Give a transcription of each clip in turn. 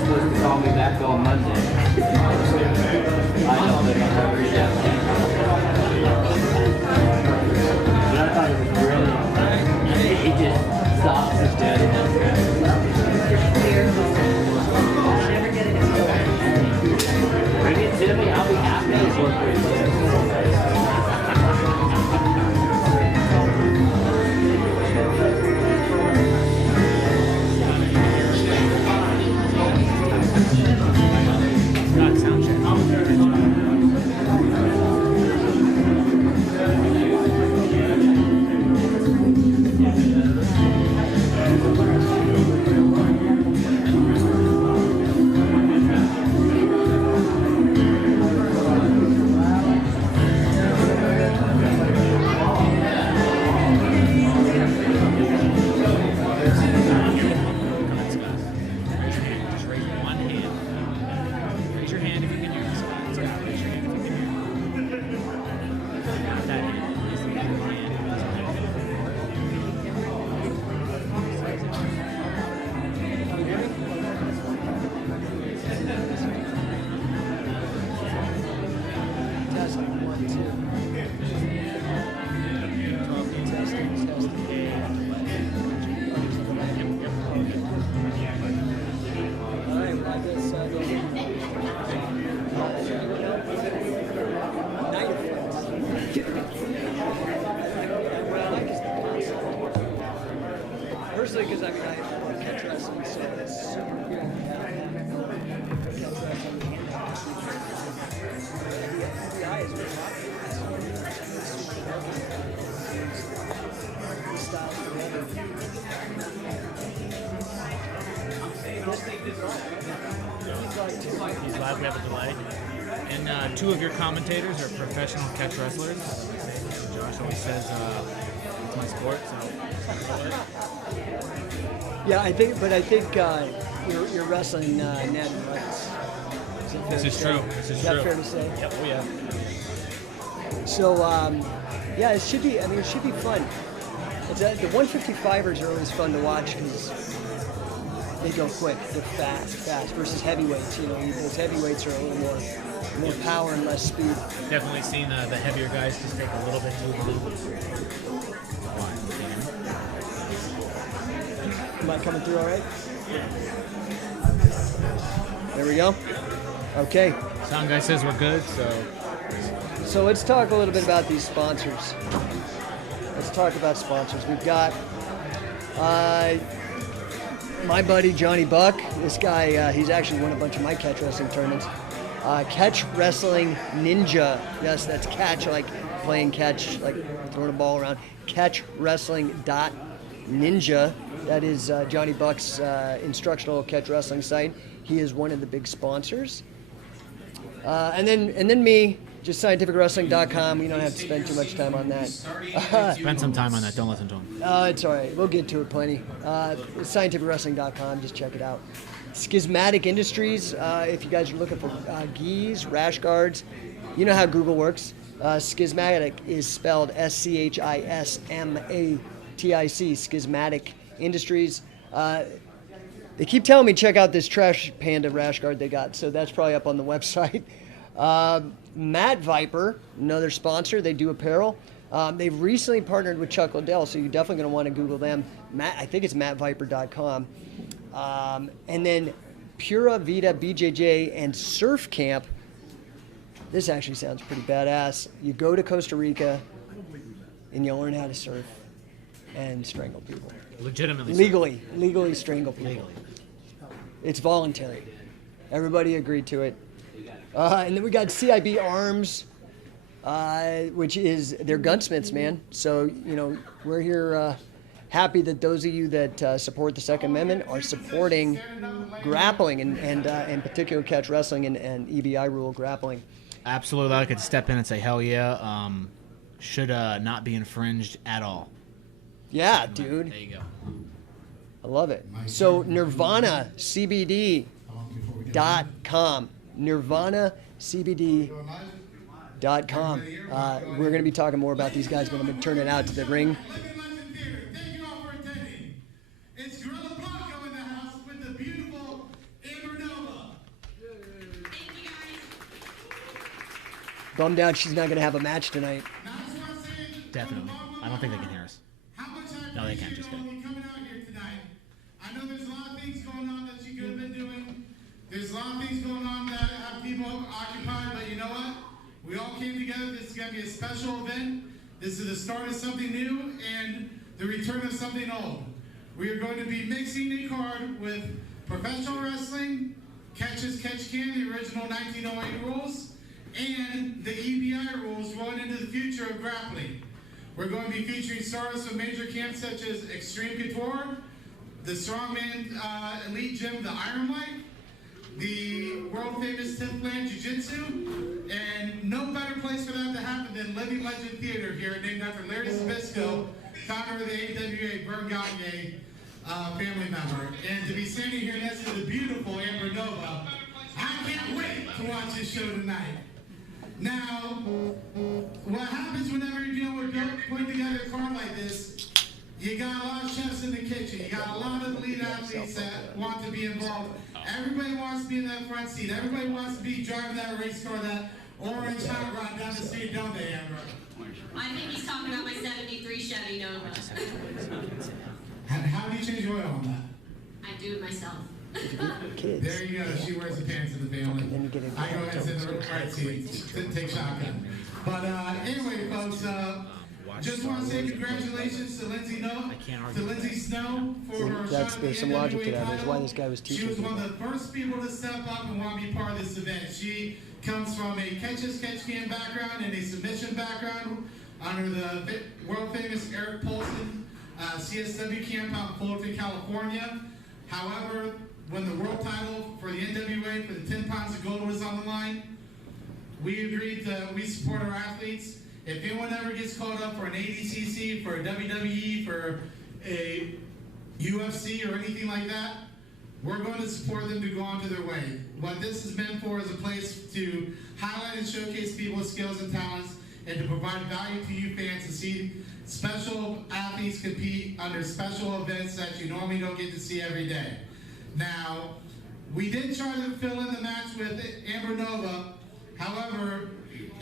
supposed to call me back on Monday. I don't think I'll ever reach out to him. But I thought it was brilliant. He just stops his dead. Bring it to me, I'll be happy as well. Personally, because I catch wrestling, so it's super cool. Catch wrestling. FBI is very He's glad we have a delay. And two of your commentators are professional catch wrestlers. Josh always says it's my sport, so. Yeah, I think you're wrestling Ned rights. This is true. This is that true. fair to say? Yep. Oh yeah. So yeah, it should be. I mean, it should be fun. The 155ers are always fun to watch because they go quick. They're fast. Versus heavyweights. You know, those heavyweights are a little more power and less speed. Definitely seen the heavier guys just take a little bit too long. Am I coming through all right? There we go. Okay. Sound guy says we're good, So let's talk a little bit about these sponsors. Let's talk about sponsors. We've got my buddy Johnny Buck. This guy, he's actually won a bunch of my catch wrestling tournaments. Catch Wrestling Ninja. Yes, that's catch, like playing catch, like throwing a ball around. CatchWrestling.Ninja. That is Johnny Buck's instructional catch wrestling site. He is one of the big sponsors. And then me, just scientificwrestling.com. We don't have to spend too much time on that. spend some time on that. Don't listen to him. It's all right. We'll get to it plenty. Scientificwrestling.com. Just check it out. Schismatic Industries. If you guys are looking for gis, rash guards, you know how Google works. Schismatic is spelled SCHISMATIC. Schismatic Industries. They keep telling me check out this Trash Panda rash guard they got, so that's probably up on the website. Matt Viper, another sponsor. They do apparel. They've recently partnered with Chuck Liddell, so you're definitely going to want to Google them. I think it's mattviper.com. And then Pura Vida, BJJ, and Surf Camp. This actually sounds pretty badass. You go to Costa Rica, and you'll learn how to surf and strangle people. Legitimately. Legally strangle people. Legally. It's voluntary. Everybody agreed to it. And then we got CIB Arms, which is, they're gunsmiths, man. So, you know, we're here happy that those of you that support the Second Amendment are supporting grappling and in particular catch wrestling and EBI rule grappling. Absolutely. I could step in and say, hell yeah. Should not be infringed at all. Yeah, dude. There you go. I love it. So NirvanaCBD.com. NirvanaCBD.com. We're going to be talking more about these guys when I'm turning out to the ring. Thank you all for attending. It's Gorilla Bronco in the house with the beautiful Amber Nose. bummed out she's not going to have a match tonight. Definitely. I don't think they can hear us. No, they can't. Just kidding. Coming out here tonight. I know there's a lot of things going on that you could have been doing. There's a lot of things going on that have people occupied, but you know what? We all came together. This is going to be a special event. This is the start of something new and the return of something old. We are going to be mixing a card with professional wrestling, catch as catch can, the original 1908 rules, and the EBI rules rolling into the future of grappling. We're going to be featuring stars from major camps such as Extreme Couture, the Strongman Elite Gym, the Iron Mike, the world famous 10th Land Jiu-Jitsu, and no better place for that to happen than Living Legend Theater here, named after Larry Sabisco, founder of the AWA, Vern Gagne family member. And to be standing here next to the beautiful Amber Nova, I can't wait to watch this show tonight. Now, what happens whenever we're putting together a card like this, you got a lot of chefs in the kitchen. You got a lot of elite athletes that want to be involved. Everybody wants to be in that front seat. Everybody wants to be driving that race car, that orange hot rod down the street, don't they, Amber? I think he's talking about my 73 Chevy Nova. How do you change oil on that? I do it myself. Kids. There you go. She wears the pants in the family. Then you get it. I go ahead and sit in the right seat. Take shotgun. But anyway, folks, just want to say congratulations to Lindsay Snow for her shot at the There's some logic to NWA that. There's title. why this guy was teaching. She was one of the first people to step up and want to be part of this event. She comes from a catch-as-catch-can background and a submission background under the world famous Eric Paulson CSW camp out in Fullerton, California. However, when the world title for the NWA for the 10 pounds of gold was on the line, we agreed we support our athletes. If anyone ever gets called up for an ADCC, for a WWE, for a UFC or anything like that, we're going to support them to go on to their way. What this is meant for is a place to highlight and showcase people's skills and talents and to provide value to you fans to see special athletes compete under special events that you normally don't get to see every day. Now, we did try to fill in the match with Amber Nova. However,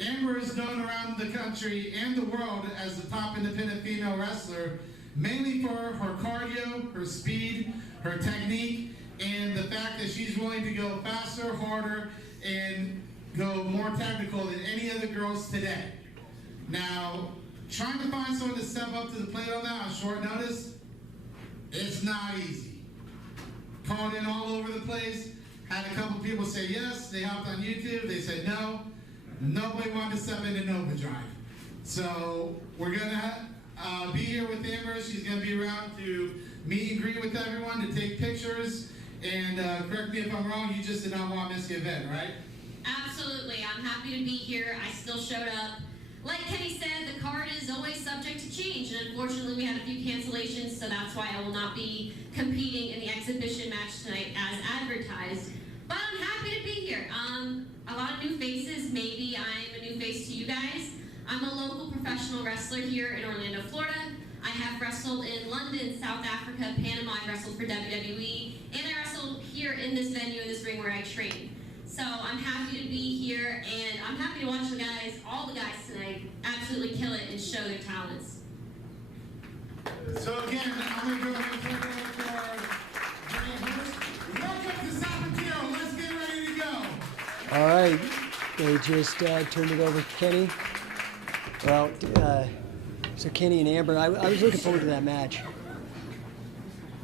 Amber is known around the country and the world as the top independent female wrestler, mainly for her cardio, her speed, her technique, and the fact that she's willing to go faster, harder, and go more technical than any other girls today. Now, trying to find someone to step up to the plate on that on short notice, it's not easy. Called in all over the place, had a couple people say yes, they hopped on YouTube, they said no. Nobody wanted to step into Nova Drive. So we're gonna be here with Amber. She's gonna be around to meet and greet with everyone, to take pictures. And correct me if I'm wrong, you just did not want to miss the event, right? Absolutely. I'm happy to be here. I still showed up. Like Kenny said, the card is always subject to change, and unfortunately we had a few cancellations, so that's why I will not be competing in the exhibition match tonight as advertised. But I'm happy to be here. A lot of new faces. Maybe I'm a new face to you guys. I'm a local professional wrestler here in Orlando, Florida. I have wrestled in London, South Africa, Panama. I wrestled for WWE, and I wrestled here in this venue, in this ring where I train. So I'm happy to be here, and I'm happy to watch the guys, all the guys tonight, absolutely kill it and show their talents. So again, I'm going to go ahead and turn it over to our grand host. Welcome to Sapateiro. Let's get ready to go. All right. They just turned it over to Kenny. Well, so Kenny and Amber, I was looking forward to that match.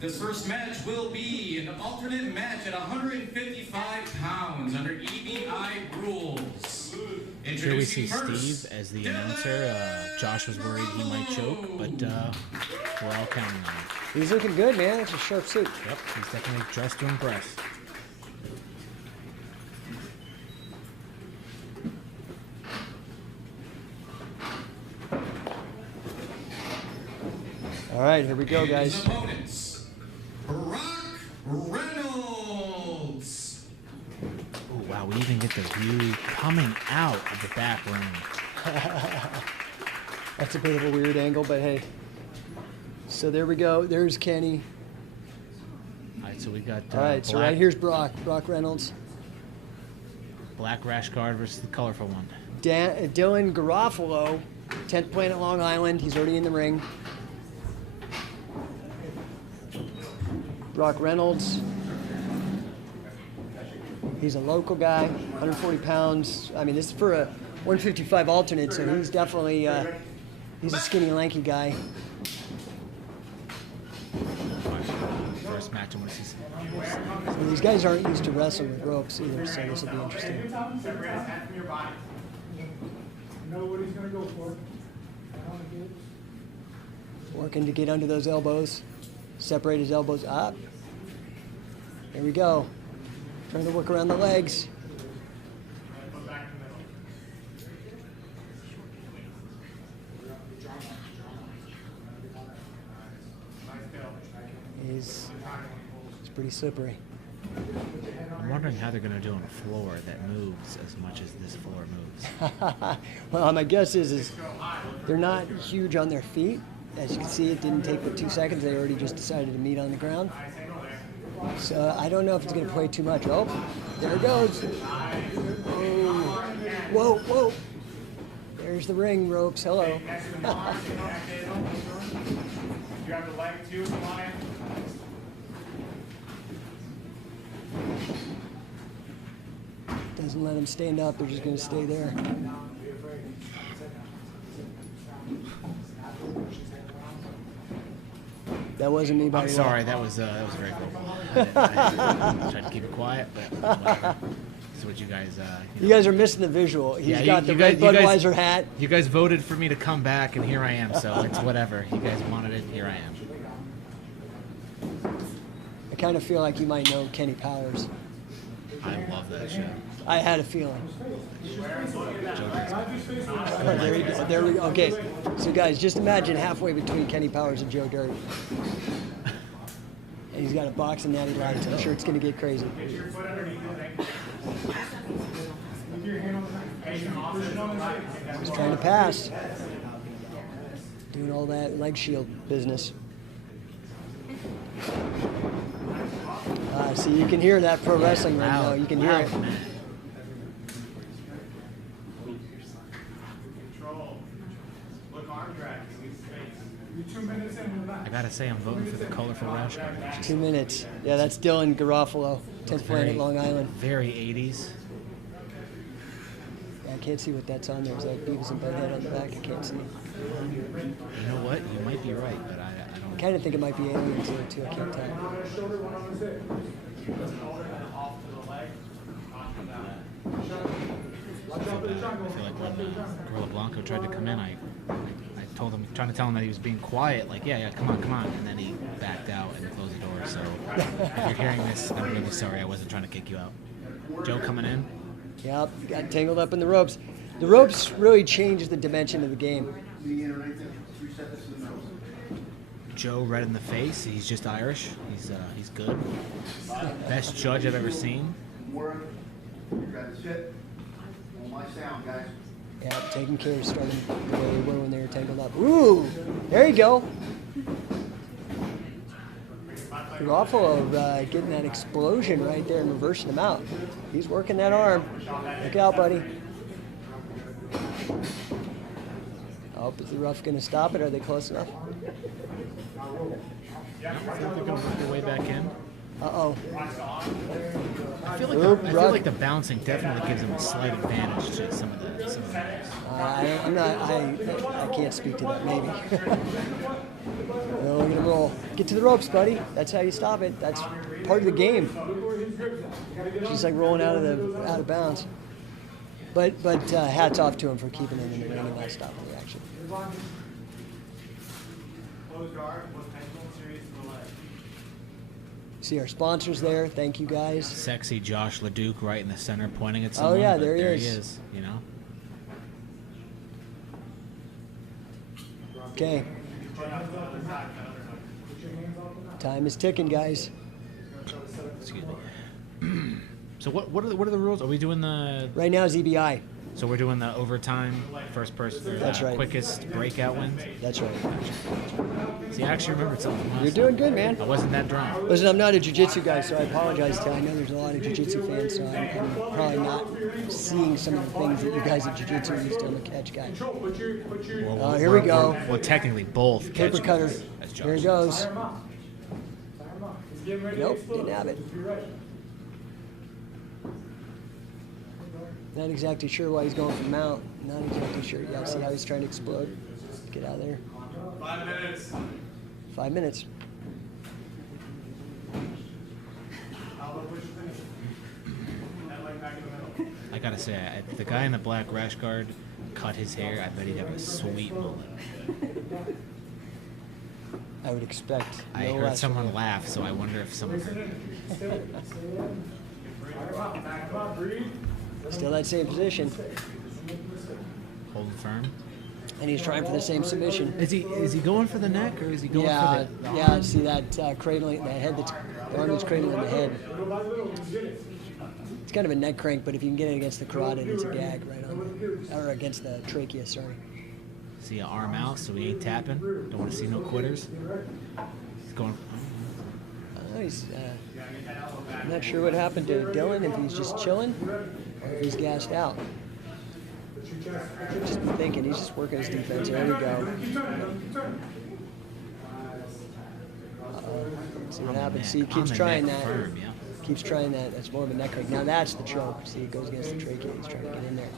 This first match will be an alternate match at 155 pounds under EBI rules. Here we see Steve as the announcer. Josh was worried he might choke, but we're all counting on him. He's looking good, man. It's a sharp suit. Yep, he's definitely dressed to impress. All right, here we go, And his guys. opponents, Brock Reynolds. Oh, wow, we even get the view coming out of the back ring. That's a bit of a weird angle, but hey. So there we go. There's Kenny. All right, so we got All right, so right here's Brock Reynolds. Black rash guard versus the colorful one. Dylan Garofalo, 10th Planet Long Island. He's already in the ring. Brock Reynolds. He's a local guy, 140 pounds. I mean, this is for a 155 alternate, so he's definitely he's a skinny, lanky guy. First match, I want to see. So these guys aren't used to wrestling with ropes either, so this will be interesting. Know what he's going to go for. Working to get under those elbows, separate his elbows up. There we go. Trying to work around the legs. He's pretty slippery. I'm wondering how they're going to do on a floor that moves as much as this floor moves. Well, my guess is they're not huge on their feet. As you can see, it didn't take but 2 seconds. They already just decided to meet on the ground. So I don't know if it's going to play too much. Oh, there it goes. Oh. Whoa, whoa. There's the ring ropes. Hello. You have the leg too, Lion. Doesn't let them stand up. They're just going to stay there. That wasn't me, by I'm the way. sorry, that was very cool. I tried to keep it quiet, but whatever. That's what you guys. You guys are missing the visual. He's Yeah, got the you red guys- Budweiser hat. You guys voted for me to come back, and here I am. So it's whatever. You guys wanted it. Here I am. I kind of feel like you might know Kenny Powers. I love that show. I had a feeling. Oh, there you go. There we go. Okay, so guys, just imagine halfway between Kenny Powers and Joe Dirt. And he's got a box of Natty Lights. I'm sure it's going to get crazy. He's trying to pass. Doing all that leg shield business. See, you can hear that pro wrestling right now. You can hear it. I gotta say, I'm voting for the colorful rash guard. 2 minutes. Yeah, that's Dylan Garofalo, 10th Planet Long Island. Very 80s. Yeah, I can't see what that's on there. Is that Beavis and Butthead on the back? I can't see. You know what? You might be right, but I don't. I kind of think it might be aliens there too. I can't tell. I feel like when Gorilla Blanco tried to come in, I told him, trying to tell him that he was being quiet, like, yeah, come on, and then he backed out and closed the door. So if you're hearing this, I'm really sorry. I wasn't trying to kick you out. Joe coming in. Yep, got tangled up in the ropes. The ropes really changed the dimension of the game. Joe red in the face. He's just Irish. He's good. Best judge I've ever seen. Yeah, taking care of starting the way they were when they were tangled up. Ooh, there you go. Garofalo getting that explosion right there and reversing him out. He's working that arm. Look out, buddy. Oh, is the ref going to stop it? Are they close enough? I feel like they're going to work their way back in. Uh-oh. I feel like the bouncing definitely gives them a slight advantage to some of the I can't speak to that, maybe. Well, we're going to roll. Get to the ropes, buddy. That's how you stop it. That's part of the game. Just like rolling out of bounds. But hats off to him for keeping it in the ring and not stopping the action. See our sponsors there. Thank you, guys. Sexy Josh LeDuc right in the center pointing at someone. Oh, yeah, but there he he is. is, you know. Okay. Time is ticking, guys. Excuse me. So what are the rules? Are we doing the... Right now is EBI. So we're doing the overtime first person, That's right. quickest breakout wins. That's right. See, I actually remembered something. last You're doing time. good, man. I wasn't that drunk. Listen, I'm not a jiu-jitsu guy, so I apologize to. I know there's a lot of jiu-jitsu fans, so I'm probably not seeing some of the things that you guys at jiu-jitsu are used to. I'm a catch guy. Well, Here we go. Well, technically both. Paper catch cutter. wins as Here he judges. goes. Nope, didn't have it. Not exactly sure why he's going for mount. Not exactly sure. Yeah, see how he's trying to explode. Get out of there. 5 minutes. 5 minutes. I gotta say, the guy in the black rash guard cut his hair. I bet he'd have a sweet mullet. I would expect. I no heard less. someone laugh, so I wonder if someone heard it. Still that same position. Holding firm. And he's trying for the same submission. Is he going for the neck or is he going Yeah, for the yeah. arm? See that cradling, the head, the arm that's cradling the head. It's kind of a neck crank, but if you can get it against the carotid, it's a gag right on, or against the trachea. Sorry. See an arm out, so he ain't tapping. Don't want to see no quitters. He's going. I'm not sure what happened to Dylan, if he's just chilling or if he's gassed out. Just thinking, he's just working his defense. There we go. Let's see what happens. See, he keeps trying that. Firm, yeah. Keeps trying that. That's more of a neck crank. Now that's the choke. See, it goes against the trachea. He's trying to get in there.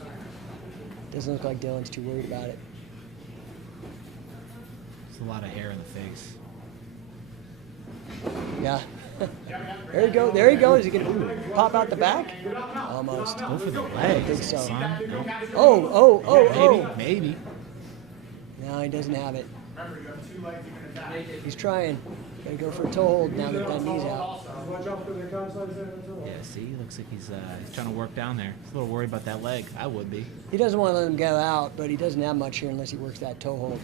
Doesn't look like Dylan's too worried about it. There's a lot of hair in the face. Yeah. There you go. There you go. Is he going to pop out the back? Almost. Go for the I legs. think so. Son. No. Oh. Maybe. No, he doesn't have it. He's trying. Got to go for a toe hold now that that knee's out. Yeah, see, looks like he's trying to work down there. He's a little worried about that leg. I would be. He doesn't want to let him go out, but he doesn't have much here unless he works that toe hold.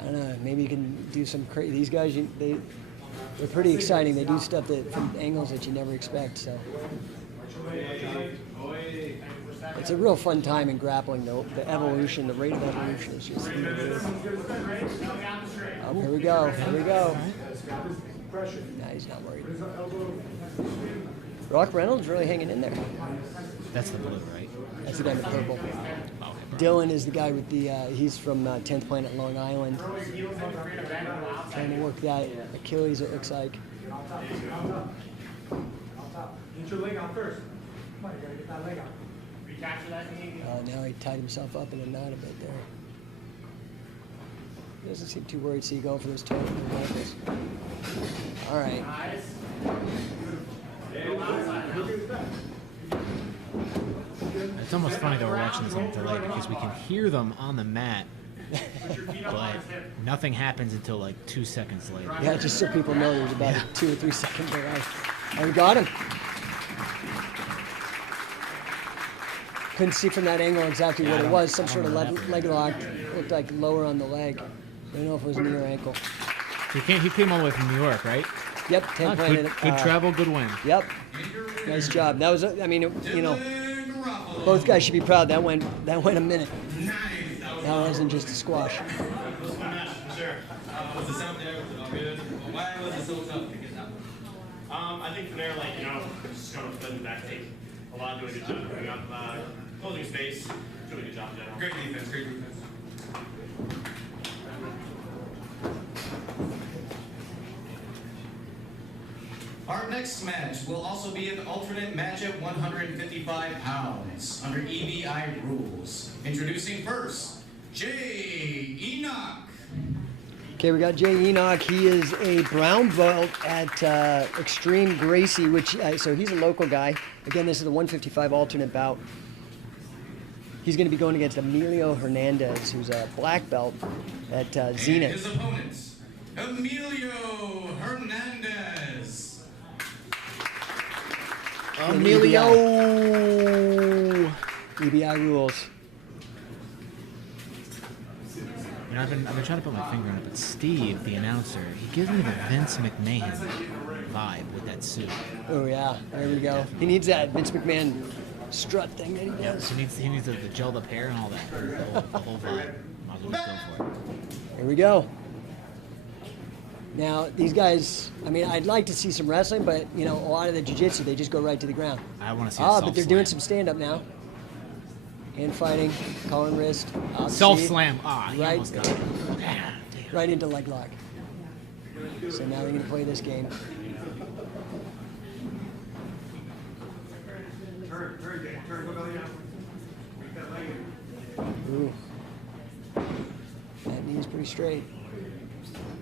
I don't know. Maybe you can do some crazy. These guys, they're pretty exciting. They do stuff that from angles that you never expect. So it's a real fun time in grappling. Though the evolution, the rate of evolution is just. Oh, here we go. Here we go. Nah, he's not worried. Rock Reynolds really hanging in there. That's the blue, right? That's the guy in the purple. Okay, Dylan is the guy with the, he's from 10th Planet, Long Island. Trying to work that Achilles, it looks like. Get your leg out first. Come on, you gotta get that leg out. Recapture that knee. Now he tied himself up in a knot a bit there. He doesn't seem too worried. See, going for those toes and ankles. All right. It's almost funny that we're watching this on delay because we can hear them on the mat, but nothing happens until like 2 seconds later. Yeah, just so people know there's about a 2 or 3 second delay. Oh, we got him. Couldn't see from that angle exactly what it was. Some sort of leg lock. Looked like lower on the leg. I don't know if it was knee or ankle. He came all the way from New York, right? Yep, 10 Planet. Good travel, good win. Yep. Nice job. That was, I mean, you know, both guys should be proud. That went a minute. That wasn't just a squash. Was the sound there? Was it all good? Why was it so tough to get out? I think from there, just kind of letting back take a lot, doing a good job coming up, closing space, doing a good job in general. Great defense, great defense. Our next match will also be an alternate match at 155 pounds under EBI rules. Introducing first, Jay Enoch. Okay, we got Jay Enoch. He is a brown belt at Extreme Gracie, which so he's a local guy. Again, this is the 155 alternate bout. He's going to be going against Emilio Hernandez, who's a black belt at Zenith. And his opponent, Emilio Hernandez. Emilio! EBI rules. You know, I've been trying to put my finger on it, but Steve, the announcer, he gives me the Vince McMahon vibe with that suit. Oh yeah, there we go. He needs that Vince McMahon strut thing that he Yeah, does. he needs the gelled up hair and all that. The whole vibe. Might as well just go for it. Here we go. Now, these guys, I mean, I'd like to see some wrestling, but, you know, a lot of the jiu-jitsu, they just go right to the ground. I want to see But they're doing some stand-up now. Hand fighting, collar and wrist. self slam. He Right. almost got it. Right into leg lock. So now they're going to play this game. Ooh. That knee's pretty straight.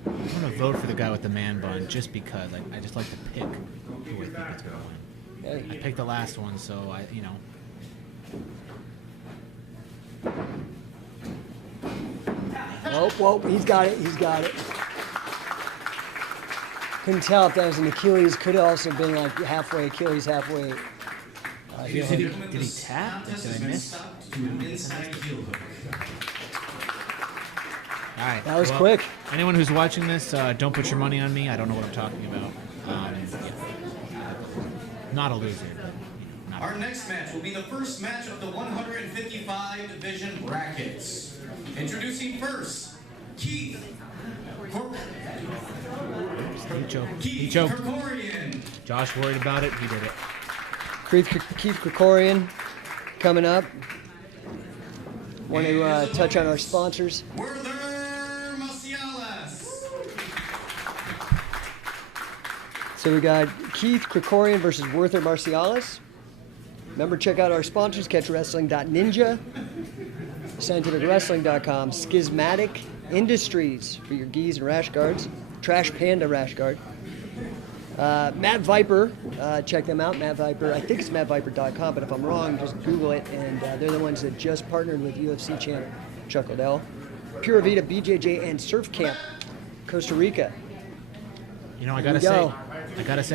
I'm gonna vote for the guy with the man bun just because I just like to pick who I think is gonna win. Hey. I picked the last one, so Whoa, he's got it. Couldn't tell if that was an Achilles. Could have also been like halfway Achilles, halfway. Did he tap? Did I miss? All right. That was quick. Anyone who's watching this, don't put your money on me. I don't know what I'm talking about. Yeah. Not a loser. But Our next match will be the first match of the 155 division brackets. Introducing first, Keith he choked. Krikorian. Josh worried about it. He did it. Keith Krikorian coming up. Want to touch on our sponsors? Werther Macialas. So we got Keith Krikorian versus Werther Marcialis. Remember, check out our sponsors, catchwrestling.ninja, scientificwrestling.com, Schismatic Industries for your gis and rash guards, Trash Panda rash guard. Matt Viper, check them out, Matt Viper. I think it's mattviper.com, but if I'm wrong, just Google it. And they're the ones that just partnered with UFC champ Chuck Liddell. Pura Vida, BJJ, and Surf Camp, Costa Rica. You know, I gotta say,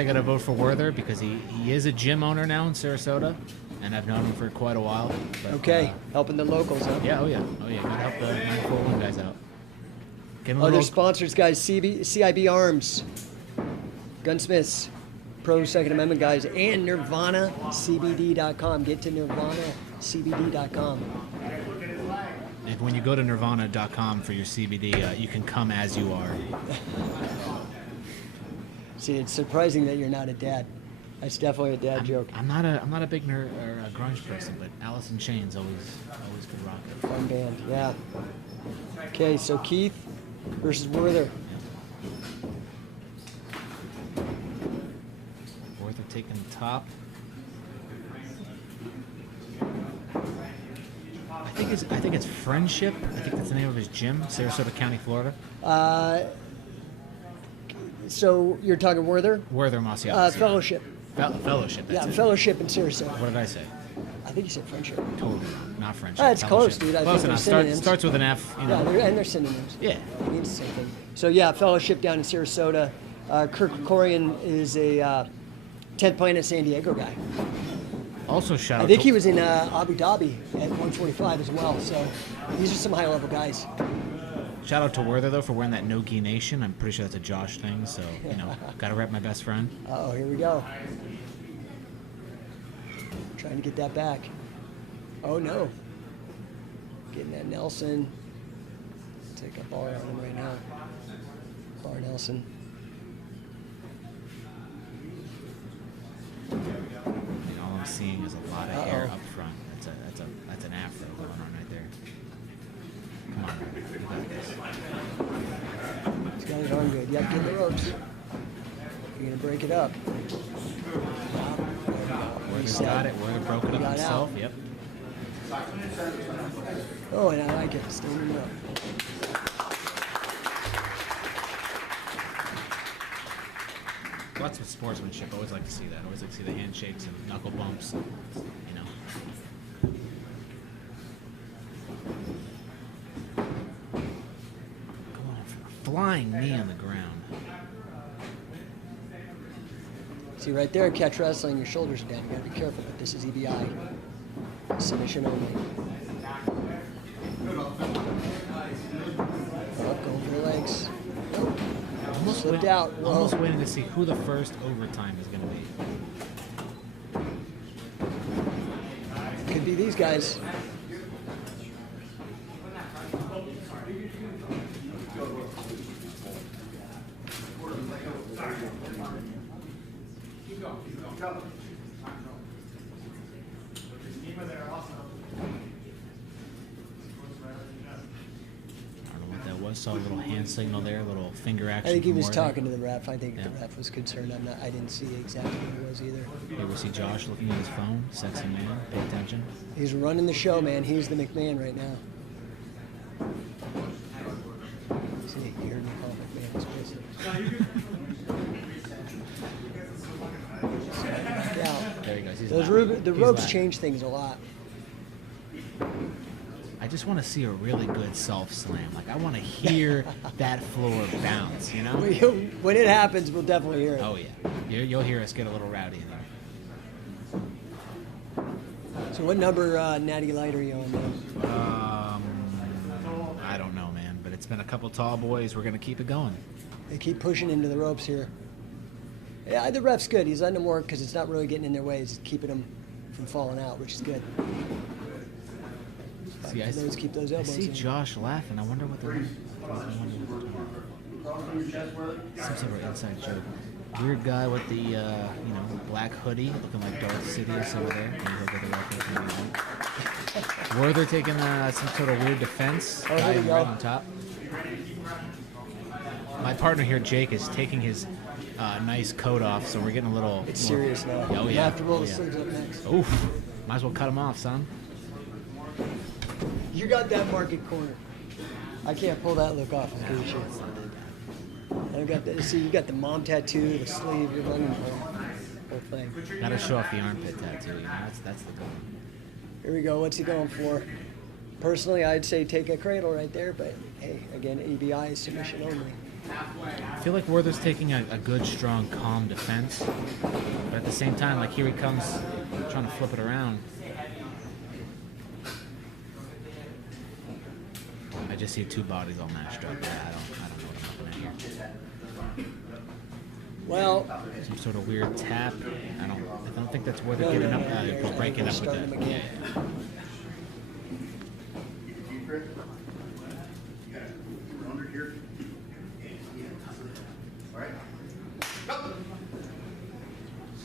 I gotta vote for Werther because he is a gym owner now in Sarasota, and I've known him for quite a while. But, Okay, helping the locals, huh? Yeah, oh yeah. Gotta help the 941 guys out. Give him a Other little, sponsors, guys, CIB Arms, Gunsmiths, Pro Second Amendment guys, and NirvanaCBD.com. Get to NirvanaCBD.com. and when you go to Nirvana.com for your CBD, you can come as you are. See, it's surprising that you're not a dad. That's definitely a dad joke. I'm not a big grunge person, but Alice in Chains always could rock it. Fun band, yeah. Okay, so Keith versus Werther. Werther taking the top. I think it's Friendship. I think that's the name of his gym, Sarasota County, Florida. So you're talking Werther? Werther Macialis. Fellowship. Fellowship. That's it. Fellowship in Sarasota. What did I say? I think you said Friendship. Totally wrong. Not Friendship. It's close, Fellowship. dude. I Close think enough. they're synonyms. Starts with an F. You know. Yeah, they're synonyms. Yeah. It means the same thing. So yeah, Fellowship down in Sarasota. Kirk Corian is a 10th Planet San Diego guy. Also shout out. I think he was in Abu Dhabi at 145 as well. So these are some high-level guys. Shout out to Werther though for wearing that No Gi Nation. I'm pretty sure that's a Josh thing. So gotta rep my best friend. Oh, here we go. Trying to get that back. Oh no. Getting that Nelson. Take a bar on him right now. Bar Nelson. And all I'm seeing is a lot of hair up front. That's an afro going on right there. Come on, you got this. He's got his arm good. Yep, get the ropes. You're gonna break it up. Werther's got it. Werther broke it up Got himself. out. Yep. Oh, and I like it. Standing up. Lots of sportsmanship. I always like to see that. I always like to see the handshakes and knuckle bumps. And, Come on, flying knee on the ground. See right there, catch wrestling, your shoulders are down. You gotta be careful, but this is EBI. Submission only. Oh, going for the legs. Slipped out. Whoa. Almost waiting to see who the first overtime is going to be. pity these guys. Saw a little hand signal there, a little finger action. I think he from was Morgan. talking to the ref. I think the ref was concerned. I didn't see exactly who it was either. Here we see Josh looking at his phone. Sexy man. Pay attention. He's running the show, man. He's the McMahon right now. See, you heard me call McMahon. It's crazy. There he goes. He's The ropes change things a lot. I just want to see a really good self slam. Like I want to hear that floor bounce. You know. When it happens, we'll definitely hear it. Oh yeah, you'll hear us get a little rowdy in there. So what number Natty Light are you on, man? I don't know, man. But it's been a couple tall boys. We're gonna keep it going. They keep pushing into the ropes here. Yeah, the ref's good. He's letting them work because it's not really getting in their way. He's keeping them from falling out, which is good. See, Keep those elbows I see in. Josh laughing. I wonder what the some sort of inside joke. Weird guy with the black hoodie, looking like Darth Sidious over there. Werther taking some sort of weird defense. Oh, here we go. Right on top. My partner here, Jake, is taking his nice coat off, so we're getting a little. It's serious now. Oh yeah. Have to roll the sleeves up next. Oof. Might as well cut him off, son. You got that market corner. I can't pull that look off. I'm pretty sure. I got the, see, you got the mom tattoo, the sleeve. You're running the whole thing. Gotta show off the armpit tattoo. You know, that's the goal. Here we go. What's he going for? Personally, I'd say take a cradle right there, but hey, again, ABI is submission only. I feel like Werther's taking a good, strong, calm defense, but at the same time, like here he comes, trying to flip it around. I just see two bodies all mashed up. Yeah, I don't know what I'm looking at here. Well, Some sort of weird tap. I don't think that's Werther getting up. Breaking up with Starting that. him again.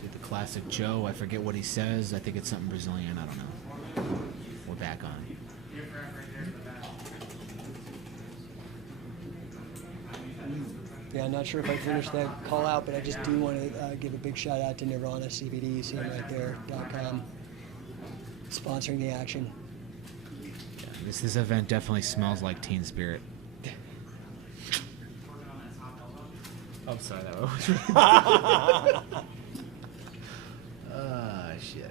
See the classic Joe. I forget what he says. I think it's something Brazilian. I don't know. We're back on. Yeah, I'm not sure if I finished that call out, but I just do want to give a big shout out to Nirvana CBD, see them right there, .com, sponsoring the action. Yeah, this event definitely smells like Teen Spirit. I'm sorry, that was. Shit.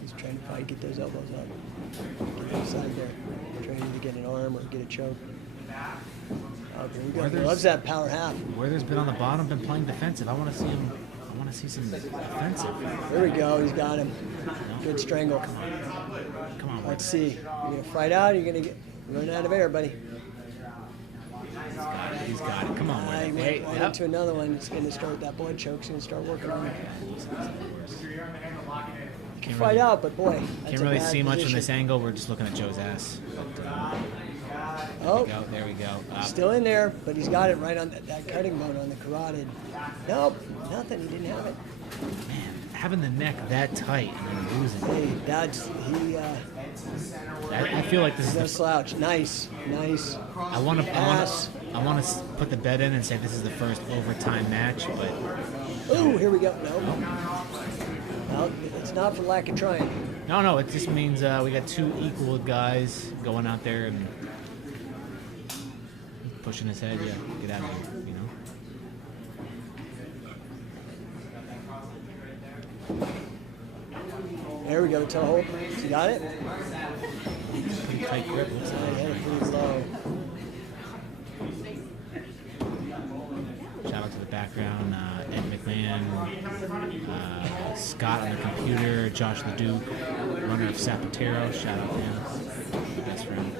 He's trying to probably get those elbows up. Get inside there. Trying to get an arm or get a choke. Oh, there we go. He loves that power half. Werther's been on the bottom, been playing defensive. I want to see him. I want to see some offensive. There we go. He's got him. Good strangle. Come on, Let's Werther. see. You're going to fight out or you're going to run out of air, buddy? He's got it. Come on, He Werther. went Wait, right yep. into another one. It's going to start, that blood choke's going to start working on him. You can fight out, but boy, that's Can't a really bad see much from position. this angle. We're just looking at Joe's ass. Oh, There we go. still in there, but he's got it right on that cutting bone on the carotid. Nope, nothing. He didn't have it. Man, having the neck that tight and then losing. Hey, I feel like this is no the. slouch. Nice. I want to Pass. put the bet in and say this is the first overtime match, but Ooh, here we go. No. Well, it's not for lack of trying. no, it just means we got two equal guys going out there and pushing his head. Yeah, get out of here, you know. There we go. Toe hold. You got it? Pretty tight grip. Looks I like. had it pretty low. Shout out to the background, Ed McMahon, Scott on the computer, Josh the Duke, runner of Sapateiro. Shout out to him, my best friend.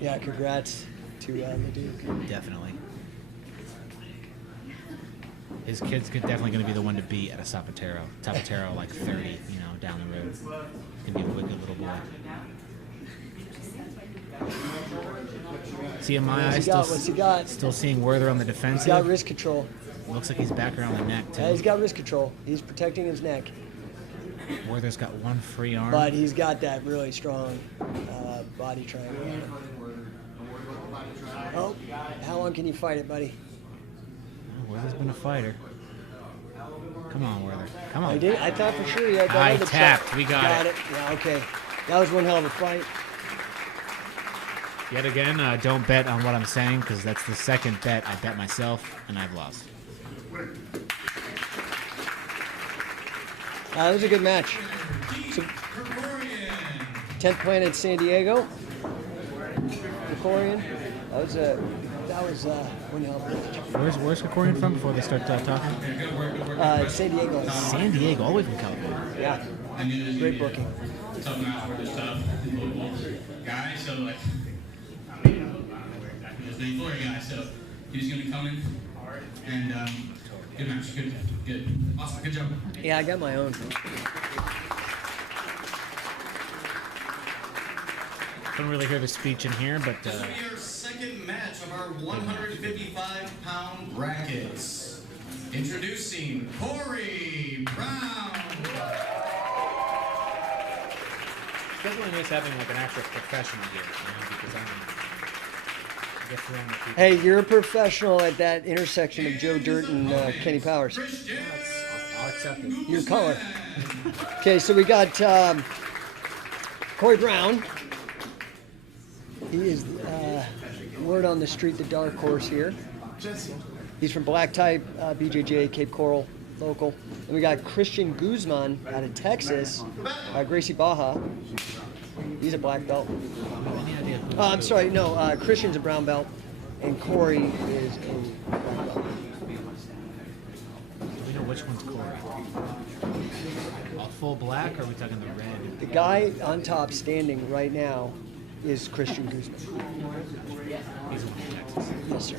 Yeah, congrats to Leduc. Definitely. His kid's definitely going to be the one to beat at a Sapateiro. Sapateiro, like 30, down the road. He's going to be a wicked little boy. See, in my eyes, What's he got? still seeing Werther on the defensive. He's got wrist control. Looks like he's back around the neck, too. Yeah, he's got wrist control. He's protecting his neck. Werther's got one free arm. But he's got that really strong body triangle. Oh, how long can you fight it, buddy? Werther's been a fighter. Come on, Werther. Come on. I thought for sure you had that I other tapped. shot. We got it. Yeah, okay. That was one hell of a fight. Yet again, don't bet on what I'm saying, because that's the second bet I bet myself, and I've lost. That was a good match. So, 10th Planet San Diego. Krikorian. That was one hell of a match. Where's Krikorian from before they start talking? San Diego. San Diego, all the way from California. Yeah. Great booking. Tough match for this tough guy. So like, his name Florida guy. So he's gonna come in and good match. Good. Awesome. Good job. Yeah, I got my own. Couldn't really hear the speech in here, but This will be our second match of our 155-pound brackets. Introducing Corey Brown. it's definitely nice having like an actual professional here, because I get thrown with people. Hey, you're a professional at that intersection of Joe Dirt and Kenny Powers. I'll accept it. Your color. Okay, so we got Corey Brown. He is word on the street, the dark horse here. He's from Black Type, BJJ, Cape Coral, local. And we got Christian Guzman out of Texas, Gracie Baja. He's a black belt. Any idea? I'm sorry, no, Christian's a brown belt, and Corey is a black belt. Do we know which one's Corey? All full black, or are we talking the red? The guy on top standing right now is Christian Guzman. He's one from Texas. Yes, sir.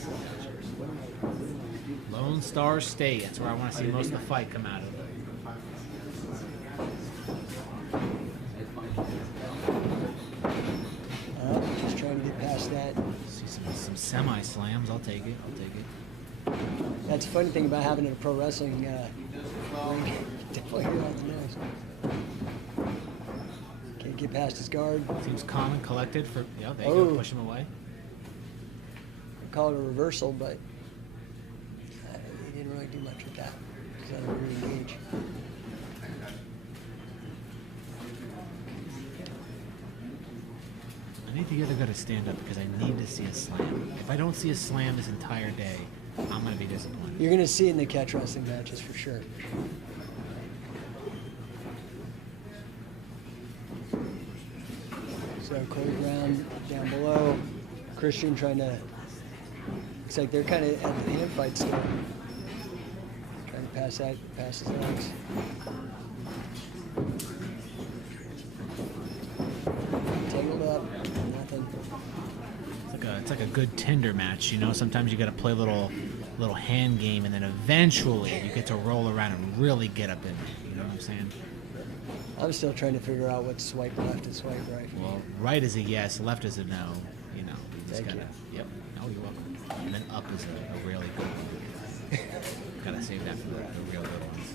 Lone Star State. That's where I want to see most of the fight come out of. Just trying to get past that. See some semi slams. I'll take it. That's the funny thing about having a pro wrestling ring. Definitely hear out the nose. Can't get past his guard. Seems calm and collected for. Yeah, there you Oh. go. Push him away. Call it a reversal, but he didn't really do much with that. Because I don't really engage. I need the other guy to stand up because I need to see a slam. If I don't see a slam this entire day, I'm going to be disappointed. You're going to see it in the catch wrestling matches for sure. So Corey Brown down below. Christian trying to. Looks like they're kind of at the hand fight still. Trying to pass his legs. Tangled up. Nothing. It's like a good Tinder match, Sometimes you got to play a little hand game, and then eventually you get to roll around and really get up in it. You know what I'm saying? I'm still trying to figure out what's swipe left and swipe right. Well, right is a yes, left is a no. You just Thank gotta. you. Yep. Oh, you're welcome. And then up is a really good one. Gotta save that for the real good ones.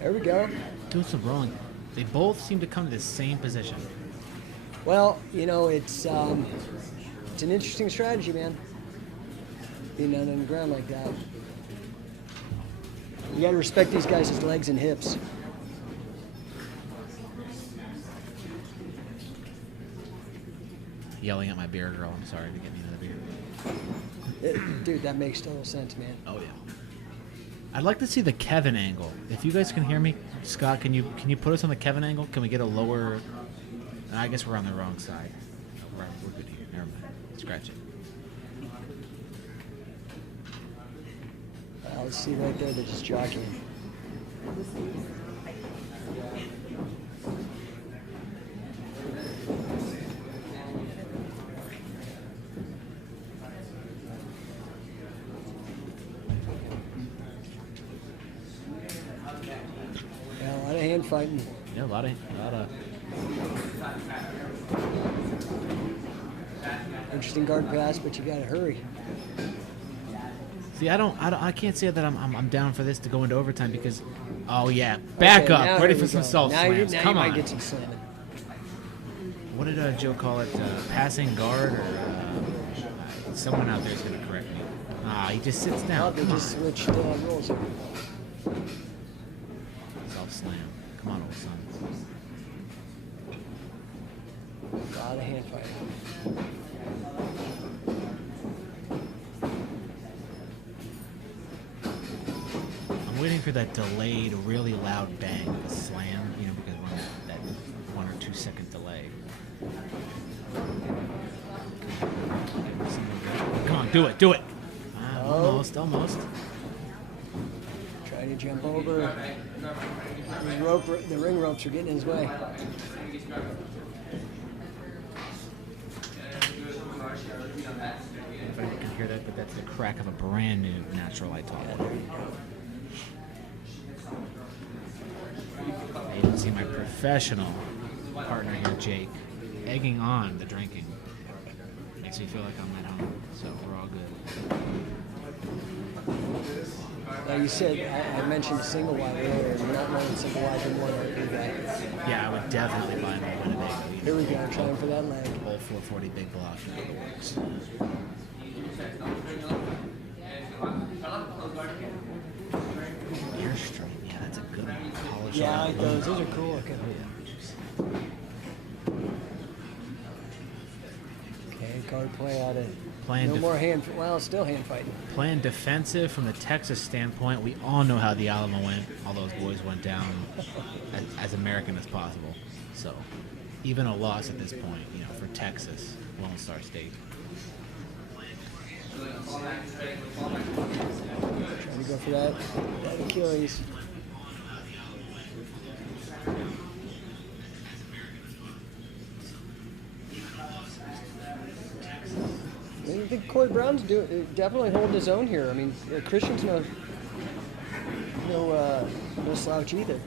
There we go. Doing some rolling. They both seem to come to the same position. Well, it's an interesting strategy, man. Being down on the ground like that. You got to respect these guys' legs and hips. Yelling at my beer girl. I'm sorry to get me another beer. Dude, that makes total sense, man. Oh yeah. I'd like to see the Kevin angle. If you guys can hear me, Scott, can you put us on the Kevin angle? Can we get a lower? I guess we're on the wrong side. We're good here. Never mind. Scratch it. Let's see right there. They're just jockeying. hand fighting. Yeah, a lot of. Interesting guard pass, but you gotta hurry. See, I can't say that I'm down for this to go into overtime because, oh yeah, back Okay, up, now ready here for we some go. salt now slams. You, now Come you on. might get some slamming. What did Joe call it? Passing guard or someone out there is gonna correct me. He just sits Oh, down. they Come just on, switched roles here. self slam. Come on, old son. A lot of hand fighting. I'm waiting for that delayed, really loud bang, the slam, you know, because we're on that 1 or 2 second delay. Come on, do it, do it. Almost. Trying to jump over. The ring ropes are getting in his way. If I can hear that, but that's the crack of a brand new natural light tall. I even see my professional partner here, Jake, egging on the drinking. Makes me feel like I'm at home, so we're all good. Now you said, I mentioned single wide earlier, not knowing single wide and one RP guy. Yeah, I would definitely buy him a Winnebago. Here we go, trying for that leg. Old 440 big block. Airstream, yeah, that's a good one. Polished Yeah, I out like those. Those are cool looking. Okay, guard play out of. No more hand. Well, still hand fighting. Playing defensive from the Texas standpoint, we all know how the Alamo went. All those boys went down as American as possible. So, even a loss at this point, you know, for Texas, Lone Star State. Trying to go for that Achilles. I think Corey Brown's definitely holding his own here. I mean, Christian's no slouch either.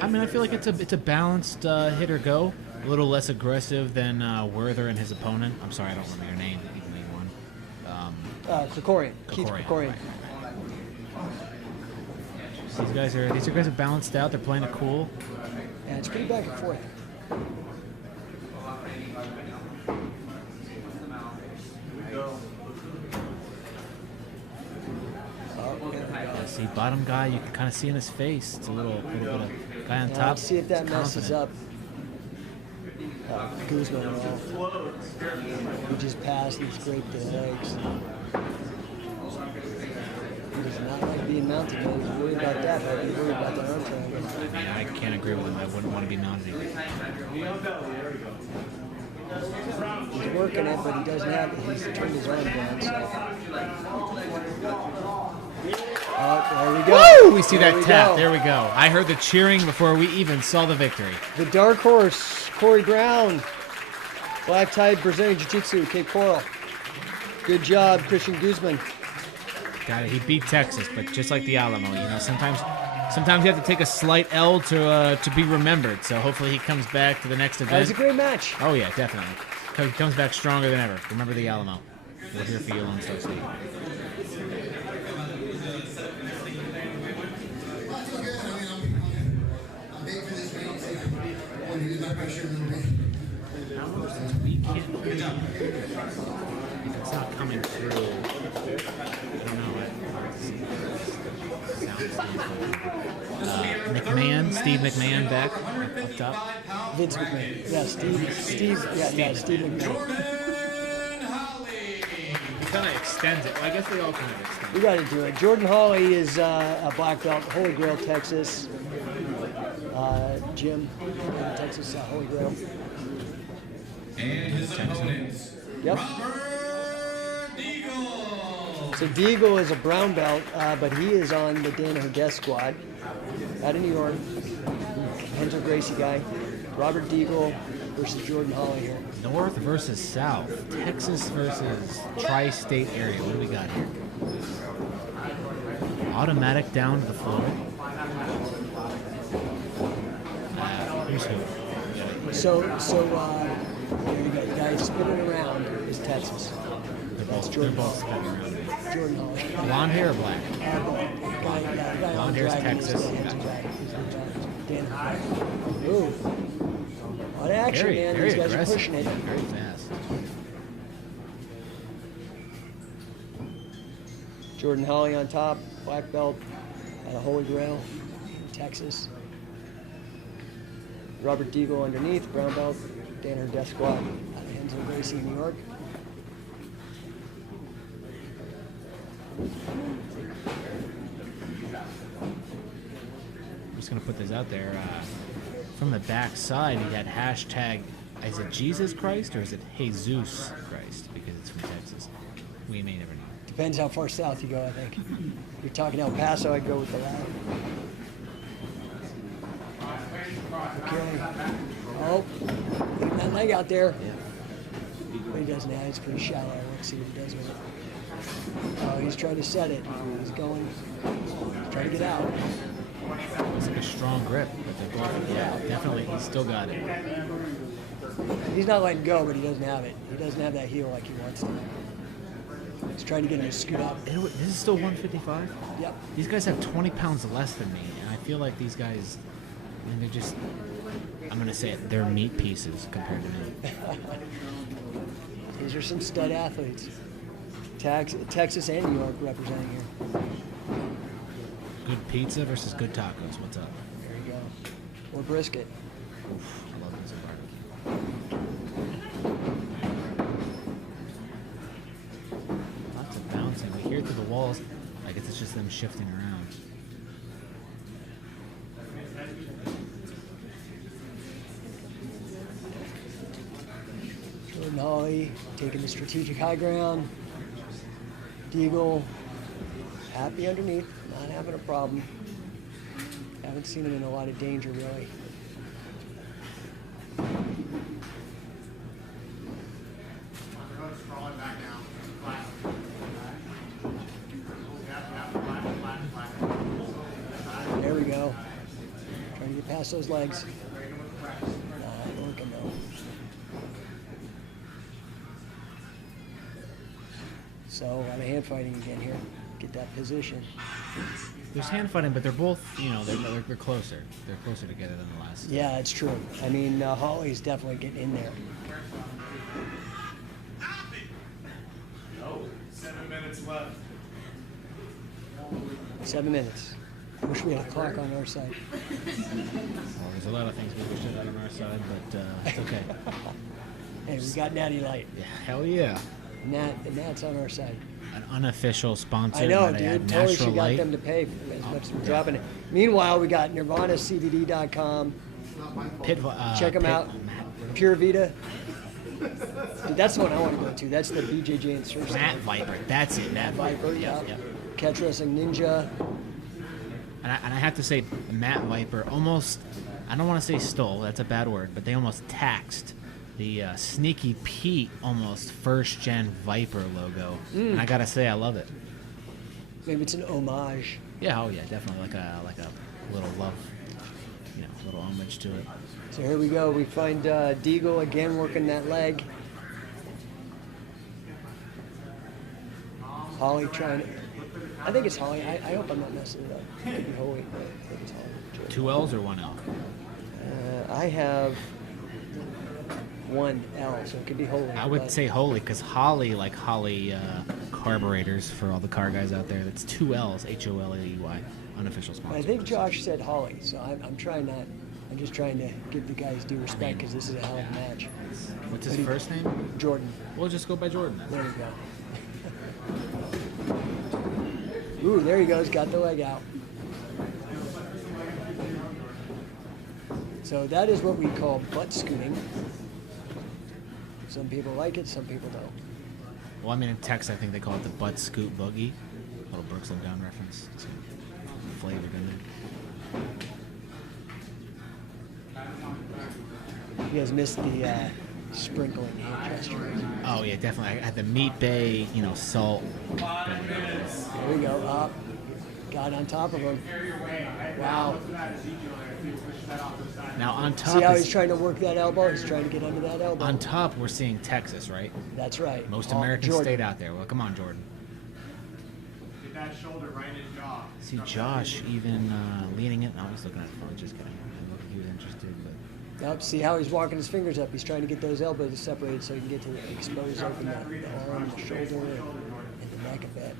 I mean, I feel like it's a balanced hit or go. A little less aggressive than Werther and his opponent. I'm sorry, I don't remember your name. Even though you won. Krikorian. Keith Krikorian. These guys are balanced out. They're playing it cool. Yeah, it's pretty back and forth. See, bottom guy, you can kind of see in his face. It's a little bit of guy on top. Let's see if that It's messes confident. up. Guzman off. He just passed and scraped the legs. He does not like being mounted. He's worried about that, but he's worried about the arm triangle. I mean, I can't agree with him. I wouldn't want to be mounted either. He's working it, but he doesn't have it. He's turned his arm down. So. There we go. Woo! We see that tap. There we go. I heard the cheering before we even saw the victory. The dark horse, Corey Brown. Black Tide Brazilian Jiu-Jitsu, Cape Coral. Good job, Christian Guzman. Got it. He beat Texas, but just like the Alamo, you know, sometimes you have to take a slight L to be remembered. So hopefully he comes back to the next event. That was a great match. Oh yeah, definitely. He comes back stronger than ever. Remember the Alamo. We're here for you, Lone Star State. If it's not coming through, I don't know. Steve McMahon back up top. Vince McMahon. Yeah, Steve McMahon. He kind of extends it. Well, I guess they all kind of extend We got to do it. Jordan Hawley is a black belt, Holy Grail, Texas. Jim in Texas, Holy Grail. And his opponents. Yep. Robert Deagle. So Deagle is a brown belt, but he is on the Danaher Death Squad out of New York. Hunter Gracie guy. Robert Deagle versus Jordan Hawley here. North versus South. Texas versus Tri-State area. What do we got here? Automatic down to the floor. Who's who? So there you go. The guy spinning around is Texas. That's They're Jordan both Hall. spinning around. Jordan Hall. Blonde hair or black? Guy on Blonde hair's Dragon is Texas. Dan. Ooh. A lot of action, Very, man. very These guys aggressive. are pushing it. Very fast. Jordan Holly on top, black belt at a Holy Grail in Texas. Robert Deagle underneath, brown belt, Danner Death Squad out of Hensel Racing in New York. I'm just gonna put this out there. From the back side, you got hashtag, is it Jesus Christ or is it Jesus Christ? Because it's from Texas. We may never know. Depends how far south you go, I think. If you're talking El Paso, I'd go with the latter. Okay. Oh, getting that leg out there. But he doesn't have it. It's pretty shallow. Let's see what he does with it. Oh, he's trying to set it. He's going, trying to get out. It's like a strong grip, but they're both, yeah, definitely. He's still got it. He's not letting go, but he doesn't have it. He doesn't have that heel like he wants to. He's trying to get him to scoot up. This is still 155? Yep. These guys have 20 pounds less than me, and I feel like these guys, I mean, they're just, I'm going to say it, they're meat pieces compared to me. These are some stud athletes. Texas and New York representing here. Good pizza versus good tacos. What's up? There you go. Or brisket. Oof, I love pizza barbecue. Lots of bouncing. We hear it through the walls. I guess it's just them shifting around. Jordan Holly taking the strategic high ground. Deagle happy underneath, not having a problem. Haven't seen him in a lot of danger really. There we go. Trying to get past those legs. Not working though. So a lot of hand fighting again here. Get that position. There's hand fighting, but they're both, you know, they're closer. They're closer together than the last. Yeah, it's true. I mean, Holly's definitely getting in there. No, 7 minutes left. 7 minutes. Wish we had a clock on our side. Well, there's a lot of things we wish had on our side, but it's okay. Hey, we got Natty Light. Yeah, hell yeah. Nat's on our side. An unofficial sponsor. I know, might I add, dude. Totally Natural should got Light. them to pay for as much as we're dropping it. Meanwhile, we got NirvanaCBD.com. Check them out. Pure Vita. Dude, that's the one I want to go to. That's the BJJ and Surf. Matt Viper. That's it. Matt Viper, yeah. Yep. Catch Wrestling Ninja. And I have to say, Matt Viper almost, I don't want to say stole, that's a bad word, but they almost taxed the Sneaky Pete almost first-gen Viper logo. And I got to say, I love it. Maybe it's an homage. Yeah, oh yeah, definitely like a little love, you know, little homage to it. So here we go. We find Deagle again working that leg. Holly trying to... I think it's Holly. I hope I'm not messing it up. It could be Holly, but I think it's Holly. 2 L's or 1 L? I have 1 L, so it could be Holy. I would but- say Holy, because Holly, like Holly carburetors for all the car guys out there, that's 2 L's, H-O-L-E-Y, unofficial sponsor. I think Josh said Holly, so I'm trying not. I'm just trying to give the guys due respect because this is a hell of a match. What's his first name? Jordan. We'll just go by Jordan then. There you go. Ooh, there he goes. Got the leg out. So that is what we call butt scooting. Some people like it, some people don't. Well, I mean, in Texas, I think they call it the butt scoot boogie. Little Brooks and Dunn reference. It's flavored in there. You guys missed the sprinkling hand gesture. Oh yeah, definitely. I had the Meat Bay, you know, salt. There we go. Up. Got on top of him. Wow. Now on top, See how he's trying to work that elbow? He's trying to get under that elbow. on top, we're seeing Texas, right? That's right. Most Oh, American Jordan. state out there. Well, come on, Jordan. Get that shoulder right in his jaw. See Josh even leaning it. No, he's looking at the phone. Just kidding. I look, he was interested, but Yep, see how he's walking his fingers up. He's trying to get those elbows separated so he can get to expose open the arm, the shoulder, and the neck a bit.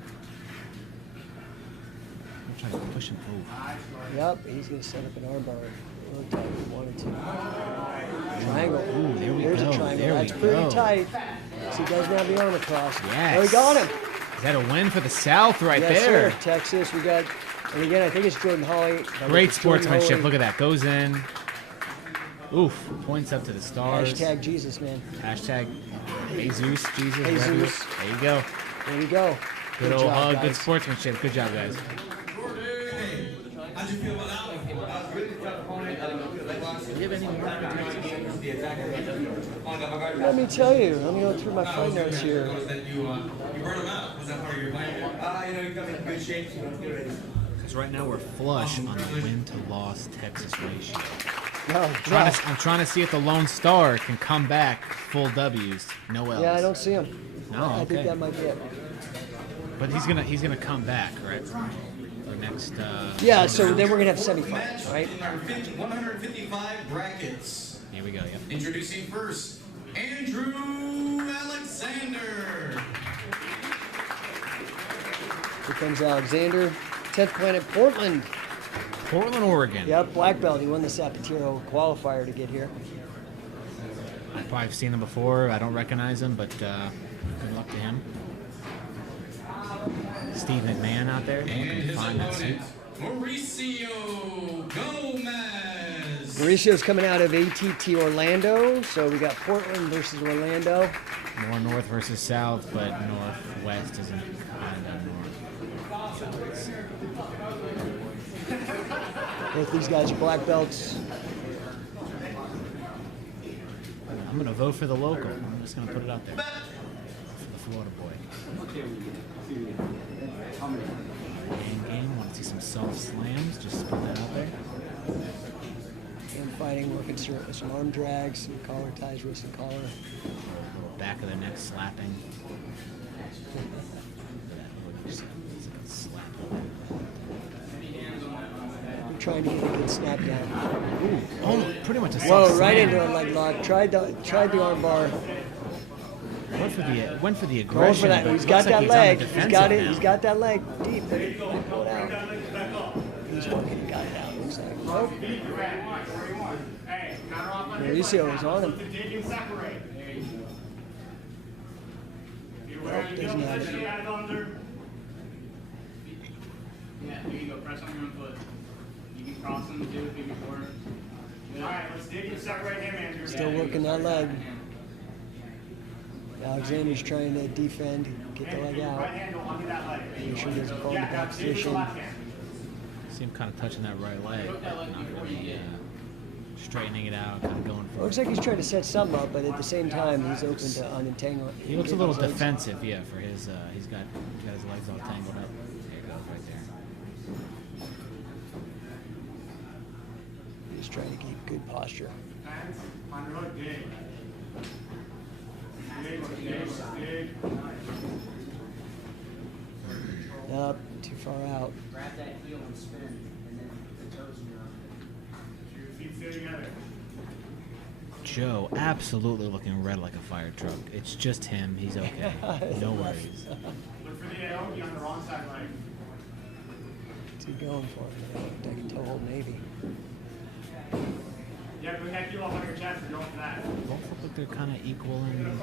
I'm trying to push him. Oh, Yep, he's going to set up an armbar. Really tight if he wanted to. Triangle. Ooh, there we There's go. a triangle. There That's we pretty go. tight. So he doesn't have the arm across. Yes. Oh, he got him. Is that a win for the South right Yes, there? sir. Texas, we got, and again, I think it's Jordan Holly. Great sportsmanship. Look at that. Goes in. Oof. Points up to the stars. Hashtag Jesus, man. Hashtag Jesus. Jesus. Jesus. whatever. There you go. There you go. Good old job, hug. Good guys. sportsmanship. Good job, guys. How'd you feel about that one? Let me tell you. Let me go through my flight notes here. Was that you burned him out? Was that part of your plan? You got me in good shape, so get ready. Because right now we're flush on the win to loss Texas ratio. No, I'm trying to see if the Lone Star can come back full W's, no L's. yeah, I don't see him. No, I okay. think that might be it. But he's gonna come back, right? The next. Yeah, so then we're gonna have semifinals, Match right? in our 155 brackets. Here we go. Yep. Introducing first, Andrew Alexander. Here comes Alexander, 10th Planet Portland. Portland, Oregon. Yep, black belt. He won the Sapateiro qualifier to get here. I've probably seen him before. I don't recognize him, but good luck to him. Steve McMahon out there. And Looking to his find that suit. opponent, Mauricio Gomez. Mauricio's coming out of ATT Orlando, so we got Portland versus Orlando. More north versus south, but northwest isn't kind of north. Both these guys are black belts. I'm gonna vote for the local. I'm just gonna put it out there. For the Florida boy. Game. Want to see some soft slams? Just put that out there. And fighting, working some arm drags, some collar ties, wrist and collar. Little back of their neck slapping. Slap. I'm trying to get a good snap down. Oh, pretty much a soft Whoa, slam. right into a leg lock. Tried the arm bar. Went for the aggression. Going for that. but He's it got looks like that he's on the leg. He's defensive got it. now. He's got that leg deep. Pull it out. He's working. He got it out. Looks like. Nope. Mauricio is on him. Nope, doesn't have it. Yeah, here you go. Press on your own foot. You can cross them too if you before. Alright, let's dig and separate him, Andrew. Still working that leg. Alexander's trying to defend, get the leg out. Make sure he doesn't fall in the back position. See him kind of touching that right leg, but not really straightening it out, kind of going for Looks like he's trying to set something up, but at the same time, he's open to untangling. He looks a little defensive, yeah, for his, he's got his legs all tangled up. There it goes, right there. He's trying to keep good posture. Up, too far out. Grab that heel and spin, and then the toes in your arm. Your feet stay together. Joe, absolutely looking red like a fire truck. It's just him. He's okay. No worries. Look for the AO, you're on the wrong side leg. What's he going for? Take a toe hold Navy. Yeah, bring that heel up on your chest and go for that. Both look like they're kind of equal in.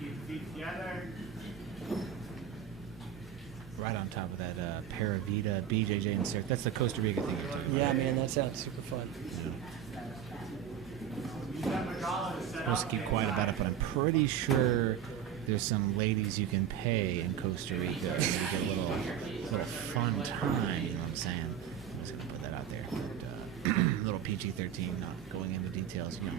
Keep the feet together. Right on top of that Paravita, BJJ insert. That's the Costa Rica thing you're talking about. Yeah, man, that sounds super fun. Supposed to keep quiet about it, but I'm pretty sure there's some ladies you can pay in Costa Rica and you get a little fun time. You know what I'm saying? I'm just gonna put that out there. But, little PG-13, not going into details. You know.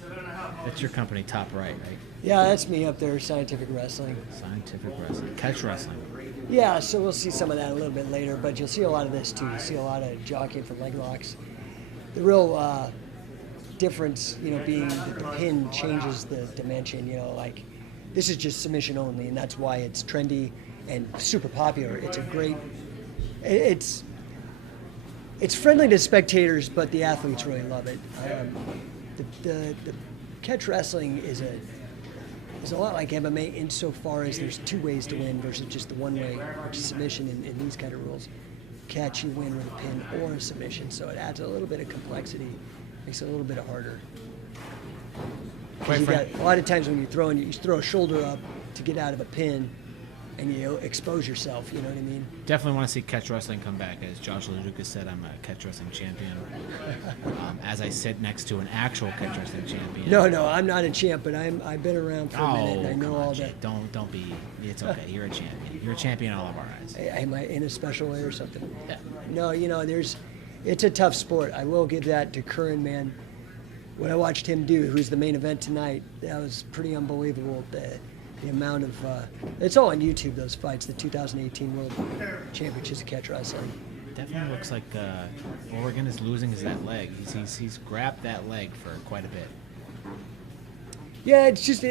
So they're gonna help That's your company, Top Right, right? Yeah, that's me up there, Scientific Wrestling. Scientific Wrestling. Catch Wrestling. Yeah, so we'll see some of that a little bit later, but you'll see a lot of this too. You'll see a lot of jockeying for leg locks. The real difference, being that the pin changes the dimension, like this is just submission only, and that's why it's trendy and super popular. It's a great, it's friendly to spectators, but the athletes really love it. The catch wrestling is a lot like MMA insofar as there's two ways to win versus just the one way, which is submission in these kind of rules. Catch, you win with a pin or a submission, so it adds a little bit of complexity, makes it a little bit harder. A lot of times when you throw a shoulder up to get out of a pin, and you expose yourself, you know what I mean? Definitely want to see catch wrestling come back. As Josh LaDuca said, I'm a catch wrestling champion. As I sit next to an actual catch wrestling champion. No, I'm not a champ, but I've been around for a minute, and I know all that. Don't be. It's okay. You're a champion. You're a champion in all of our eyes. Am I in a special way or something? Yeah. No, it's a tough sport. I will give that to Curran, man. What I watched him do, who's the main event tonight, that was pretty unbelievable. The amount of it's all on YouTube, those fights, the 2018 World Championships of catch wrestling. Definitely looks like Oregon is losing that leg. He's grabbed that leg for quite a bit. Yeah, it's just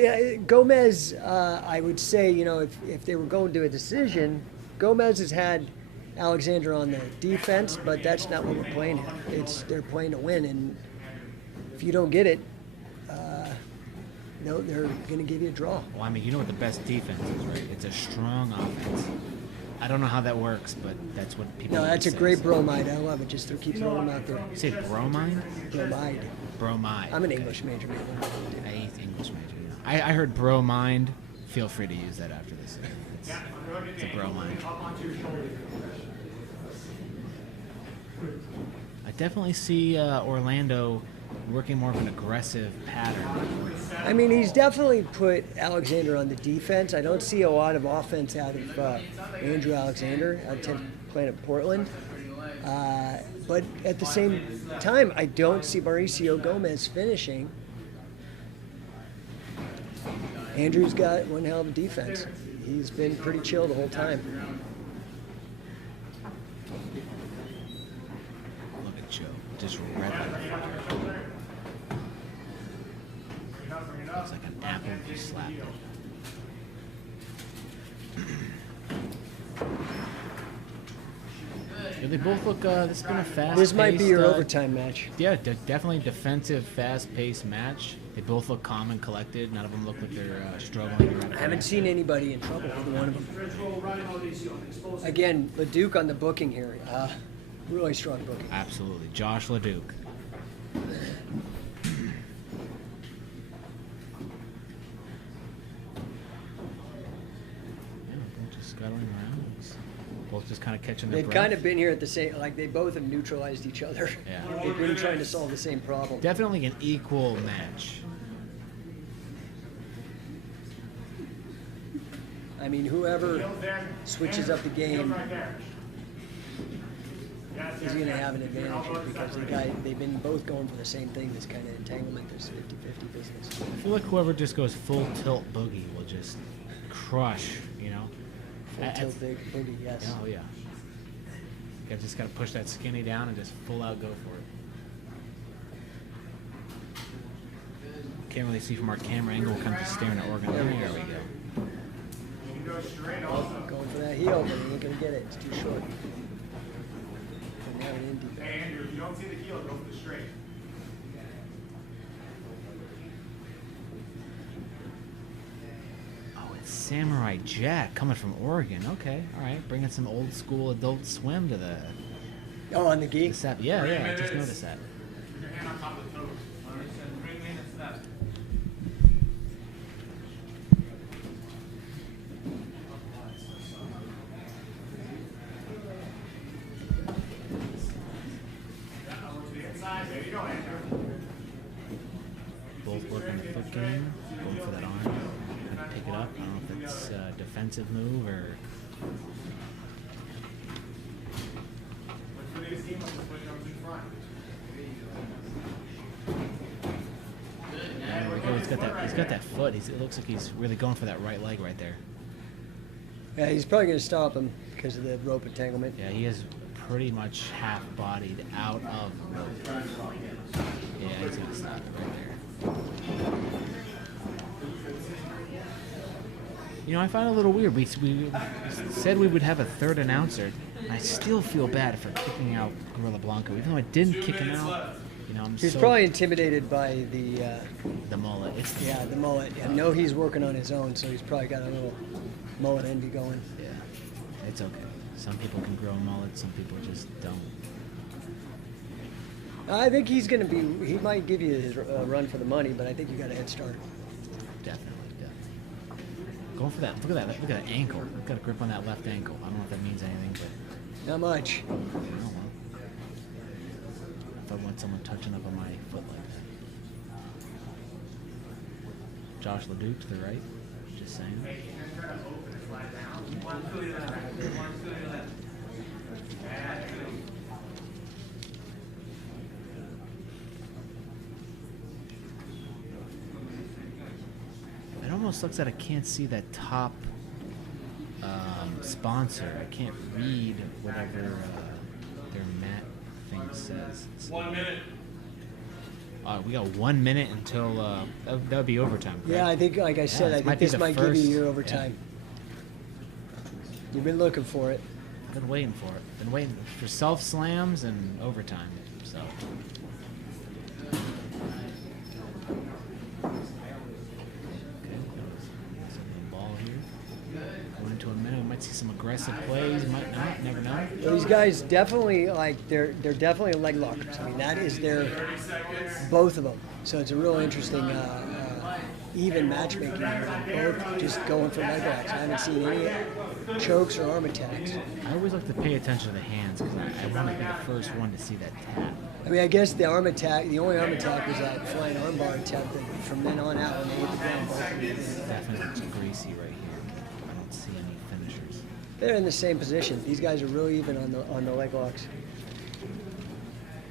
Gomez. I would say, if they were going to a decision, Gomez has had Alexander on the defense, but that's not what we're playing here. They're playing to win, and if you don't get it, they're going to give you a draw. Well, I mean, you know what the best defense is, right? It's a strong offense. I don't know how that works, but that's what people. No, that's a great bromide. I love it. Just keep throwing them out there. You say bromide? Bromide. Bromide. I'm an English major, man. I hate English major. I heard bromide. Feel free to use that after this. It's a bromide. I definitely see Orlando working more of an aggressive pattern. I mean, he's definitely put Alexander on the defense. I don't see a lot of offense out of Andrew Alexander out of playing at Portland. But at the same time, I don't see Mauricio Gomez finishing. Andrew's got one hell of a defense. He's been pretty chill the whole time. Look at Joe, just red like looks like an apple you slapped it. Yeah, they both look. This has been a fast. This might be your overtime match. Yeah, definitely defensive, fast-paced match. They both look calm and collected. None of them look like they're struggling. I haven't seen anybody in trouble with one of them. Again, LeDuc on the booking here. Really strong booking. Absolutely, Josh LeDuc. Scuttling around. Both just kind of catching their They've breath. kind of been here at the same, they both have neutralized each other. Yeah. They've been trying to solve the same problem. Definitely an equal match. I mean, whoever switches up the game is going to have an advantage here because they've been both going for the same thing, this kind of entanglement, this 50-50 business. I feel like whoever just goes full tilt boogie will just crush, Full tilt big boogie, yes. Oh, yeah. You just got to push that skinny down and just full out go for it. Can't really see from our camera angle, kind of just staring at Oregon. There we go. Going for that heel, but he ain't going to get it. It's too short. Hey, Andrew, if you don't see the heel, go for the straight. Samurai Jack coming from Oregon. Okay, all right. Bringing some old school Adult Swim to the. Oh, on the gi? Yeah, I just noticed that. Your hand on top of the toes. Bring me in a step. There you go, Andrew. Both working the foot game, going for that arm. Pick it up. I don't know if it's a defensive move or. There we go. He's He's got that foot. It looks like he's really going for that right leg right there. Yeah, he's probably going to stop him because of the rope entanglement. Yeah, he is pretty much half-bodied out of rope. Yeah, he's going to stop it right there. You know, I find it a little weird. We said we would have a third announcer. And I still feel bad for kicking out Gorilla Blanco, even though I didn't kick him out. You know, He's probably intimidated by the mullet. Yeah, the mullet. I know he's working on his own, so he's probably got a little mullet envy going. Yeah, it's okay. Some people can grow mullets, some people just don't. I think he's going to be. He might give you his run for the money, but I think you got a head start. Definitely. Going for that. Look at that. Look at that ankle. I've got a grip on that left ankle. I don't know if that means anything, but not much. I don't know. If I want someone touching up on my foot like that. Josh LeDuc to the right. Just saying. It almost looks like I can't see that top sponsor. I can't read whatever their mat thing says. 1 minute. We got 1 minute until that would be overtime. Correct? Yeah, I think, like I said, I think this might give you your overtime. Yeah. You've been looking for it. I've been waiting for it. Been waiting for self slams and overtime. So. Into a minute, we might see some aggressive plays, might not, never know. Well, these guys definitely they're definitely leg lockers. I mean, that is both of them. So it's a real interesting even matchmaking. They're both just going for leg locks. I haven't seen any chokes or arm attacks. I always like to pay attention to the hands because I want to be the first one to see that tap. I mean, I guess the only arm attack was that flying armbar attempt, and from then on out, when they hit the ground, both of them Definitely looks greasy right here. I don't see any finishers. they're in the same position. These guys are really even on the leg locks.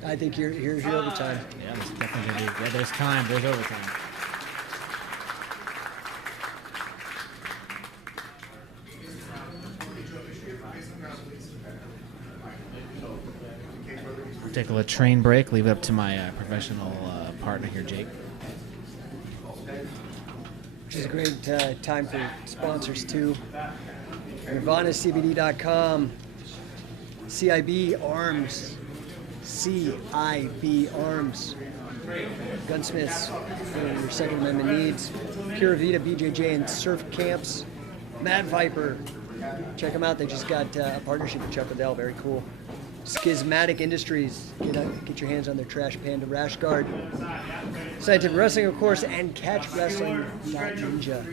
I think here's your overtime. Yeah, there's definitely going to be, there's time, there's overtime. Take a little train break, leave it up to my professional partner here, Jake. Which is a great time for sponsors too. NirvanaCBD.com, CIB Arms, CIB Arms, Gunsmiths for your Second Amendment needs, Pure Vita, BJJ, and surf camps. Mad Viper, check them out. They just got a partnership with Chuck Liddell, very cool. Schismatic Industries, get your hands on their Trash Panda rash guard. Scientific Wrestling, of course, and CatchWrestling.Ninja.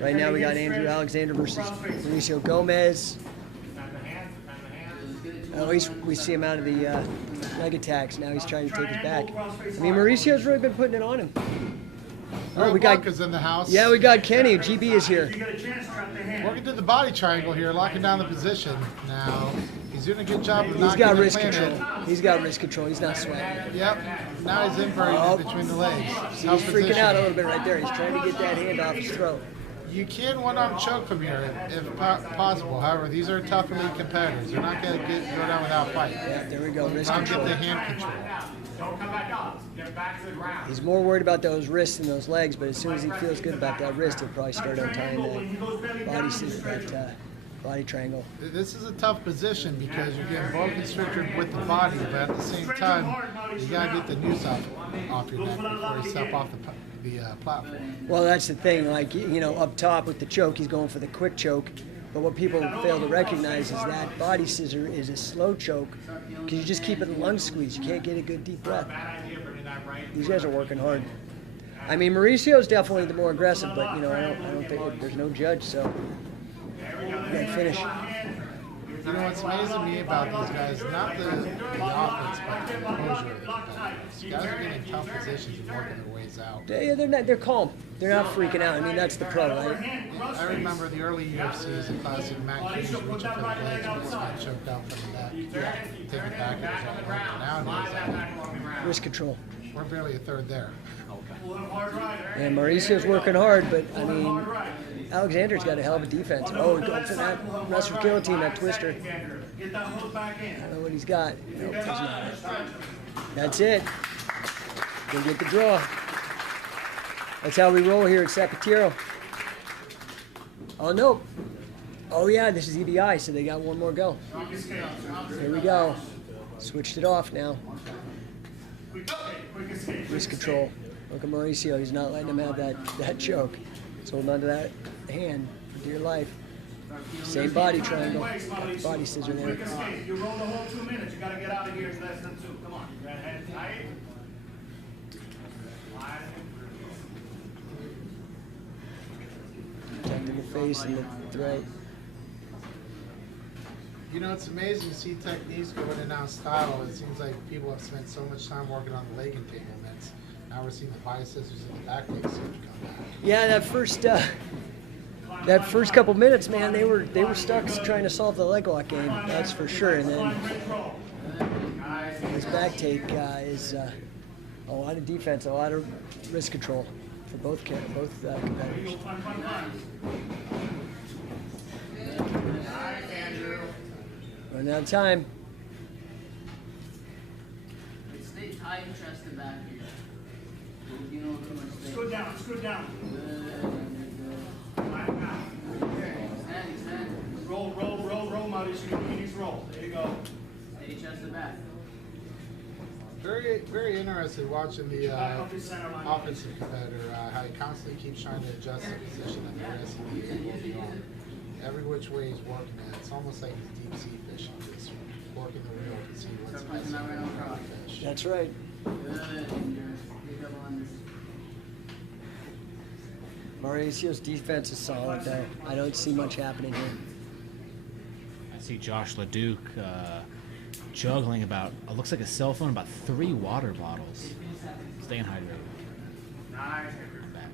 Right now we got Andrew Alexander versus Mauricio Gomez. At least we see him out of the leg attacks. Now he's trying to take his back. I mean, Mauricio's really been putting it on him. Oh, we got in the house. Yeah, we got Kenny. GB is here. Working to the body triangle here, locking down the position. Now he's doing a good job of He's not got getting wrist planted. control. He's got wrist control. He's not sweating. Yep. Now he's inverted between the legs. See, he's freaking out a little bit right there. He's trying to get that hand off his throat. You can one-arm choke from here if possible. However, these are tough elite competitors. They're not going to go down without fight. Yeah, there we go. Wrist I'll control. get the hand control. Don't come back up. Get back to the ground. He's more worried about those wrists and those legs, but as soon as he feels good about that wrist, he'll probably start untying that body triangle. This is a tough position because you're getting ball constricted with the body, but at the same time, you got to get the noose off your neck before you step off the platform. Well, that's the thing. Like, you know, up top with the choke, he's going for the quick choke. But what people fail to recognize is that body scissor is a slow choke because you just keep it in lung squeeze. You can't get a good deep breath. These guys are working hard. I mean, Mauricio's definitely the more aggressive, but, you know, I don't think there's no judge, so we gotta finish. You know what's amazing me about these guys, not the offense, but the composure of the competitors. These guys are getting in tough positions and working their ways out. Yeah, they're calm. They're not freaking out. I mean, that's the pro, right? I remember the early UFCs, the classic Matt Hughes reaching for the legs when this got choked out from the neck. Take it back, it was all over. Nowadays, Wrist control. We're barely a third there. And Mauricio's working hard, but I mean, Alexander's got a hell of a defense. Oh, going for that wrestler guillotine, that twister. I don't know what he's got. Nope, he's not. That's it. Go get the draw. That's how we roll here at Sapateiro. Oh, no. Oh, yeah, this is EBI, so they got one more go. Here we go. Switched it off now. Wrist control. Look at Mauricio. He's not letting him have that choke. He's holding on to that hand for dear life. Same body triangle. Body scissor there. You roll the whole 2 minutes. You got to get out of here. It's less than 2. Come on. Grab head tight. Protecting the face and the throat. You know, it's amazing to see techniques go in and out of style. It seems like people have spent so much time working on the leg entanglements. Now we're seeing the body scissors and the back leg seem to come back. Yeah, that first couple minutes, man, they were stuck trying to solve the leg lock game. That's for sure. And then his back take is a lot of defense, a lot of wrist control for both competitors. Running out of time. Stay tight, chest and back here. You know, too much space. Scoot down. Scoot down. Stand. Roll, Mauricio. You need to roll. There you go. Stay chest and back. Very, very interested watching the offensive competitor, how he constantly keeps trying to adjust the position of the wrist and keep working on. Every which way he's working at. It's almost like he's deep sea fishing, just working the reel to see what's missing on the fish. That's right. Mauricio's defense is solid, though. I don't see much happening here. I see Josh LeDuc juggling about, it looks like a cell phone, about 3 water bottles. Staying hydrated. Nice. Back.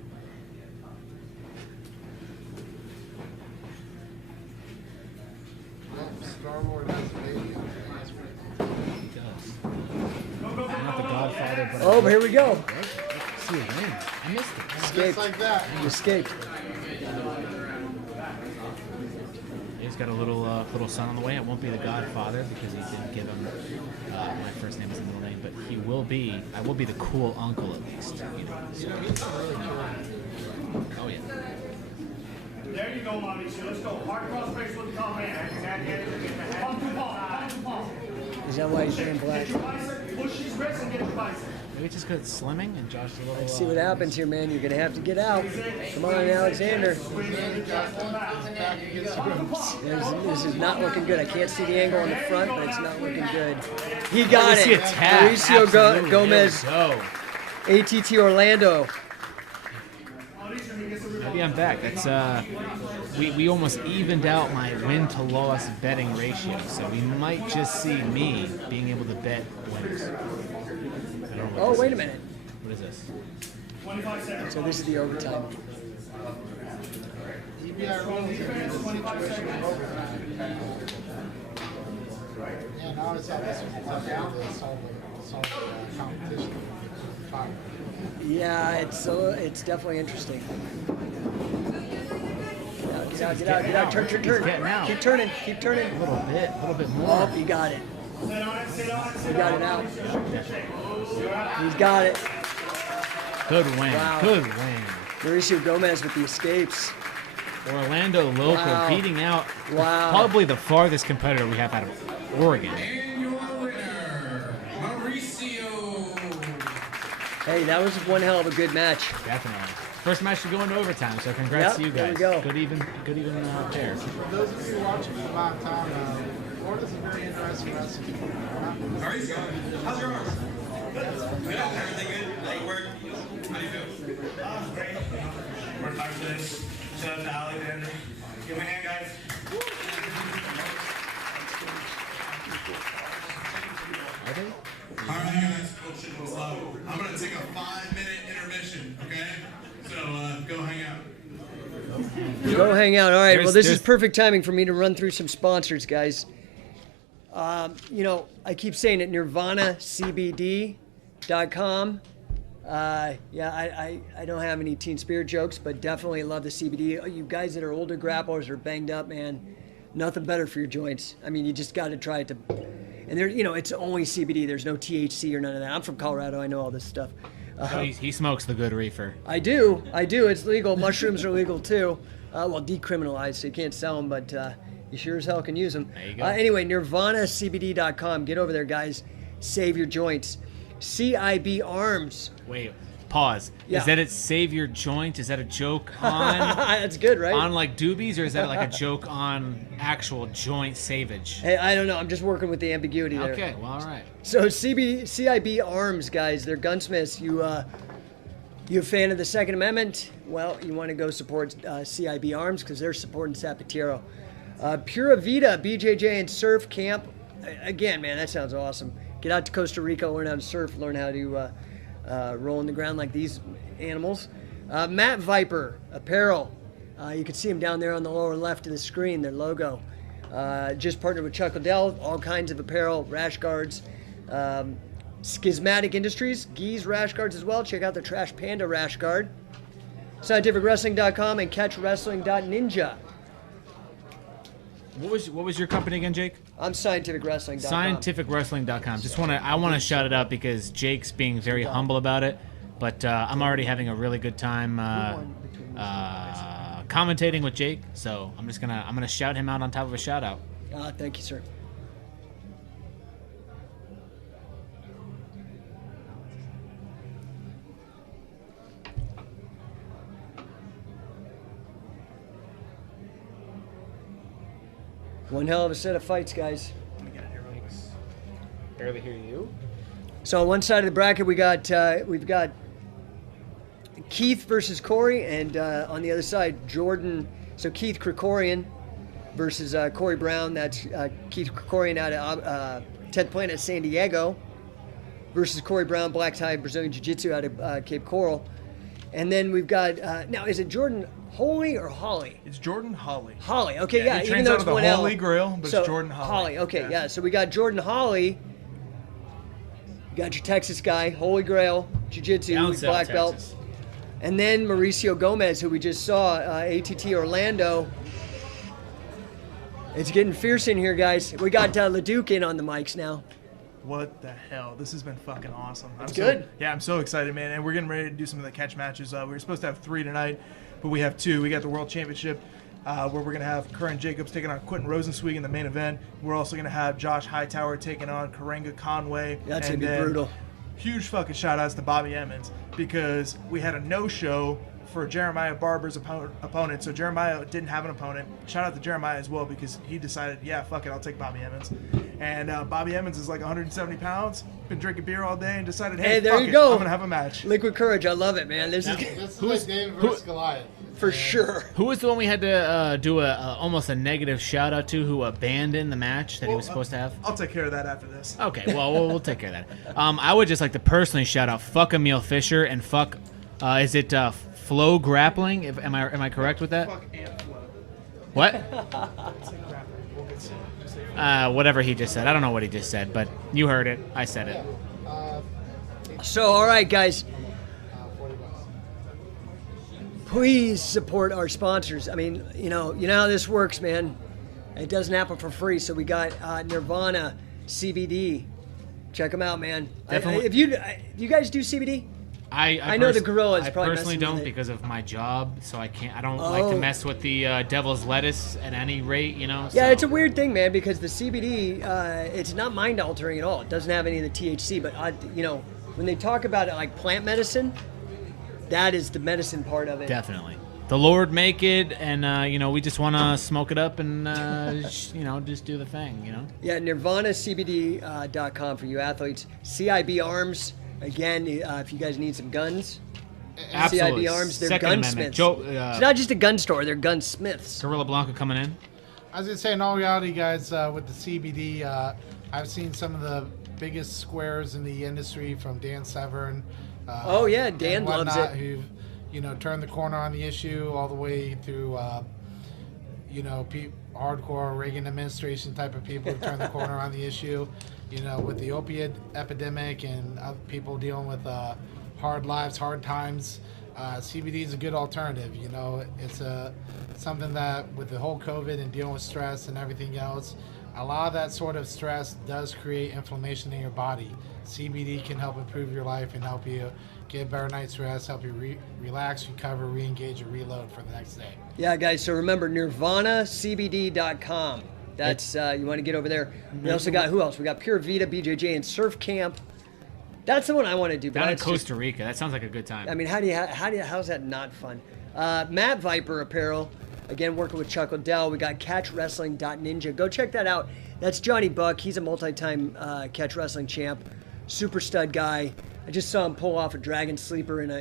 Well, Star-Lord has a baby on there. That's pretty cool. He does. Not the Godfather, but Oh, here we go. see a ring. I missed it. Escaped. Just like that. You escaped. He's got a little son on the way. It won't be the Godfather because he didn't give him my first name as a middle name, but he will be. I will be the cool uncle at least. You know. So. Oh yeah. There you go, Mauricio. Let's go. Hard cross face with the tall hand. Palm to palm. Is that why he's wearing black? Push his wrist and get your bicep. Maybe just because it's slimming and Josh is a little. Let's see what happens here, man. You're going to have to get out. Come on, Alexander. This is not looking good. I can't see the angle on the front, but it's not looking good. He got See a it. tap. Mauricio Absolutely. Gomez, There ATT Orlando. we go. Maybe I'm back. That's we almost evened out my win to loss betting ratio, so we might just see me being able to bet winners. I don't know what Oh, this wait is. a minute. What is this? 25 seconds. So this is the overtime. EBI rules are 25 seconds overtime. Yeah, now it's how this was solve competition. Yeah, it's definitely interesting. Get out. Turn. getting out. Keep turning. A little bit more. Oh, he got it. He got it out. He's got it. Good win. Wow. Good win. Mauricio Gomez with the escapes. Orlando Loco Wow. beating out Wow. probably the farthest competitor we have out of Oregon. And your winner, Mauricio. Hey, that was one hell of a good match. Definitely. First match to go into overtime, so congrats Yep, to you there guys. we go. Good even pair. For those of you watching from out of town, Florida's a very interesting wrestling community. Mauricio, how's your arm? Good. Everything good? Leg work? How do you feel? Great. We're hard for this. Shout out to Alexander. Give me a hand, guys. Are they? All right, guys. So I'm going to take a 5-minute intermission, okay? So go hang out. Go hang out. All right. Well, this is There's- perfect timing for me to run through some sponsors, guys. I keep saying it, NirvanaCBD.com. Yeah, I don't have any Teen Spirit jokes, but definitely love the CBD. You guys that are older grapplers or banged up, man, nothing better for your joints. I mean, you just got to try it to. And there, it's only CBD. There's no THC or none of that. I'm from Colorado. I know all this stuff. He smokes the good reefer. I do. It's legal. Mushrooms are legal too. Well, decriminalized, so you can't sell them, but you sure as hell can use them. There you go. Anyway, nirvanacbd.com. Get over there, guys. Save your joints. CIB Arms. Wait, pause. Yeah. Is that it? Save your joint? Is that a joke on That's good, right? on like doobies, or is that like a joke on actual joint savage? Hey, I don't know. I'm just working with the ambiguity there. Okay, well, all right. So CIB Arms, guys, they're gunsmiths. You a fan of the Second Amendment? Well, you want to go support CIB Arms because they're supporting Sapateiro. Pura Vida, BJJ, and Surf Camp. Again, man, that sounds awesome. Get out to Costa Rica, learn how to surf, learn how to roll on the ground like these animals. Matt Viper Apparel. You can see them down there on the lower left of the screen, their logo. Just partnered with Chuck Liddell, all kinds of apparel, rash guards. Schismatic Industries, Geese rash guards as well. Check out the Trash Panda rash guard. ScientificWrestling.com and CatchWrestling.ninja. What was your company again, Jake? I'm ScientificWrestling.com. ScientificWrestling.com. I want to shout it out because Jake's being very humble about it, but I'm already having a really good time commentating with Jake. So I'm gonna shout him out on top of a shout out. Thank you, sir. One hell of a set of fights, guys. Barely hear you. So on one side of the bracket, we've got Keith versus Corey, and on the other side, Jordan. So Keith Krikorian versus Corey Brown. That's Keith Krikorian out of 10th Planet San Diego versus Corey Brown, Black Tie Brazilian Jiu-Jitsu out of Cape Coral. And then we've got now, is it Jordan Holy or Holly? It's Jordan Holly. Holly, okay, yeah. He Even trains though out it's of the one L. Holy Grail, but So, it's Jordan Holly. Okay, yeah. So we got Jordan Holly. You got your Texas guy, Holy Grail, Jiu-Jitsu, Down south black belt. Texas. And then Mauricio Gomez, who we just saw, ATT Orlando. It's getting fierce in here, guys. We got LeDuc in on the mics now. What the hell? This has been fucking awesome. It's good. Yeah, I'm so excited, man. And we're getting ready to do some of the catch matches. We were supposed to have 3 tonight, but we have 2. We got the World Championship, where we're going to have Curran Jacobs taking on Quentin Rosenzweig in the main event. We're also going to have Josh Hightower taking on Karenga Conway. That's going and to be then brutal. Huge fucking shout-outs to Bobby Emmons because we had a no-show for Jeremiah Barber's opponent. So Jeremiah didn't have an opponent. Shout out to Jeremiah as well because he decided, yeah, fuck it, I'll take Bobby Emmons. And Bobby Emmons is like 170 pounds, been drinking beer all day and decided, hey, there fuck you it, go. I'm going to have a match. Liquid Courage, I love it, man. This is This is like David versus Goliath. for sure. Who was the one we had to do almost a negative shout out to who abandoned the match that he was supposed to have? I'll take care of that after this. Okay, well, we'll take care of that. I would just like to personally shout out fuck Emil Fisher and fuck, is it Flow Grappling? Am I correct with that? Fuck Ant Flow. What? Say grappling. We'll get some. Whatever he just said. I don't know what he just said, but you heard it. I said it. So, all right, guys. 40 bucks. Please support our sponsors. I mean, you know how this works, man. It doesn't happen for free. So we got Nirvana CBD. Check them out, man. Definitely. If you guys do CBD? I know the Gorilla is I probably personally messing with don't it. because of my job, so I can't. I don't like to mess with the devil's lettuce at any rate, you know. Yeah, so. it's a weird thing, man, because the CBD, it's not mind altering at all. It doesn't have any of the THC, but when they talk about it like plant medicine, that is the medicine part of it. Definitely. The Lord make it, and we just want to smoke it up and just do the thing, you know. Yeah, NirvanaCBD.com for you athletes. CIB Arms. Again, if you guys need some guns, Absolutely. CIB Arms, they're Second Amendment. gunsmiths. Joe, It's not just a gun store, they're gunsmiths. Gorilla Blanco coming in. I was gonna say, in all reality, guys, with the CBD, I've seen some of the biggest squares in the industry, from Dan Severn. Oh, yeah, Dan and loves whatnot, it. Who've turned the corner on the issue all the way through, hardcore Reagan administration type of people who turned the corner on the issue. With the opiate epidemic and other people dealing with hard lives, hard times, CBD is a good alternative. You know, it's something that with the whole COVID and dealing with stress and everything else, a lot of that sort of stress does create inflammation in your body. CBD can help improve your life and help you get a better night's rest, help you relax, recover, re-engage, and reload for the next day. Yeah, guys, so remember, nirvanacbd.com. That's, you want to get over there. We also got, who else? We got Pure Vita, BJJ, and Surf Camp. That's the one I want to do. But Down in Costa Rica. That sounds like a good time. I mean, how's that not fun? Matt Viper Apparel. Again, working with Chuck Liddell. We got catchwrestling.ninja. Go check that out. That's Johnny Buck. He's a multi-time catch wrestling champ. Super stud guy. I just saw him pull off a Dragon Sleeper in a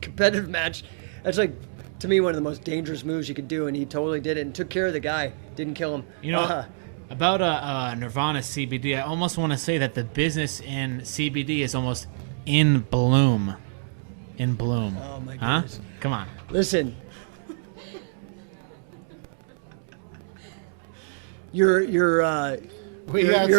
competitive match. That's like, to me, one of the most dangerous moves you could do, and he totally did it and took care of the guy. Didn't kill him. You know, about Nirvana CBD, I almost want to say that the business in CBD is almost in bloom. In bloom. Oh, my goodness. Huh? Come on. Listen. Your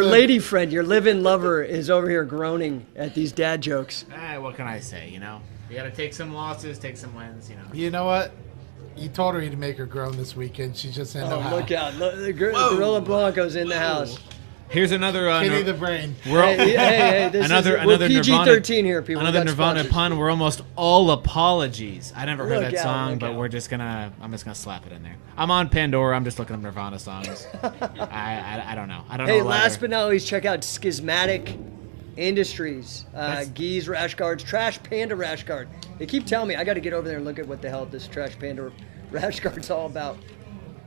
lady friend, your live-in lover, is over here groaning at these dad jokes. What can I say? You know, you got to take some losses, take some wins. You know. You know what? You told her to make her groan this weekend. She just didn't know how. Look out! Look, the Gorilla Blanco's in the house. Here's another Kitty the brain. Hey, this another we're PG-13 here, people. Another Nirvana pun. We're almost all apologies. I never heard that song, but I'm just gonna slap it in there. I'm on Pandora. I'm just looking up Nirvana songs. I don't know. I don't know. Hey, last but not least, check out Schismatic Industries. Geese rash guards, Trash Panda rash guard. They keep telling me I got to get over there and look at what the hell this Trash Panda rash guard's all about.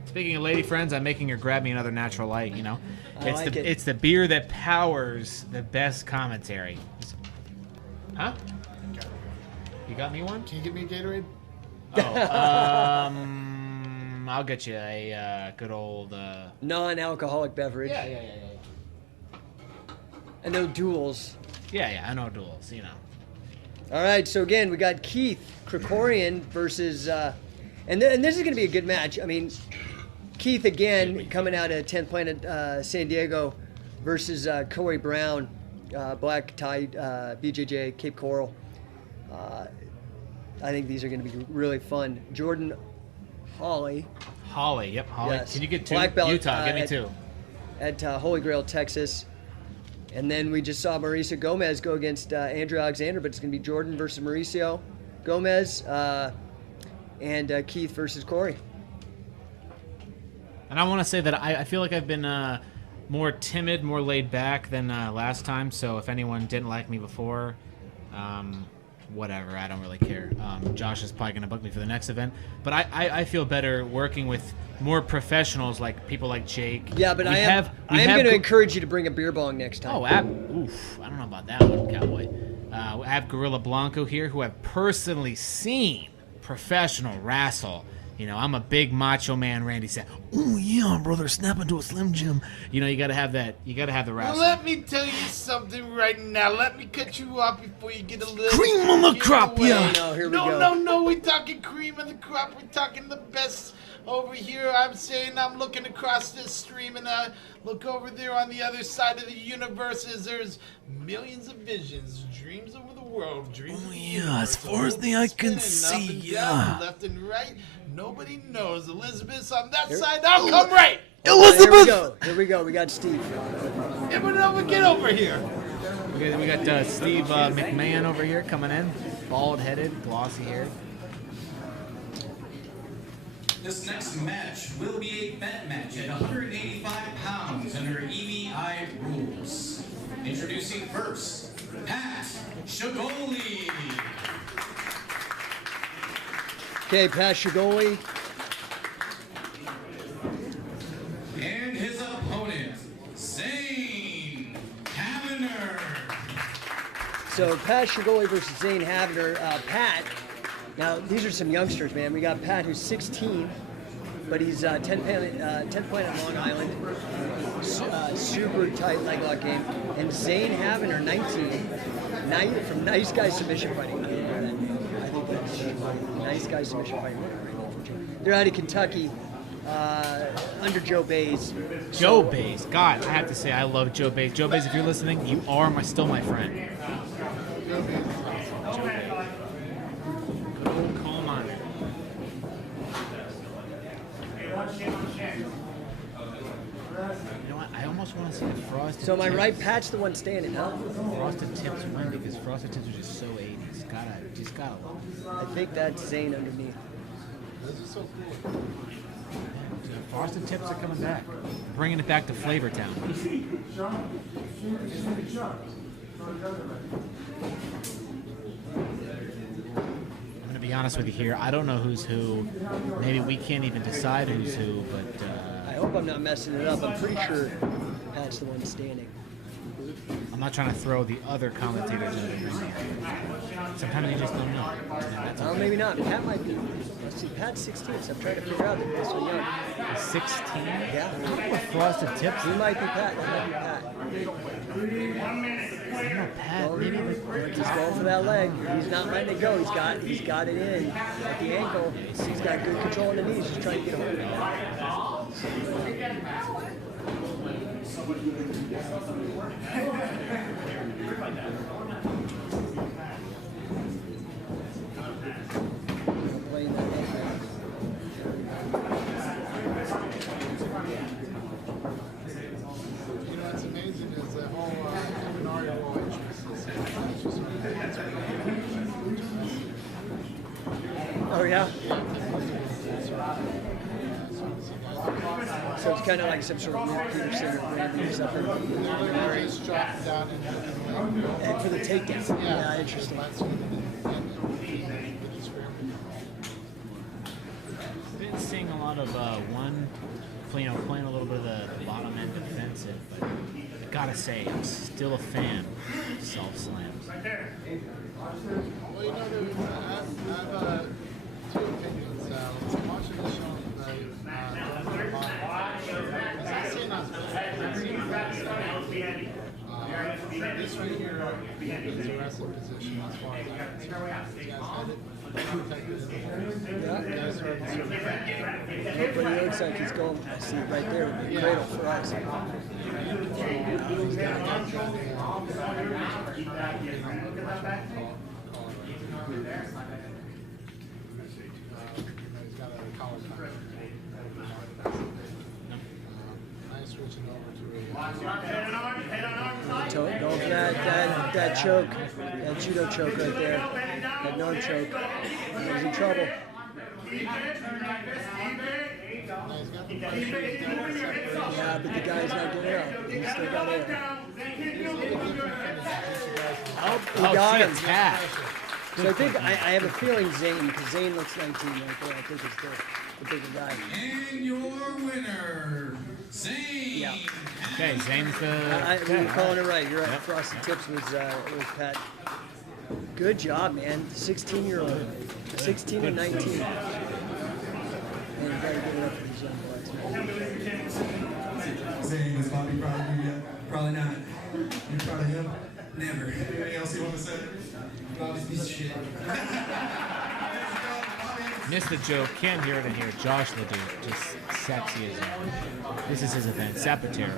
Speaking of lady friends, I'm making her grab me another Natural Light. You know, it's the beer that powers the best commentary. Huh? You got me one? Can you get me a Gatorade? Oh, I'll get you a good old non-alcoholic beverage. Yeah. And no duels. Yeah, I know duels. You know. All right, so again, we got Keith Krikorian versus, and this is going to be a good match. I mean, Keith again coming out of 10th Planet San Diego versus Corey Brown, Black Tie, BJJ, Cape Coral. I think these are going to be really fun. Jordan Hawley. Yep, Hawley. Yes. Can you get two? Black belt, Utah, give me two. At Holy Grail, Texas. And then we just saw Mauricio Gomez go against Andrew Alexander, but it's going to be Jordan versus Mauricio Gomez and Keith versus Corey. And I want to say that I feel like I've been more timid, more laid back than last time. So if anyone didn't like me before, whatever, I don't really care. Josh is probably going to book me for the next event. But I feel better working with more professionals, like people like Jake. Yeah, but I am going to encourage you to bring a beer bong next time. Oh, I don't know about that one, Cowboy. I have Gorilla Blanco here, who I've personally seen professional wrestle. You know, I'm a big macho man, Randy said. Oh, yeah, brother, snap into a Slim Jim. You know, you got to have that. You got to have the wrestling. Well, let me tell you something right now. Let me cut you off before you get a little... Cream on the crop, yeah. No, here we go. No, we're talking cream of the crop. We're talking the best over here. I'm saying I'm looking across this stream, and I look over there on the other side of the universe as there's millions of visions, dreams over the world, dreams. Oh, yeah, as far as the eye can see, yeah. Left and right. Nobody knows. Elizabeth's on that side. I'll come right. Elizabeth! Here we go. We got Steve. Get over here. We got Steve McMahon over here coming in. Bald-headed, glossy hair. This next match will be a bet match at 185 pounds under EBI rules. Introducing first, Pat Shigoli. Okay, Pat Shigoli. And his opponent, Zane Havener. So Pat Shigoli versus Zane Havener. Pat, now these are some youngsters, man. We got Pat, who's 16, but he's 10th Planet Long Island. Super tight leg lock game. And Zane Havener, 19, from Nice Guy Submission Fighting. I think that's Nice Guy Submission Fighting. They're out of Kentucky. Under Joe Bays. Joe Bays. God, I have to say, I love Joe Bays. Joe Bays, if you're listening, you are still my friend. just want to see the frosted. So am I tips. right? Pat's the one standing, huh? Frosted tips win because frosted tips are just so 80s. Just gotta love it. I think that's Zane underneath. This is so cool. Frosted tips are coming back, bringing it back to Flavor Town. I'm gonna be honest with you here. I don't know who's who. Maybe we can't even decide who's who, but I hope I'm not messing it up. I'm pretty sure Pat's the one standing. I'm not trying to throw the other commentators under the ring. Sometimes you just don't know. And that's Oh, okay. maybe not. Pat might be. Let's see, Pat's 16, so I'm trying to figure out if this one young. 16? Yeah. With frosted tips? He might be Pat. He might be Pat. I don't know, Pat. Well, Maybe he's going for that leg. He's not letting it go. He's got it in at the ankle. He's got good control on the knees. He's trying to get hold of it. Playing that neck back. You know what's amazing is the whole entrepreneurial interest is just Oh yeah. So it's kind of like some sort of Luke Peterson or Randy or something. Very dropped down And for the takedown. Yeah, interesting. Been seeing a lot of one, playing a little bit of the bottom end defensive, but I gotta say, I'm still a fan of self slams. Well, you know, I have two opinions. Watching the show tonight, as I say not this right here is a wrestling position as far as I'm concerned. You guys had it protected in the But he looks like he's going, I see it right there, with the cradle for us. He's got a collar cut. Nice reaching over to a Don't that choke, that judo choke right there, that arm choke. He's in trouble. Yeah, but the guy's not getting up. He's still got air. He got him. So I think I have a feeling Zane, because Zane looks 19 right there. I think it's the bigger guy. And your winner, Zane. Yeah. Okay, Zane's We were calling it right. You're right. Frosted Tips was Pat. Good job, man. 16-year-old. 16 and 19. Man, you gotta give it up for these young boys. Zane, is Bobby proud of you yet? Probably not. You proud of him? Never. Anything else you want to say? Bobby's a piece of shit. Missed the joke, can't hear it in here. Josh Ledoux, just sexy as ever. This is his event, Sapateiro.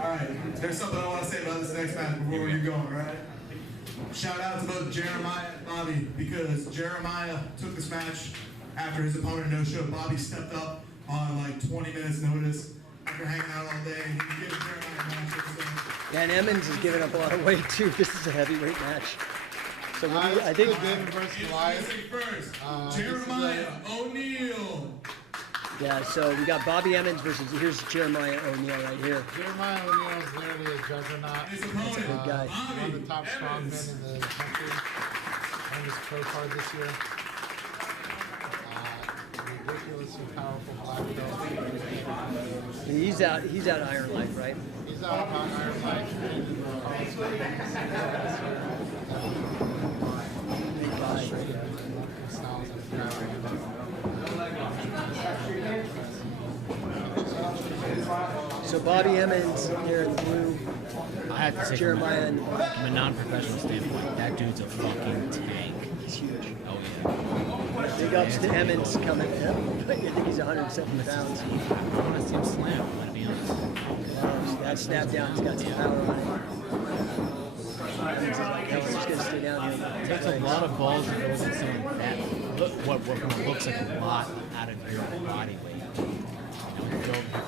Alright, there's something I want to say about this next match before you're going, right? Shout out to both Jeremiah and Bobby, because Jeremiah took this match after his opponent no-showed. Bobby stepped up on like 20 minutes notice after hanging out all day. He gave Jeremiah a match. So. Yeah, and Emmons is giving up a lot of weight too. This is a heavyweight match. So what do you, I think. David versus Elias. First, Jeremiah O'Neal. Yeah, so we got Bobby Emmons versus, here's Jeremiah O'Neal right here. Jeremiah O'Neal is literally a juggernaut. His opponent, That's a good guy. One of the top strongmen in the country. On his pro card this year. Ridiculously powerful black belt. He's out Iron Life, right? He's out of Iron Life. Big guy. So Bobby Emmons here in blue. I have to say, Jeremiah in from a non-professional standpoint, that dude's a fucking tank. He's huge. Oh yeah. Big ups to Emmons coming in. I think he's 170 pounds. I want to see him slam, I'm gonna be honest. That snap down, he's got some power on it. Emmons is like, hell, I'm just going to stay down here. It takes a lot of balls to go against someone that what looks like a lot out of your body weight. You know,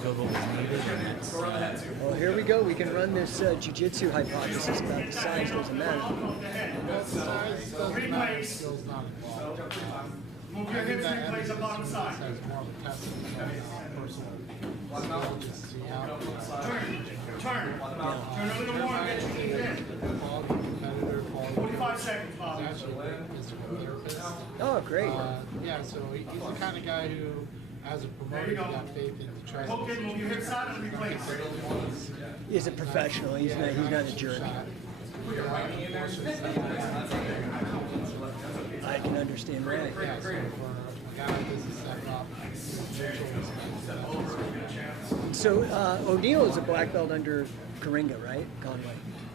Build what was needed, and that's, Well, here we go. We can run this jiu-jitsu hypothesis about the size doesn't matter. Skills not involved. Move your hips, replace up on the side. That's more of a test of personal skill, just to see how Turn a little more and get your knees in. quality competitor, quality 45 seconds, Bob. actually a physical therapist. Oh, great. Yeah, so he's the kind of guy who, as a promoter, you got faith in to try to Hook it, move your hips side and replace. He's a professional. He's not a jerk. I can understand that. Yeah, so for a guy like this, it's step up. So O'Neal is a black belt under Coringa, right? Conway.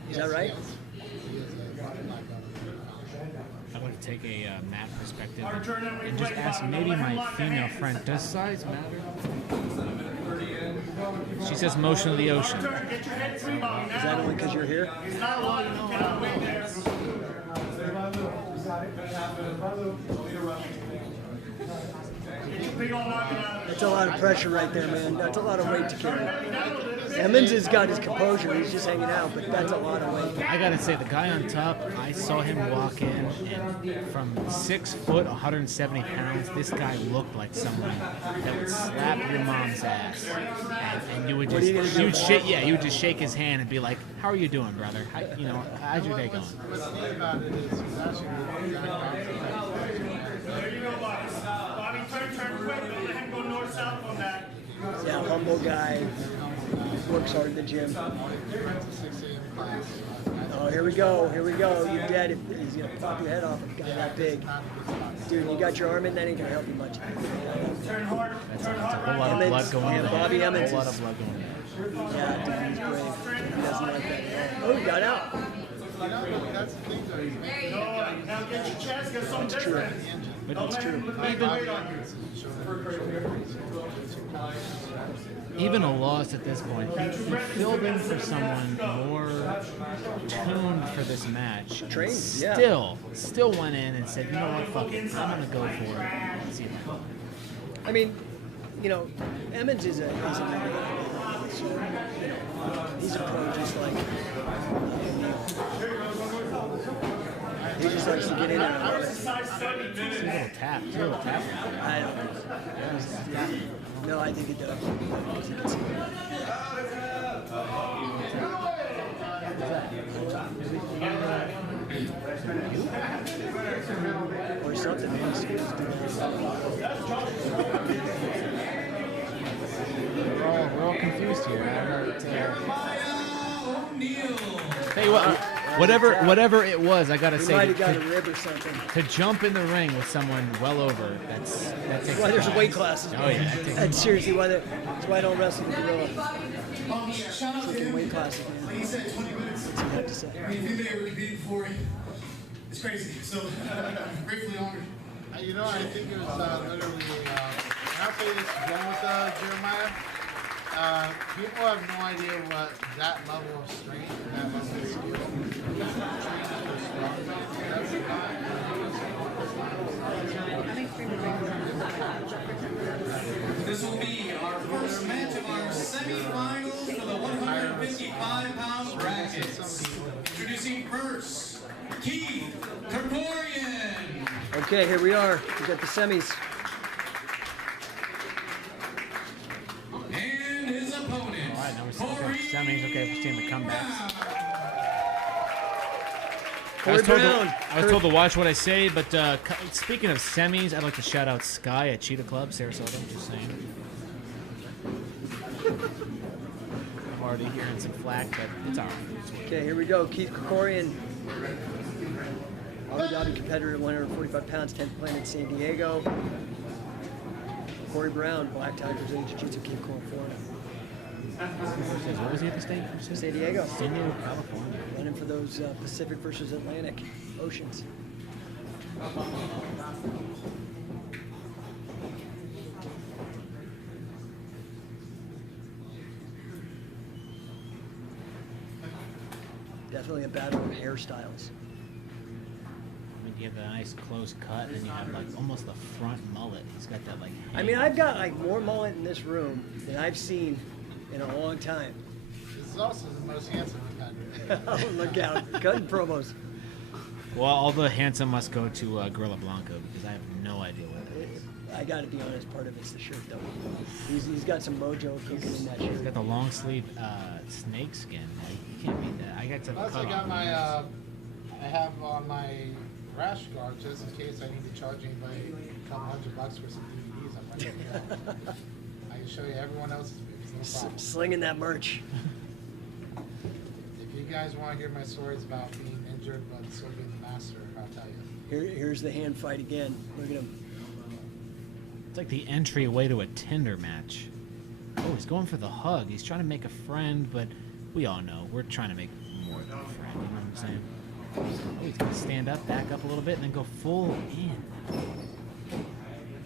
Is that right? He is a black belt. I'd like to take a mat perspective and just ask maybe my female friend, does size matter? She says motion of the ocean. Get your head free, Bobby. Is that only because you're here? It's not long, you cannot wait there. Get your big old noggin out of That's a lot of pressure right there, man. That's a lot of weight to carry. Emmons has got his composure. He's just hanging out, but that's a lot of weight. I gotta say, the guy on top, I saw him walk in, and from 6 foot, 170 pounds, this guy looked like someone that would slap your mom's ass. And you would just, you would just shake his hand and be like, "How are you doing, brother? How's your day going?" What's neat about it is he's actually really There you go, Bobby. Bobby, turn quick. Don't let him go north-south on that. Yeah, humble guy. Works hard in the gym. Oh, here we go. Here we go. You're dead. He's going to pop your head off a guy that big. Dude, you got your arm in, that ain't going to help you much. Turn hard. Turn hard. A whole lot of blood going in. Bobby Emmons A whole lot is- of blood going in. Yeah, dude, he's brave. He doesn't like that at all. Oh, he got out. That's the thing, though. He's making Now get your chest, get some different. Don't let him lift that weight on you. Even a loss at this point, he filled in for someone more tuned for this match. Trained, yeah. Still went in and said, "You know what, fuck it, I'm gonna go for it." Let's see that. I mean, Emmons is a so, he's a pro just like he just likes to get in there. He's a little tap. I don't know. No, I think it does. Or something. We're all confused here. Hey, whatever it was, I gotta He say, might have got a rib or something. to jump in the ring with someone well over, that takes. Why there's weight classes. Oh yeah, that takes That's seriously that's why I don't wrestle the gorilla. Shout out to Freaking him. weight classes, man. Like he said, 20 minutes. That's what I have to say. I mean, if you made it with beat before, it's crazy. So, I'm gratefully honored. I think it was literally, and I'll say this again with Jeremiah, people have no idea what that level of strength and that level of skill This will be our first match of our semifinals for the 155-pound brackets. Introducing first, Keith Kerkorian. Okay, here we are. We got the semis. And his opponent, All right, now we're semis. Okay, we're seeing the comebacks. I was told to watch what I say, but speaking of semis, I'd like to shout out Sky at Cheetah Club, Sarasota. Just saying. I'm already hearing some flack, but it's all right. Okay, here we go. Keith Kerkorian, Abu Dhabi competitor, 145 pounds, 10th planet, San Diego. Corey Brown, Black Tigers, Jiu-Jitsu, Cape Coral, Florida. What was he at the state? San Diego. San Diego, California. Running for those Pacific versus Atlantic Oceans. Definitely a battle of hairstyles. I mean, you have a nice close cut, and then you have like almost the front mullet. He's got that like. I mean, I've got like more mullet in this room than I've seen in a long time. This is also the most handsome competitor. Oh, look out. Cutting promos. Well, all the handsome must go to Gorilla Blanco because I have no idea what that is. I got to be honest, part of it's the shirt, though. He's got some mojo cooking in that shirt. He's got the long sleeve snake skin. You can't beat that. I got to Plus, cut I got off. my, I have on my rash guard just in case I need to charge anybody a couple $100 for some DVDs. I'm ready to go. I can show you everyone else's movies, no problem. Slinging that merch. If you guys want to hear my stories about being injured but still being the master, I'll tell you. Here's the hand fight again. Look at him. It's like the entryway to a Tinder match. Oh, he's going for the hug. He's trying to make a friend, but we all know we're trying to make more than a friend. You know what I'm saying? Oh, he's going to stand up, back up a little bit, and then go full in.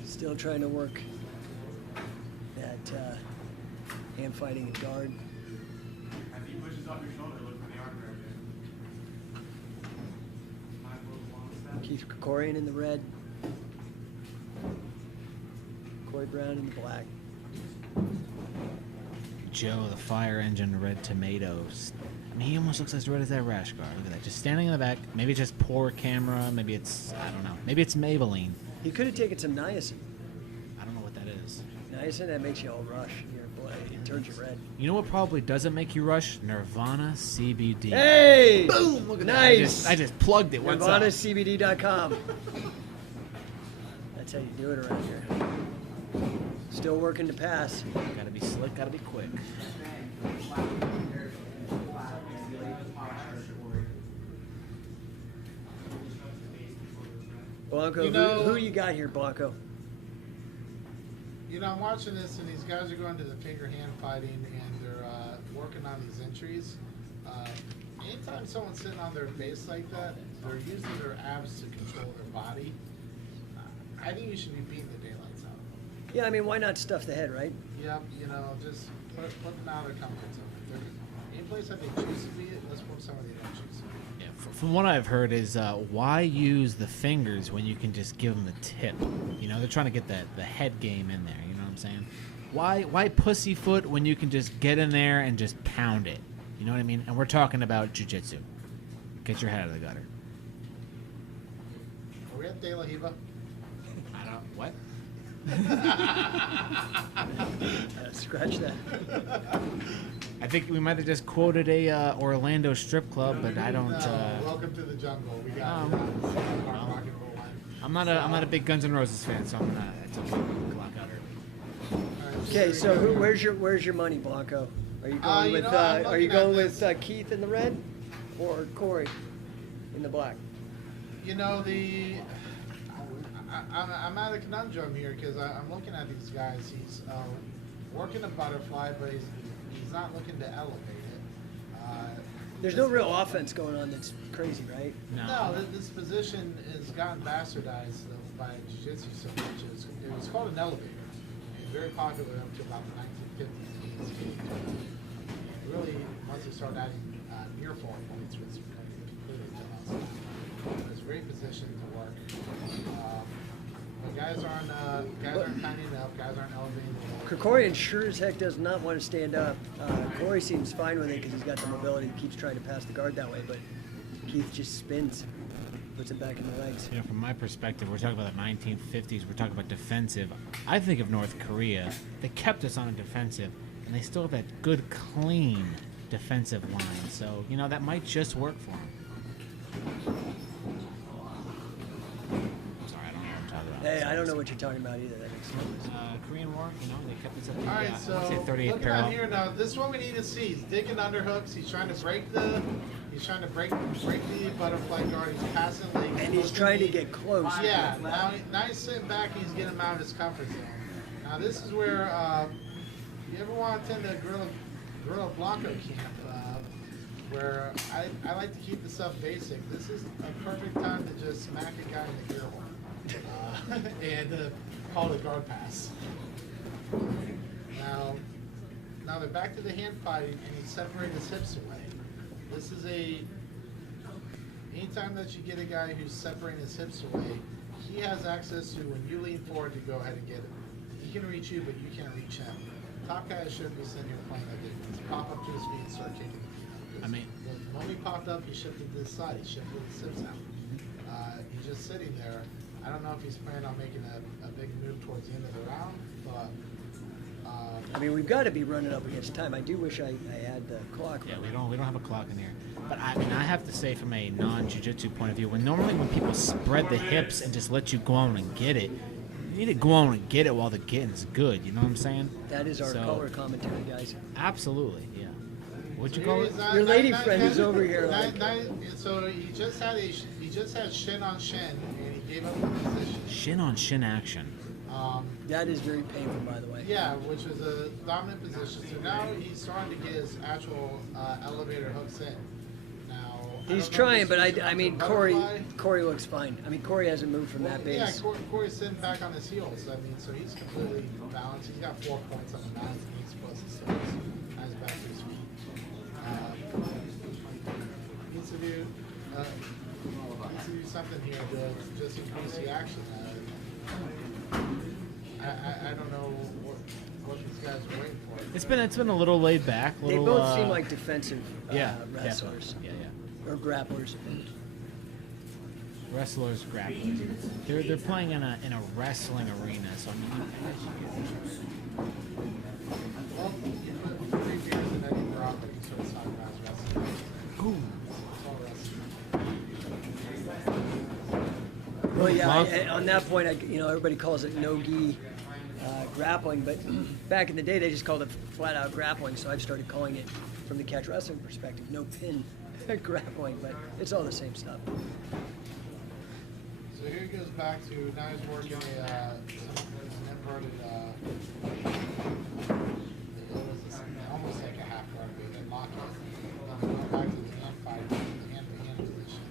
Still trying to work that hand fighting and guard. As he pushes off your shoulder, look for the arm grab. Keith Krikorian in the red. Corey Brown in the black. Joe, the fire engine, red tomatoes. I mean, he almost looks as red as that rash guard. Look at that. Just standing in the back. Maybe it's just poor camera. Maybe it's, I don't know. Maybe it's Maybelline. He could have taken some niacin. I don't know what that is. Niacin, that makes you all rush. It turns you red. You know what probably doesn't make you rush? Nirvana CBD. Hey! Boom! Look at nice. that. I just plugged it. What's up? NirvanaCBD.com. That's how you do it around here. Still working to pass. Gotta be slick, gotta be quick. Blanco, You know- who you got here, Blanco? You know, I'm watching this, and these guys are going to the finger hand fighting, and they're working on these entries. Anytime someone's sitting on their base like that, they're using their abs to control their body. I think you should be beating the daylights out. Yeah, I mean, why not stuff the head, right? Yep, you know, just put them out of their comfort zone. Any place that they choose to be it, let's put somebody they don't choose to be. Yeah, from what I've heard is why use the fingers when you can just give them the tip? You know, they're trying to get the head game in there. You know what I'm saying? Why pussyfoot when you can just get in there and just pound it? You know what I mean? And we're talking about jiu-jitsu. Get your head out of the gutter. Are we at De La Hiva? I don't. What? Scratch that. I think we might have just quoted a Orlando strip club, but I don't. Welcome to the jungle. We got well, I'm not a big Guns N' Roses fan, so I'm gonna. It's okay. Clock out early. Okay, so where's your money, Blanco? Are you going with are you going with Keith in the red or Corey in the black? You know, I'm at a conundrum here because I'm looking at these guys. He's working a butterfly, but he's not looking to elevate it. There's no real offense going on that's crazy, right? No, this position has gotten bastardized by jiu-jitsu so much. It was called an elevator. It was very popular up to about the 1950s. Really, once you start adding near fall points, which completely took us. It's a great position to work. But guys aren't tightening up. Guys aren't elevating. Krikorian sure as heck does not want to stand up. Corey seems fine with it because he's got the mobility. He keeps trying to pass the guard that way, but Keith just spins, puts it back in the legs. You know, from my perspective, we're talking about the 1950s. We're talking about defensive. I think of North Korea. They kept us on a defensive, and they still have that good, clean defensive line. So, you know, that might just work for them. Hey, I don't know what you're talking about either. That makes sense. Korean War, you know, they kept us at the, All right, I want to say so 38th looking parallel. out here now, this is what we need to see. He's digging underhooks. He's trying to break the butterfly guard. He's passing legs. And he's trying to get close. Yeah. Now he's sitting back and he's getting him out of his comfort zone. Now this is where you ever want to attend a Gorilla Blanco camp, where I like to keep the stuff basic. This is a perfect time to just smack a guy in the ear hole. And call it guard pass. Now they're back to the hand fighting, and he separated his hips away. This is anytime that you get a guy who's separating his hips away, he has access to, when you lean forward to go ahead and get it. He can reach you, but you can't reach him. Top guys shouldn't be sitting here playing that defense. Pop up to his feet and start kicking the feet. I mean, when he popped up, he shifted to the side. He shifted his hips out. He's just sitting there. I don't know if he's planning on making a big move towards the end of the round, but. I mean, we've got to be running up against time. I do wish I had the clock. Yeah, we don't have a clock in here. But I mean, I have to say, from a non-jiu-jitsu point of view, when people spread the hips and just let you go on and get it, you need to go on and get it while the getting's good. You know what I'm saying? That is our color commentary, guys. Absolutely, yeah. What'd you call it? Your lady friend is over here. So he just had shin on shin, and he gave up the position. Shin on shin action. That is very painful, by the way. Yeah, which was a dominant position. So now he's starting to get his actual elevator hooks in. Now he's trying, but I mean, Corey looks fine. I mean, Corey hasn't moved from that base. Yeah, Corey's sitting back on his heels. I mean, so he's completely balanced. He's got 4 points on the mat. He's plus his toes. Has back to his feet. Needs to do something here to just increase the action. I don't know what these guys are waiting for. It's been a little laid back. They both seem like defensive wrestlers. Yeah. Or grapplers. Wrestlers, grapplers. They're playing in a wrestling arena, so I mean. Well, 3 beers and then you drop it. You sort of talk about wrestling. Ooh. It's all wrestling. Well, yeah. On that point, everybody calls it no-gi grappling, but back in the day, they just called it flat-out grappling. So I've started calling it, from the catch wrestling perspective, no-pin grappling. But it's all the same stuff. So here he goes back to, now he's working an inverted, almost like a half guard, but then lock it. Going back to the hand fight, the hand-to-hand position.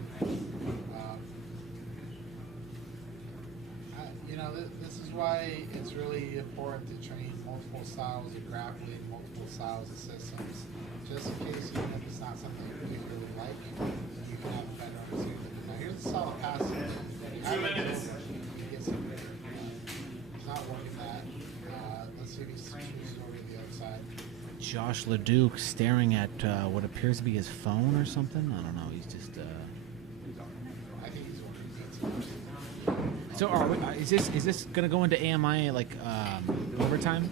This is why it's really important to train multiple styles of grappling, multiple styles of systems, just in case, even if it's not something you particularly like, you can have a better understanding. Now here's a solid pass. 2 minutes. He's not working that. Let's see if he's choosing over to the outside. Josh LeDuc staring at what appears to be his phone or something. I don't know. He's just. I think he's working it. So is this gonna go into AMI like overtime?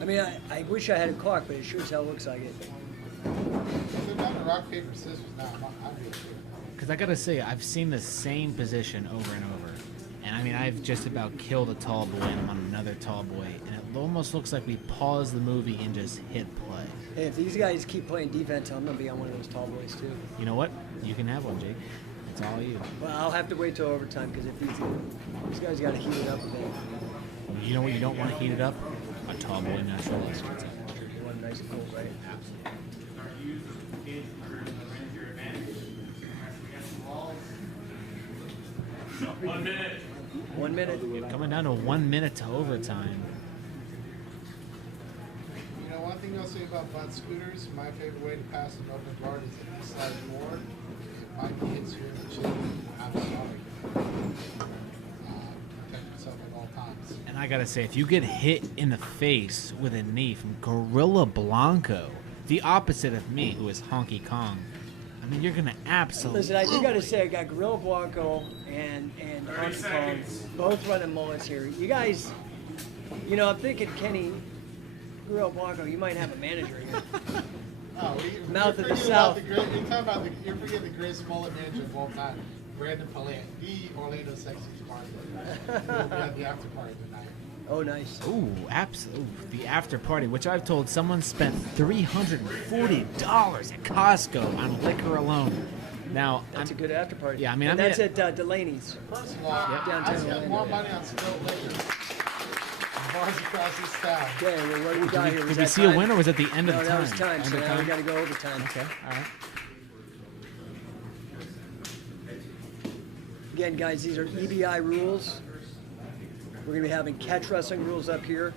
I mean, I wish I had a clock, but it sure as hell looks like it. If they're down to rock, paper, scissors now, I'm really sure. Because I gotta say, I've seen the same position over and over, and I mean, I've just about killed a tall boy, and I'm on another tall boy, and it almost looks like we paused the movie and just hit play. Hey, if these guys keep playing defense, I'm gonna be on one of those tall boys too. You know what? You can have one, Jake. It's all you. Well, I'll have to wait till overtime because if these guys got to heat it up a bit. You know what? You don't want to heat it up. A tall boy naturalist. One nice and cold, right? Absolutely. 1 minute. 1 minute. Coming down to 1 minute to overtime. You know, one thing I'll say about butt scooters, my favorite way to pass an open guard is if you slide forward. Mike hits you in the chin. I'm sorry. Protect yourself at all times. And I gotta say, if you get hit in the face with a knee from Gorilla Blanco, the opposite of me, who is Honky Kong, I mean, you're gonna absolutely. Listen, I do gotta say, I got Gorilla Blanco and Honky Kong both running mullets here. You guys, I'm thinking Kenny Gorilla Blanco, you might have a manager here. Oh, Mouth of the South. You're forgetting the greatest mullet manager of all time, Brandon Palant, the Orlando Sexies party. We'll be at the after party tonight. Oh, nice. Ooh, absolutely. The after party, which I've told someone spent $340 at Costco on liquor alone. Now, that's a good after party. Yeah, I mean, that's at Delaney's. First of all, I spent more money on spilled liquor. Bars across this town. Okay, well, what do we got here? Did we see a winner, or was it the end of the time? No, that was time, so now we got to go overtime. Okay, all right. Again, guys, these are EBI rules. We're going to be having catch wrestling rules up here.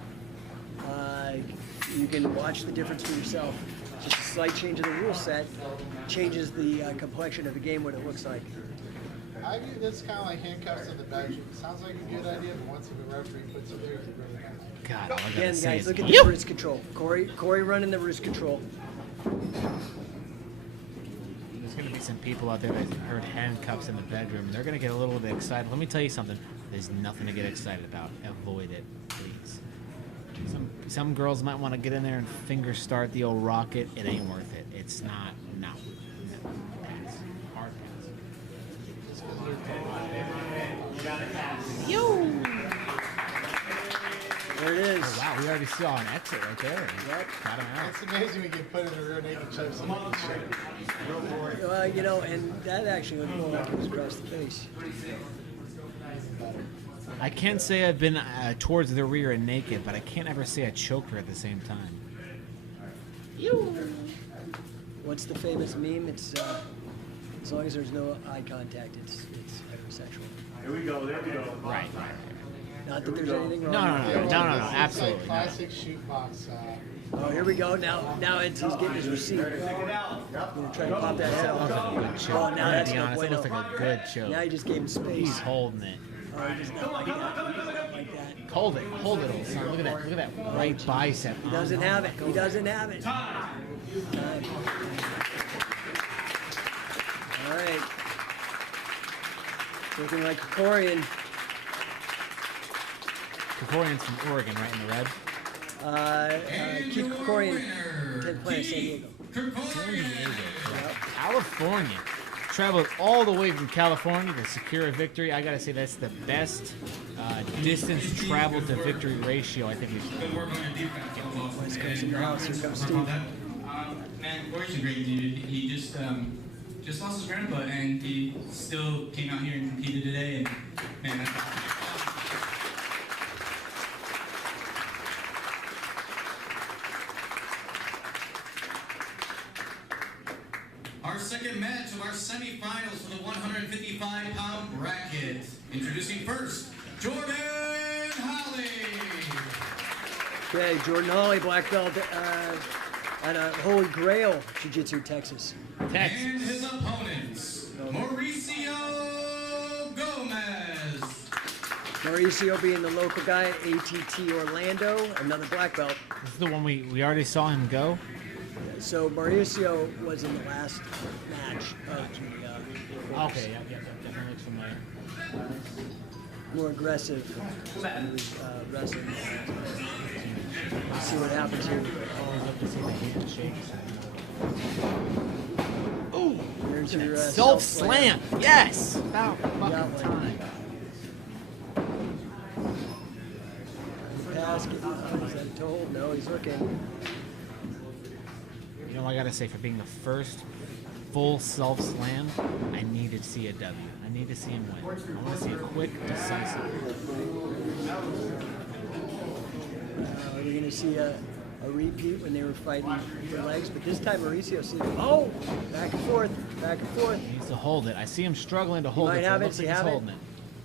You can watch the difference for yourself. Just slight change of the rule set changes the complexion of the game, what it looks like. I view this kind of like handcuffs in the bedroom. Sounds like a good idea, but once the referee puts it there, it's really nice. God, all I gotta Again, say guys, is look at the wrist control. Corey running the wrist control. there's going to be some people out there that heard handcuffs in the bedroom. They're going to get a little bit excited. Let me tell you something. There's nothing to get excited about. Avoid it, please. Some girls might want to get in there and finger start the old rocket. It ain't worth it. It's not. No. Pass. Hard pass. Yo! There it is. Oh, wow, we already saw an exit right there. Yep. Got him out. It's amazing we can put in a rear naked choke somebody's shirt. You know, and that actually looked more like it was across the face. I can say I've been towards the rear and naked, but I can't ever say I choked her at the same time. What's the famous meme? It's as long as there's no eye contact, it's heterosexual. Here we go, there we go. Right. Not that there's anything wrong. No, with it. absolutely. It's like classic shoot box. Oh, here we go. Now he's getting his receipt. We're gonna try to pop that head off. Oh, now that's To be no honest, it bueno. looks like a good choke. Now he just gave him space. He's holding it. Oh, he does not like that. Like that. Hold it, old son. Look at that right bicep. He doesn't have it. He doesn't have it. Time. All right. Looking like Kokorian. Kokorian's from Oregon, right in the red. Keith Kokorian, 10th Planet, San Diego. San Diego, California. Traveled all the way from California to secure a victory. I gotta say that's the best distance travel to victory ratio I think we've seen. West Coast in the house. Here comes Steve. Man, Corey's a great dude. He just lost his grandpa, and he still came out here and competed today. And man, that's awesome. Our second match of our semifinals for the 155-pound bracket. Introducing first, Jordan Holly. Okay, Jordan Hawley, black belt at a Holy Grail Jiu-Jitsu, Texas. And his opponents, Mauricio Gomez. Mauricio being the local guy at ATT Orlando, another black belt. This is the one we already saw him go. So Mauricio was in the last match of the Okay, yeah, definitely looks familiar. more aggressive wrestling. Let's see what happens here. Always love to see the handshakes. Ooh, there's your Self slam. Yes. About fucking time. Pass. Is that a toe? No, he's looking. You know, I gotta say, for being the first full self slam, I need to see a W. I need to see him win. I want to see a quick, decisive. We're gonna see a repeat when they were fighting for legs, but this time Mauricio seemed back and forth, back and forth. He needs to hold it. I see him struggling to hold it. Might have It it. looks Does he like he's have it? holding it.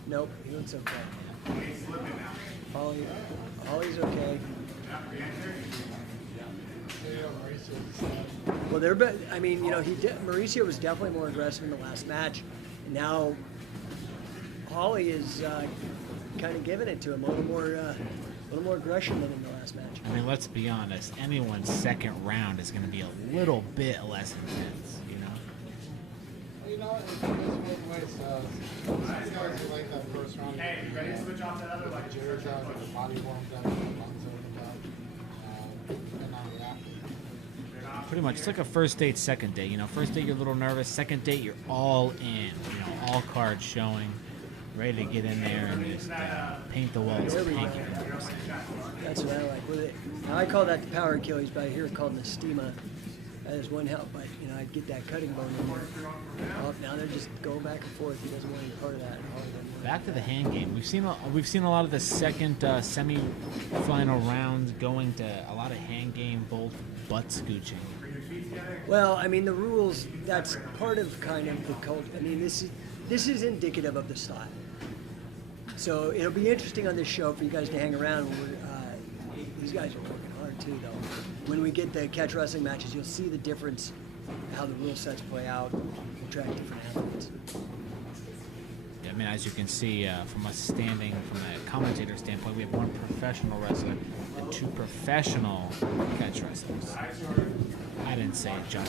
Nope, he looks okay. Holly's okay. Well, I mean, you know, Mauricio was definitely more aggressive in the last match. And now Holly is kind of giving it to him, a little more aggression than in the last match. I mean, let's be honest. Anyone's second round is going to be a little bit less intense, you know? You know, it goes both ways. Some guys who like that first round. Hey, you ready to switch off that other one? Jared's out, the body warmed up, the lungs opened up, and on the after. Pretty much. It's like a first date, second date. You know, first date you're a little nervous. Second date you're all in. You know, all cards showing, ready to get in there and just paint the walls pink. That's what I like. Now I call that the power Achilles, but I hear it called the stima. That is one help, but you know, I'd get that cutting bone in there. Oh, now they're just going back and forth. He doesn't want any part of that. Back to the hand game. We've seen a lot of the second semi-final rounds going to a lot of hand game, both butt scooching. Well, I mean, the rules, that's part of kind of the culture. I mean, this is indicative of the style. So it'll be interesting on this show for you guys to hang around. These guys are working hard too, though. When we get the catch wrestling matches, you'll see the difference, how the rule sets play out, attract different athletes. Yeah, I mean, as you can see from us standing from a commentator standpoint, we have one professional wrestler and 2 professional catch wrestlers. I didn't say it, John.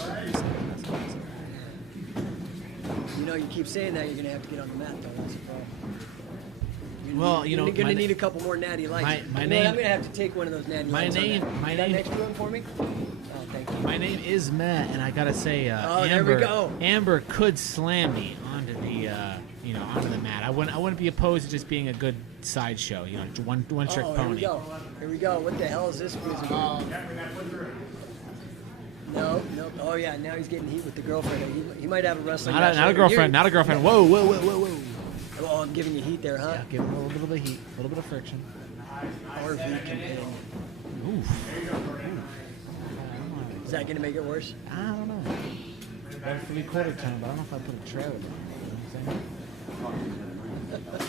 You know, you keep saying that, you're going to have to get on the mat, though. That's the problem. Well, you know, you're going to need a couple more natty lights. My I'm name. going to have to take one of those natty lights. My name. Next one for me. Oh, thank you. My name is Matt, and I gotta say, oh, there we go. Amber could slam me onto the, onto the mat. I wouldn't be opposed to just being a good sideshow. You know, one trick pony. Here we go. Here we go. What the hell is this music? No. Oh yeah, now he's getting heat with the girlfriend. He might have a wrestling. Not a girlfriend. Not a girlfriend. Whoa. Oh, I'm giving you heat there, huh? Yeah, give him a little bit of heat, a little bit of friction. RV companion. Oof. Is that going to make it worse? I don't know. About a 3/4 ton, but I don't know if I put a trailer on. You know what I'm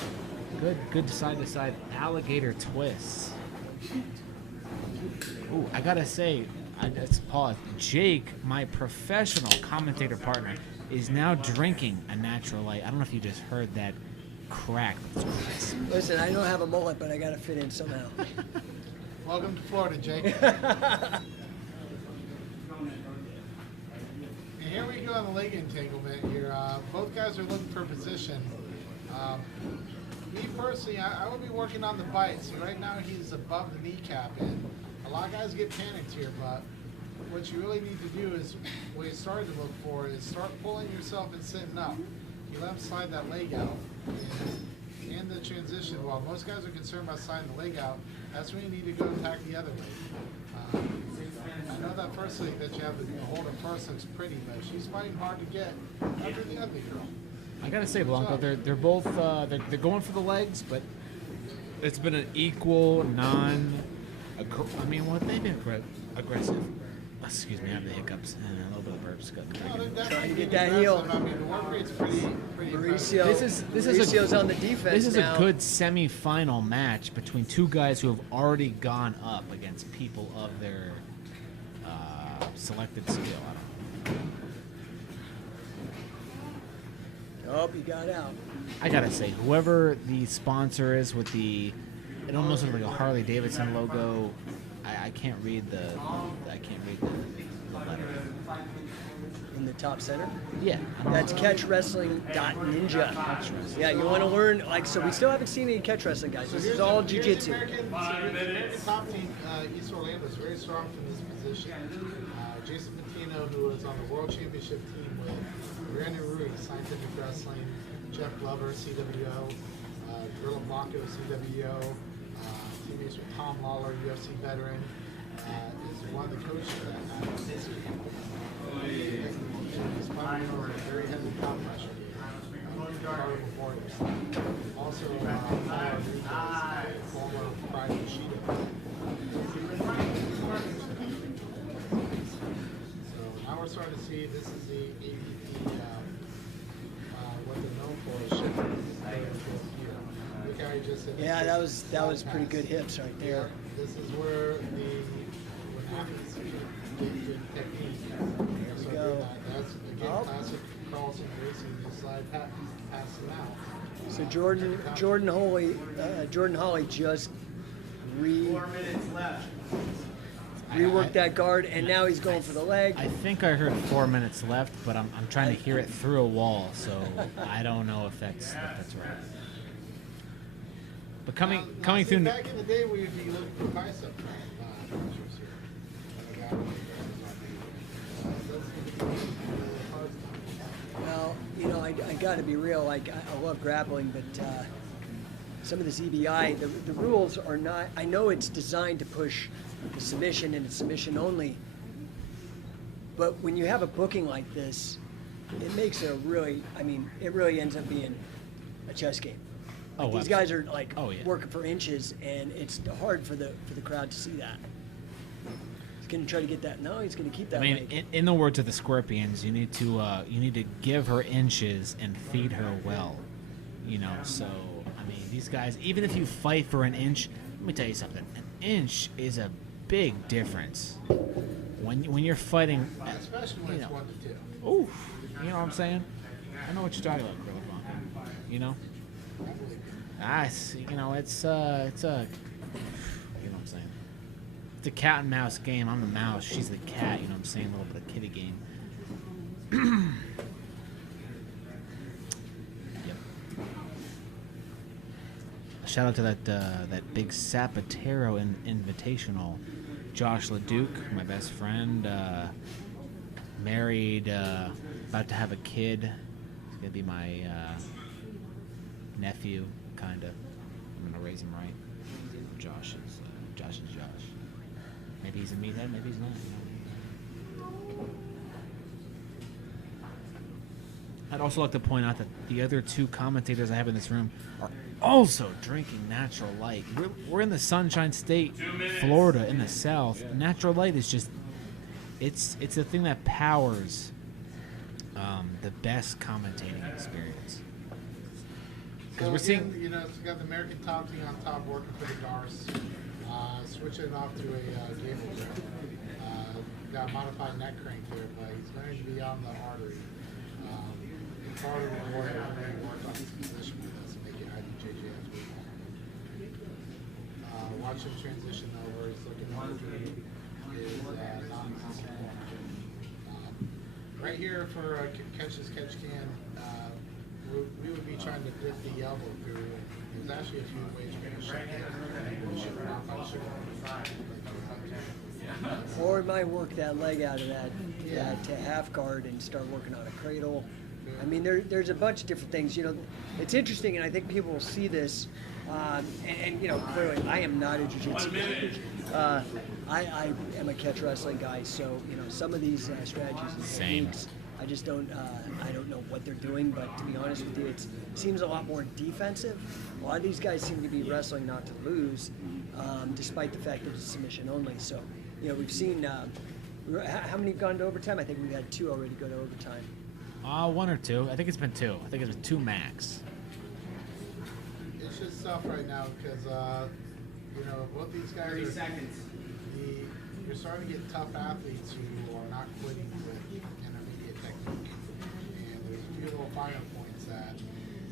saying? Good side to side alligator twists. Ooh, I gotta say, let's pause. Jake, my professional commentator partner, is now drinking a natural light. I don't know if you just heard that crack. Listen, I don't have a mullet, but I got to fit in somehow. Welcome to Florida, Jake. And here we go on the leg entanglement here. Both guys are looking for position. Me personally, I will be working on the bite. So right now he's above the kneecap, and a lot of guys get panicked here, but what you really need to do is, what you started to look for is start pulling yourself and sitting up. You let him slide that leg out. And the transition, while most guys are concerned about sliding the leg out, that's when you need to go attack the other leg. I know that first leg that you have to hold her first looks pretty, but she's fighting hard to get after the ugly girl. I gotta say, Blanco, they're both they're going for the legs, but it's been an equal I mean, what they've been aggressive. Excuse me, I have the hiccups and a little bit of burps. Trying to get that heel. I mean, the work rate's pretty Mauricio, Mauricio's on the defense. This is now. a good semi-final match between 2 guys who have already gone up against people of their selected skill. Oh, he got out. I gotta say, whoever the sponsor is with it almost looks like a Harley Davidson logo. I can't read the letter. In the top center? Yeah. That's catchwrestling.ninja. Yeah, you want to learn, so we still haven't seen any catch wrestling guys. This is all jiu-jitsu. The top team, East Orlando, is very strong from this position. Jason Patino, who was on the World Championship team with Brandon Ruiz, Scientific Wrestling, Jeff Glover, CWO, Gorilla Blanco, CWO, teammates with Tom Lawler, UFC veteran, is one of the coaches that he's fighting over a very heavy top pressure. Also, former Pride Machida. So now we're starting to see this is the AVP, what they're known for is shipping. Yeah, that was pretty good hips right there. This is where when athletes get good technique. There we go. That's again classic Carlson racing. You slide past them out. So Jordan Hawley just 4 minutes left. reworked that guard, and now he's going for the leg. I think I heard 4 minutes left, but I'm trying to hear it through a wall, so I don't know if that's right. But coming through. Back in the day, we'd be looking for bicep Well, I got to be real. I love grappling, but some of this EBI, the rules are not. I know it's designed to push the submission and it's submission only. But when you have a booking like this, it makes it it really ends up being a chess game. These guys are working for inches, and it's hard for the crowd to see that. He's going to try to get that. No, he's going to keep that. In the words of the Scorpions, you need to give her inches and feed her well. So these guys, even if you fight for an inch, let me tell you something. An inch is a big difference when you're fighting. Especially when it's 1-2. Ooh, you know what I'm saying? I know what you're talking about, Gorilla Blanco. You know? I see. You know, it's a. You know what I'm saying? It's a cat and mouse game. I'm the mouse. She's the cat. You know what I'm saying? A little bit of kitty game. Yep. Shout out to that big Sapateiro Invitational. Josh LeDuc, my best friend, married, about to have a kid. He's gonna be my nephew, kinda. I'm gonna raise him right. Josh is Josh. Maybe he's a meathead, maybe he's not. I'd also like to point out that the other two commentators I have in this room are also drinking natural light. We're in the Sunshine State, Florida, in the South. Natural light is just, it's the thing that powers the best commentating experience. Because we're seeing, you know, it's got the American Top Team on top working for the Garce. Switching it off to a gable grip. Got a modified neck crank there, but he's going to be on the artery. Part of the warrior already worked on his position with us, make it IDJJF. Watch him transition though, where he's looking at his non-existent right here for catch can, we would be trying to dip the elbow through. There's actually a few ways we can shut it. Or it might work that leg out of that to half guard and start working on a cradle. I mean, there's a bunch of different things. You know, it's interesting, and I think people will see this. And you know, clearly, I am not a jiu-jitsu guy. I am a catch wrestling guy, so you know, some of these strategies and techniques, I just don't. I don't know what they're doing, but to be honest with you, it seems a lot more defensive. A lot of these guys seem to be wrestling not to lose, despite the fact that it's submission only. So, you know, we've seen. How many have gone to overtime? I think we've had 2 already go to overtime. 1 or 2. I think it's been 2. I think it's been 2 max. It's just tough right now because, you know, both these guys 30 seconds. You're starting to get tough athletes who are not quitting with intermediate technique. And there's a few little finer points that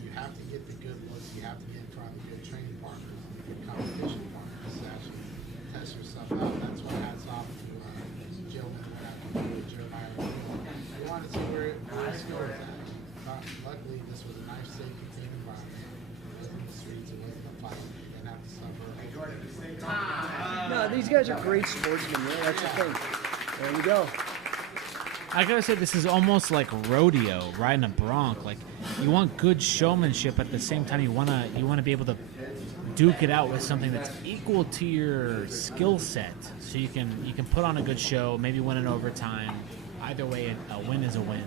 you have to get the good looks, you have to get in front of the good training partners, good competition partners to actually test yourself out. That's why hats off to Jill and Jeremiah. We want to see where it's going at. Luckily, this was a nice, safe, contained environment. It wasn't in the streets, it wasn't a fight. You didn't have to suffer. No, these guys are great sportsmen. Yeah, that's the thing. There we go. I gotta say, this is almost like rodeo, riding a bronc. Like, you want good showmanship, at the same time you wanna be able to duke it out with something that's equal to your skill set, so you can put on a good show, maybe win in overtime. Either way, a win is a win.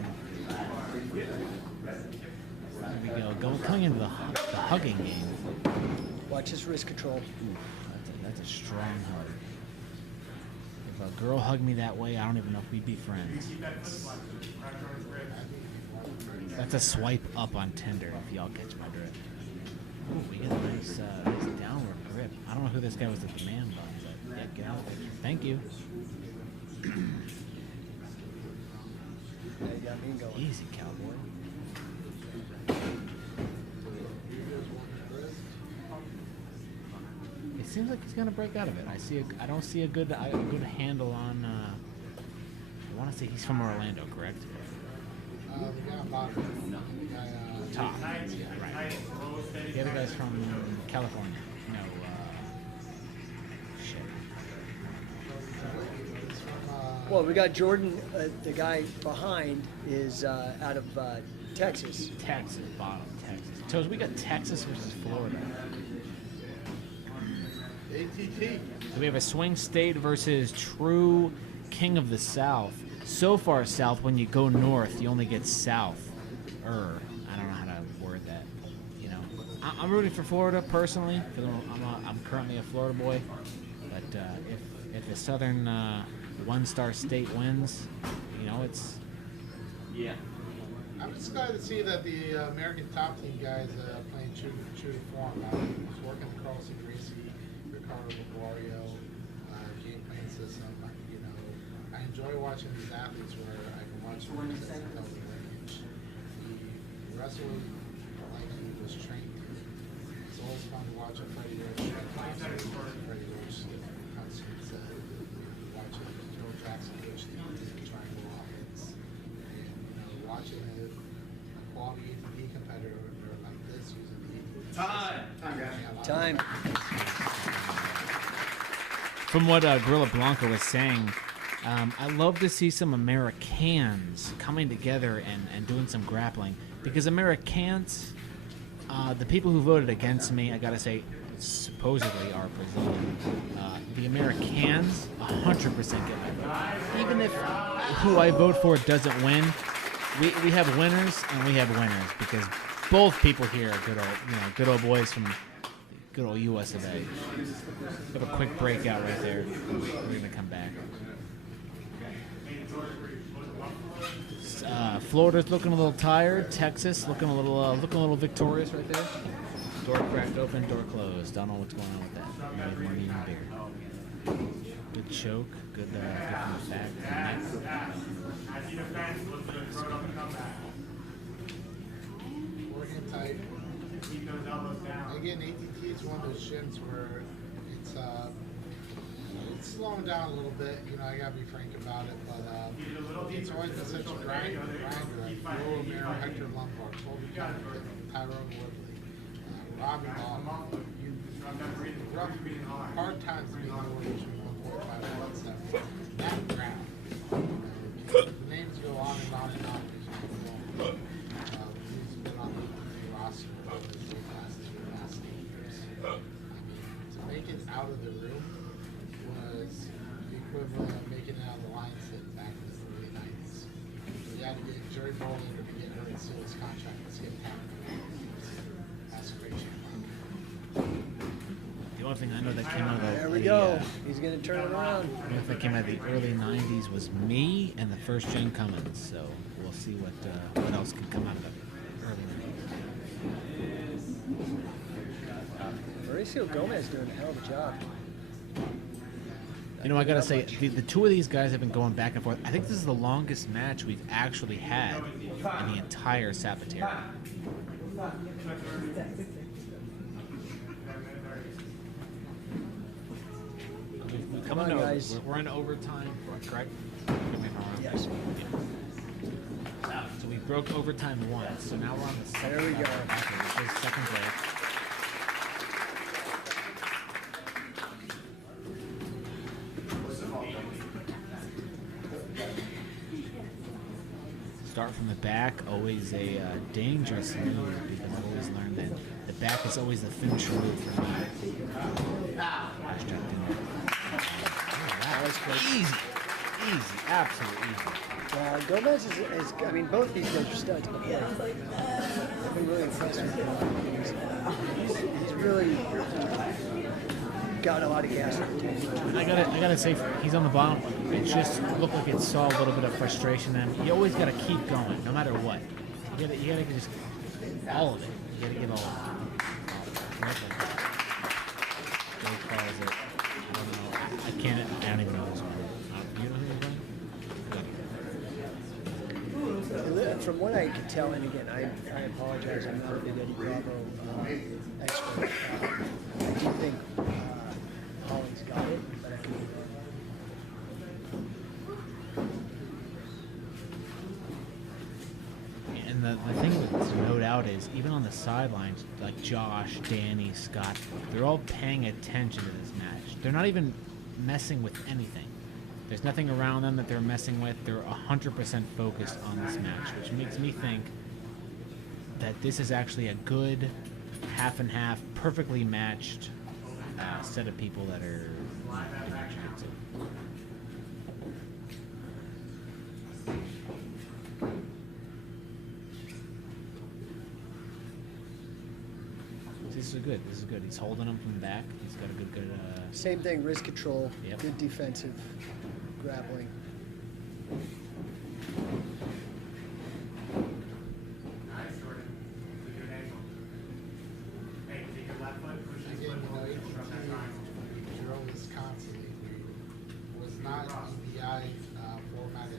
There we go. Coming into the hugging game. Watch his wrist control. Ooh, that's a strong hug. If a girl hugged me that way, I don't even know if we'd be friends. That's a swipe up on Tinder, if y'all catch my drift. Ooh, we get a nice downward grip. I don't know who this guy was at the man bun, but yeah, get out of there. Thank you. Easy, cowboy. It seems like he's gonna break out of it. I don't see a good handle on. I want to say he's from Orlando, correct? The guy on bottom. Top. Yeah, right. The other guy's from California. No. Shit. Well, we got Jordan. The guy behind is out of Texas. Texas, bottom Texas. So we got Texas versus Florida. ATT. So we have a swing state versus true king of the South. So far south, when you go north, you only get south. I don't know how to word that. You know, I'm rooting for Florida personally because I'm currently a Florida boy. But if the southern one-star state wins, you know, it's I'm just glad to see that the American Top Team guys playing true to form. Working the Carlson Gracie, Ricardo Laborio, game plan watching these athletes where I can watch them and tell the range. He wrestled like he was trained. It's always fun to watch a Freddie Roach. Freddie Roach constantly said, watching Joe Jackson coach the triangle offense. And, watching a quality ATP competitor like this using the Time, guys. Time. From what Gorilla Blanco was saying, I love to see some Americans coming together and doing some grappling, because Americans, the people who voted against me, I gotta say, supposedly are Brazilian. The Americans 100% get my vote. Even if who I vote for doesn't win, we have winners and we have winners, because both people here are good old boys from good old US of A. We have a quick breakout right there. We're gonna come back. Florida's looking a little tired. Texas looking a little victorious right there. Door cracked open, door closed. Don't know what's going on with that. Maybe more even bigger. Good choke. Good from the back. working tight. Again, ATT is one of those gyms where it's slowing down a little bit. I gotta be frank about it, but it's always been such a grinder. Like Will Romero, Hector Lombard, Colby Covington, Tyrone Woodley, Robbie Law. Hard times being over between 145 and 170. That ground. The names go on and on and on. He's been on the roster for the last 8 years. To make it out of the room was the equivalent of making it out of the line sit back in the early 90s. You had to get Jerry Bowler to get her and seal his contract. Let's get happening. That's a great champ. The only thing I know that came out of There we go. He's going to turn it around. The only thing that came out of the early 90s was me and the first Gen Cummins. So we'll see what else can come out of the early 90s. Mauricio Gomez doing a hell of a job. I gotta say, the two of these guys have been going back and forth. I think this is the longest match we've actually had in the entire Sapateiro. Come on, guys. We're in overtime, correct? Yes. So we broke overtime once, so now we're on the second. There we go. Okay, second break. Start from the back, always a dangerous move, because I've always learned that the back is always the finisher move for me. Easy, absolutely easy. Gomez is, I mean, both these guys are studs. I've been really impressed with him. He's really got a lot of gas. I gotta say, he's on the bottom. It just looked like it saw a little bit of frustration in him. You always gotta keep going, no matter what. You gotta just all of it. You gotta give all of it. He calls it. I don't know. I don't even know this one. You know who he's playing? From what I can tell, and again, I apologize, I'm not a big Eddie Bravo expert. I do think Holland's got it, but I can. And the thing to note out is, even on the sidelines, like Josh, Danny, Scott, they're all paying attention to this match. They're not even messing with anything. There's nothing around them that they're messing with. They're 100% focused on this match, which makes me think that this is actually a good half and half, perfectly matched set of people that are This is good. He's holding him from the back. He's got a good. Same thing, wrist control, Yep. good defensive grappling. Again, ATT drove this constantly. Was not EBI formatted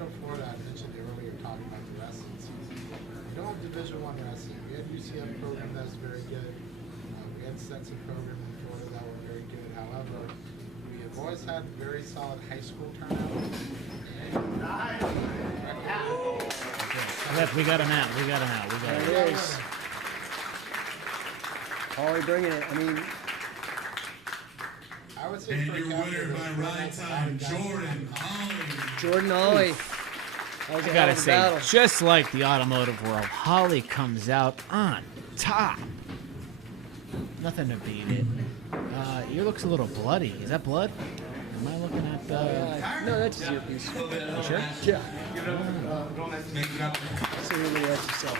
Central Florida, I mentioned earlier talking about the wrestling season. We don't have Division I wrestling. We had UCF program that's very good. We had Stetson program in Florida that were very good. However, we have always had very solid high school turnout. Yep, we got him out. We got him out. We got him There out. it is. Holly bringing it. I mean, I would say And for your winner by ride time, Jordan Holly. Jordan Holly. That was a I hell gotta of a say, battle. just like the automotive world, Holly comes out on top. Nothing to beat it. Your looks a little bloody. Is that blood? Am I looking at No, that's his earpiece. You sure? Yeah. See what else to say.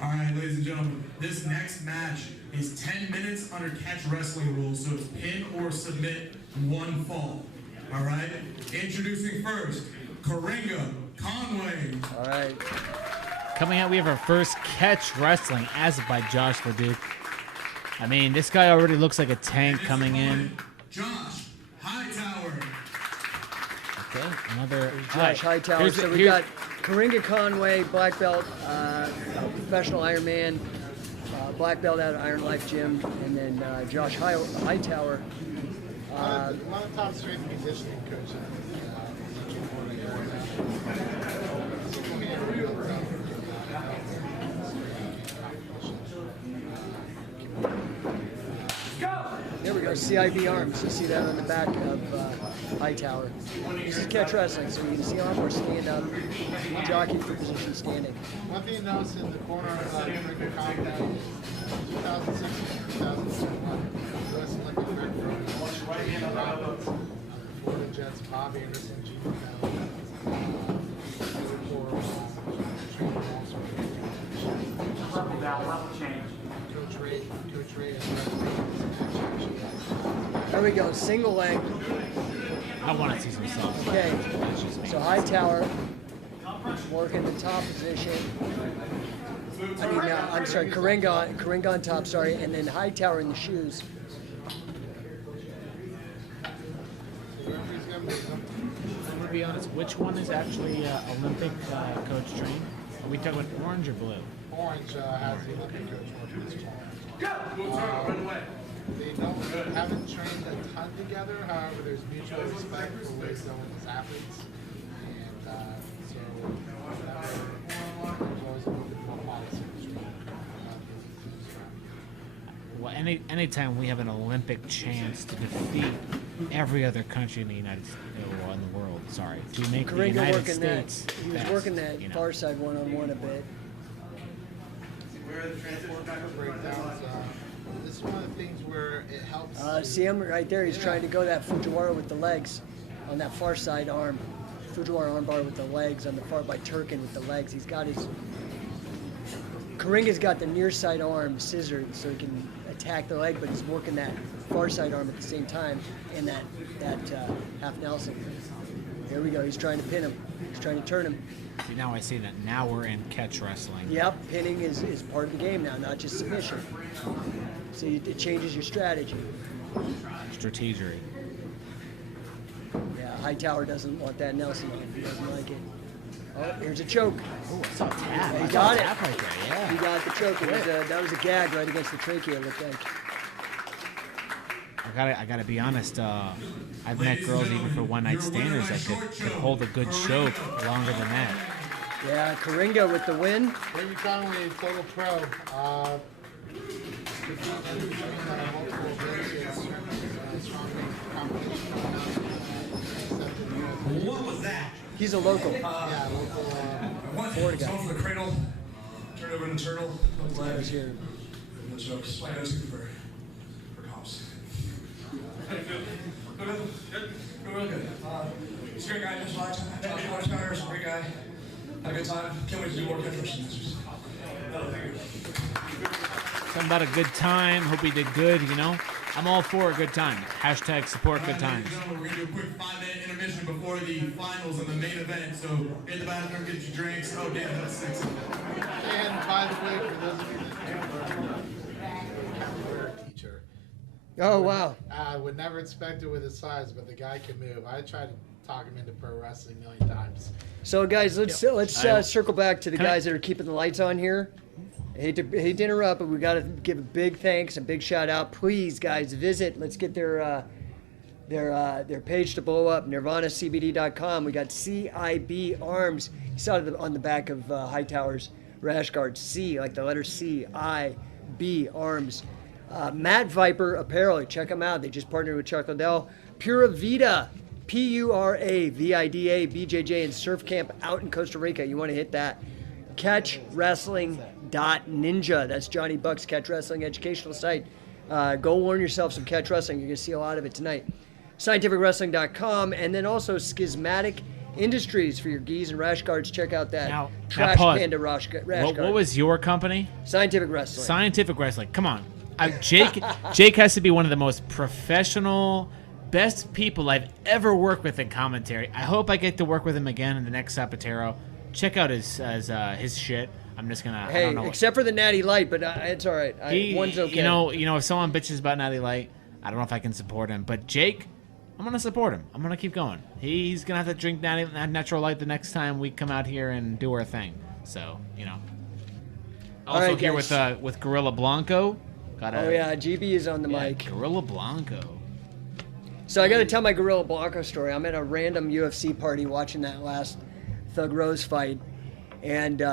All right, ladies and gentlemen, this next match is 10 minutes under catch wrestling rules, so it's pin or submit, one fall. All right? Introducing first, Coringa Conway. All right. Coming out, we have our first catch wrestling as by Josh Leduc. I mean, this guy already looks like a tank coming in. Josh Hightower. Okay, another Josh Hightower. So we got Coringa Conway, black belt, professional Ironman, black belt out of Iron Life Gym, and then Josh Hightower. One of the top strength and conditioning coaches. There we go, CIB arms. You see that on the back of Hightower. This is catch wrestling, so you can see arm or stand up, jockey for position standing. One thing you notice in the corner of Coringa Conway, 2016-2021, U.S. Olympic record, Florida Jets, Bob Anderson, Junior Coach Ray is There we go, single leg. I want to see some stuff. Okay, so Hightower working the top position. I'm sorry, Coringa on top, sorry, and then Hightower in the shoes. I'm gonna be honest, which one is actually Olympic coach trained? Are we talking about orange or blue? Orange has the Olympic coach working this fall. They haven't trained a ton together. However, there's mutual respect for where he's going as athletes, and so there's always a little bit more policy. Well, anytime we have an Olympic chance to defeat every other country in the United States, in the world, sorry, to make the Coringa United working States that. He was best, working that you know. far side one-on-one a bit. Breakdowns. This is one of the things where it helps. See him right there? He's trying to go that Fujiwara with the legs on that far side arm. Fujiwara arm bar with the legs on the far by Turkin with the legs. He's got his. Coringa's got the near side arm scissored so he can attack the leg, but he's working that far side arm at the same time and that half Nelson. Here we go. He's trying to pin him. He's trying to turn him. See, now I see that now we're in catch wrestling. Yep, pinning is part of the game now, not just submission. So it changes your strategy. Strategery. Yeah, Hightower doesn't want that Nelson on. He doesn't like it. Oh, here's a choke. Oh, I saw a tap. Yeah, I he saw got a it. tap right there, yeah. He got the choke. It was, that was a gag right against the trachea, it looked like. I gotta be honest. I've met girls even for one-night standers that could hold a good choke longer than that. Yeah, Coringa with the win. Coringa Conway, total pro. What was that? He's a local. Yeah, local. Florida guy. Someone for the cradle, turn over in the turtle, no Right legs, here. no chokes. Like I was for cops. Good. Real good. He's a great guy, just like Josh Watchmatters, great guy. Had a good time. Can't wait to do more catch wrestling matches. Something about a good time. Hope he did good, you know. I'm all for a good time. Hashtag support good times. Ladies and gentlemen, we're going to do a quick 5-minute intermission before the finals of the main event. So hit the bathroom, get your drinks. Oh, damn, that's sexy. And by the way, for those of you that don't know, teacher, Oh, wow. I would never expect it with his size, but the guy can move. I tried to talk him into pro wrestling a million times. So, guys, let's circle back to the guys that are keeping the lights on here. I hate to interrupt, but we got to give a big thanks, a big shout out. Please, guys, visit. Let's get their page to blow up. NirvanaCBD.com. We got CIB Arms. You saw it on the back of Hightower's rash guard. C, like the letter C, I, B Arms. Matt Viper Apparel. Check them out. They just partnered with Chuck Liddell. Pura Vida. PURAVIDA, BJJ, and Surf Camp out in Costa Rica. You want to hit that. CatchWrestling.Ninja. That's Johnny Buck's Catch Wrestling educational site. Go learn yourself some catch wrestling. You're going to see a lot of it tonight. ScientificWrestling.com, and then also Schismatic Industries for your gis and rash guards. Check out that Trash Panda rash guard. What was your company? Scientific Wrestling. Scientific Wrestling. Come on. Jake has to be one of the most professional, best people I've ever worked with in commentary. I hope I get to work with him again in the next Sapateiro. Check out his shit. I'm just gonna. Hey, I don't know except for the Natty Light, but it's all right. One's okay. You know, if someone bitches about Natty Light, I don't know if I can support him. But Jake, I'm gonna support him. I'm gonna keep going. He's gonna have to drink Natural Light the next time we come out here and do our thing. So Also all right, here guys. with Gorilla Blanco. Oh yeah, GB is on the mic. Gorilla Blanco. So I got to tell my Gorilla Blanco story. I'm at a random UFC party watching that last Thug Rose fight, and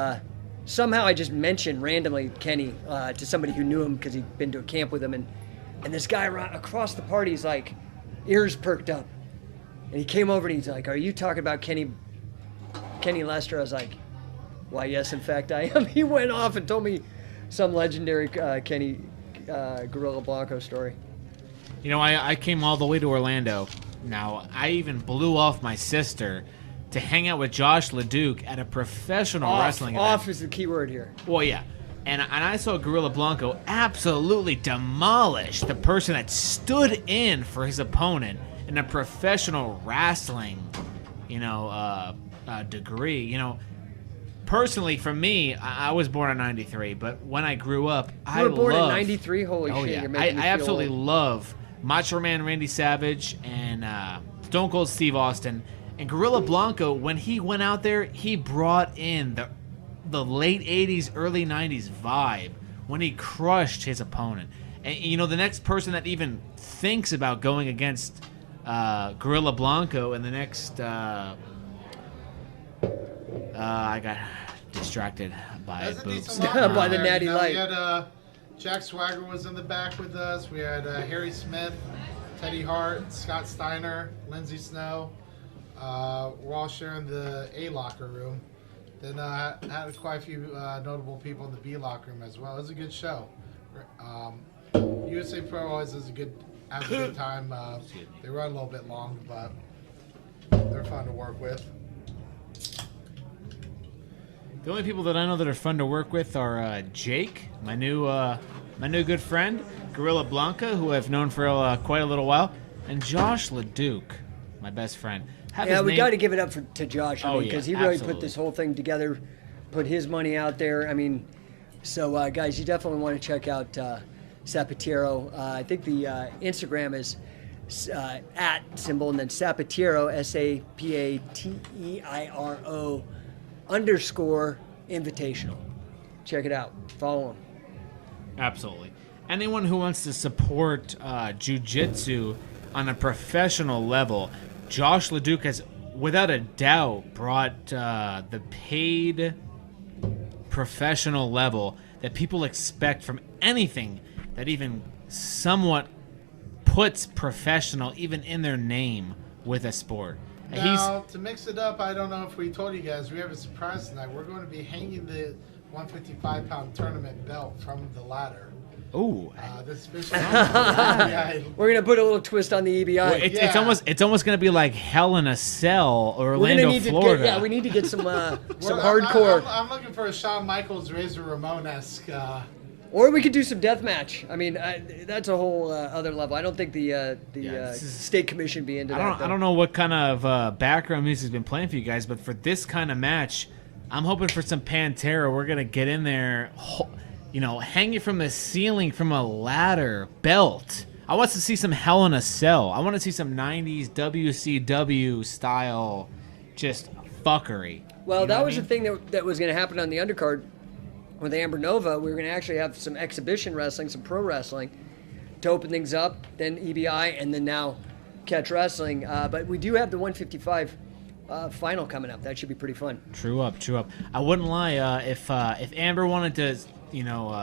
somehow I just mentioned randomly Kenny to somebody who knew him because he'd been to a camp with him, and this guy across the party is like, ears perked up, and he came over and he's like, "Are you talking about Kenny Lester?" I was like, "Why, yes, in fact I am." He went off and told me some legendary Kenny Gorilla Blanco story. I came all the way to Orlando. Now, I even blew off my sister to hang out with Josh LeDuc at a professional wrestling event. Off is the key word here. Well, yeah. And I saw Gorilla Blanco absolutely demolish the person that stood in for his opponent in a professional wrestling, degree. Personally, for me, I was born in '93, but when I grew up, You were born in '93? Holy shit, yeah. you're making me I feel absolutely old. love Macho Man Randy Savage and Stone Cold Steve Austin. And Gorilla Blanco, when he went out there, he brought in the late 80s, early 90s vibe when he crushed his opponent. And, the next person that even thinks about going against Gorilla Blanco in the next... I got distracted by boobs. By the Natty Light. We had Jack Swagger was in the back with us. We had Harry Smith, Teddy Hart, Scott Steiner, Lindsey Snow. We're all sharing the A locker room. Then had quite a few notable people in the B locker room as well. It was a good show. USA Pro always has a good time. They run a little bit long, but they're fun to work with. The only people that I know that are fun to work with are Jake, my new good friend, Gorilla Blanca, who I've known for quite a little while, and Josh LeDuc, my best friend. We got to give it up to Josh, because he really absolutely put this whole thing together, put his money out there. So guys, you definitely want to check out Sapateiro. I think the Instagram is at symbol and then Sapateiro, SAPATEIRO _invitational. Check it out. Follow him. Absolutely. Anyone who wants to support jiu-jitsu on a professional level, Josh LeDuc has, without a doubt, brought the paid professional level that people expect from anything that even somewhat puts professional even in their name with a sport. Now, to mix it up, I don't know if we told you guys, we have a surprise tonight. We're going to be hanging the 155-pound tournament belt from the ladder. Ooh. We're gonna put a little twist on the EBI. Well, it's almost gonna be like Hell in a Cell, Orlando, Florida. We need to get some hardcore. I'm looking for a Shawn Michaels Razor Ramon-esque. Or we could do some death match. That's a whole other level. I don't think the state commission be into that. I don't know what kind of background music has been playing for you guys, but for this kind of match, I'm hoping for some Pantera. We're gonna get in there, hang it from the ceiling from a ladder belt I want to see some Hell in a Cell. I want to see some 90s WCW style just fuckery. Well, You know that what was I the thing that was going to happen on the undercard with Amber Nova. We were going to actually have some exhibition wrestling, some pro wrestling to open things up, then EBI, and then now Catch Wrestling. But we do have the 155 final coming up. That should be pretty fun. True up. I wouldn't lie. If Amber wanted to,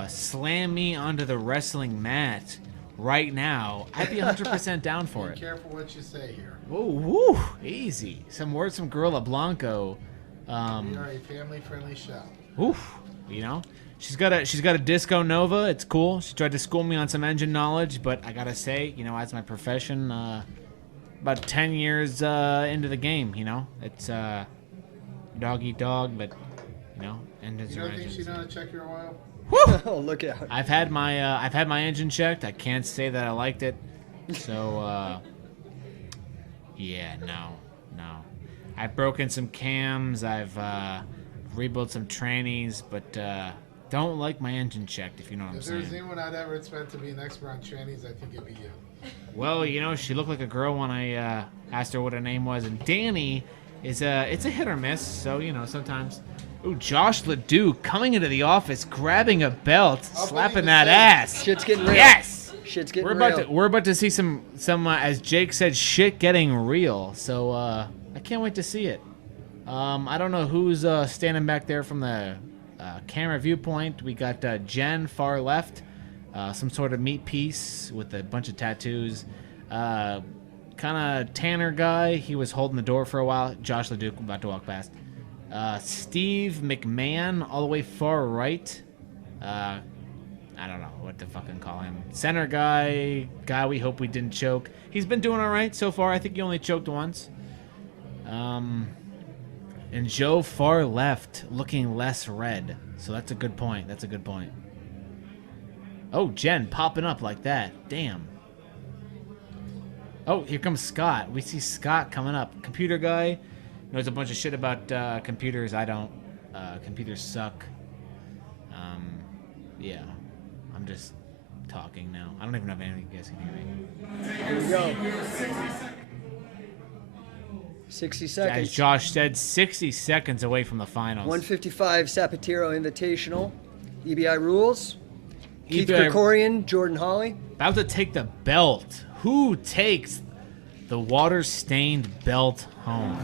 slam me onto the wrestling mat right now, I'd be 100% down for Be it. careful what you say here. Whoa, woo, easy. Some words from Gorilla Blanco. We are a family-friendly show. Oof, she's got a Disco Nova. It's cool. She tried to school me on some engine knowledge, but I gotta say, as my profession, about 10 years into the game, it's dog eat dog, but engines You are don't think engines. she's gonna check your oil? Oh, look out. I've had my engine checked. I can't say that I liked it. So yeah, no. I've broken some cams. I've rebuilt some trannies, but don't like my engine checked, if you know what I'm If saying. there's anyone I'd ever expect to be an expert on trannies, I think it'd be you. Well, she looked like a girl when I asked her what her name was, and Danny it's a hit or miss. So sometimes. Ooh, Josh Ledoux coming into the office, grabbing a belt, slapping that ass. Shit's getting real. Yes. Shit's getting We're real. about to see some as Jake said, shit getting real. So I can't wait to see it. I don't know who's standing back there from the camera viewpoint. We got Jen far left, some sort of meat piece with a bunch of tattoos. Kind of tanner guy. He was holding the door for a while. Josh Ledoux about to walk past. Steve McMahon all the way far right. I don't know what to fucking call him. Center guy we hope we didn't choke. He's been doing all right so far. I think he only choked once. And Joe far left looking less red. So that's a good point. Oh, Jen popping up like that. Damn. Oh, here comes Scott. We see Scott coming up. Computer guy. Knows a bunch of shit about computers. I don't. Computers suck. Yeah. I'm just talking now. I don't even know if any of you guys can hear me. Here we go. 60 seconds. As Josh said, 60 seconds away from the finals. 155 Sapateiro Invitational. EBI rules. Keith EBI Krikorian, Jordan Hawley. About to take the belt. Who takes the water-stained belt home?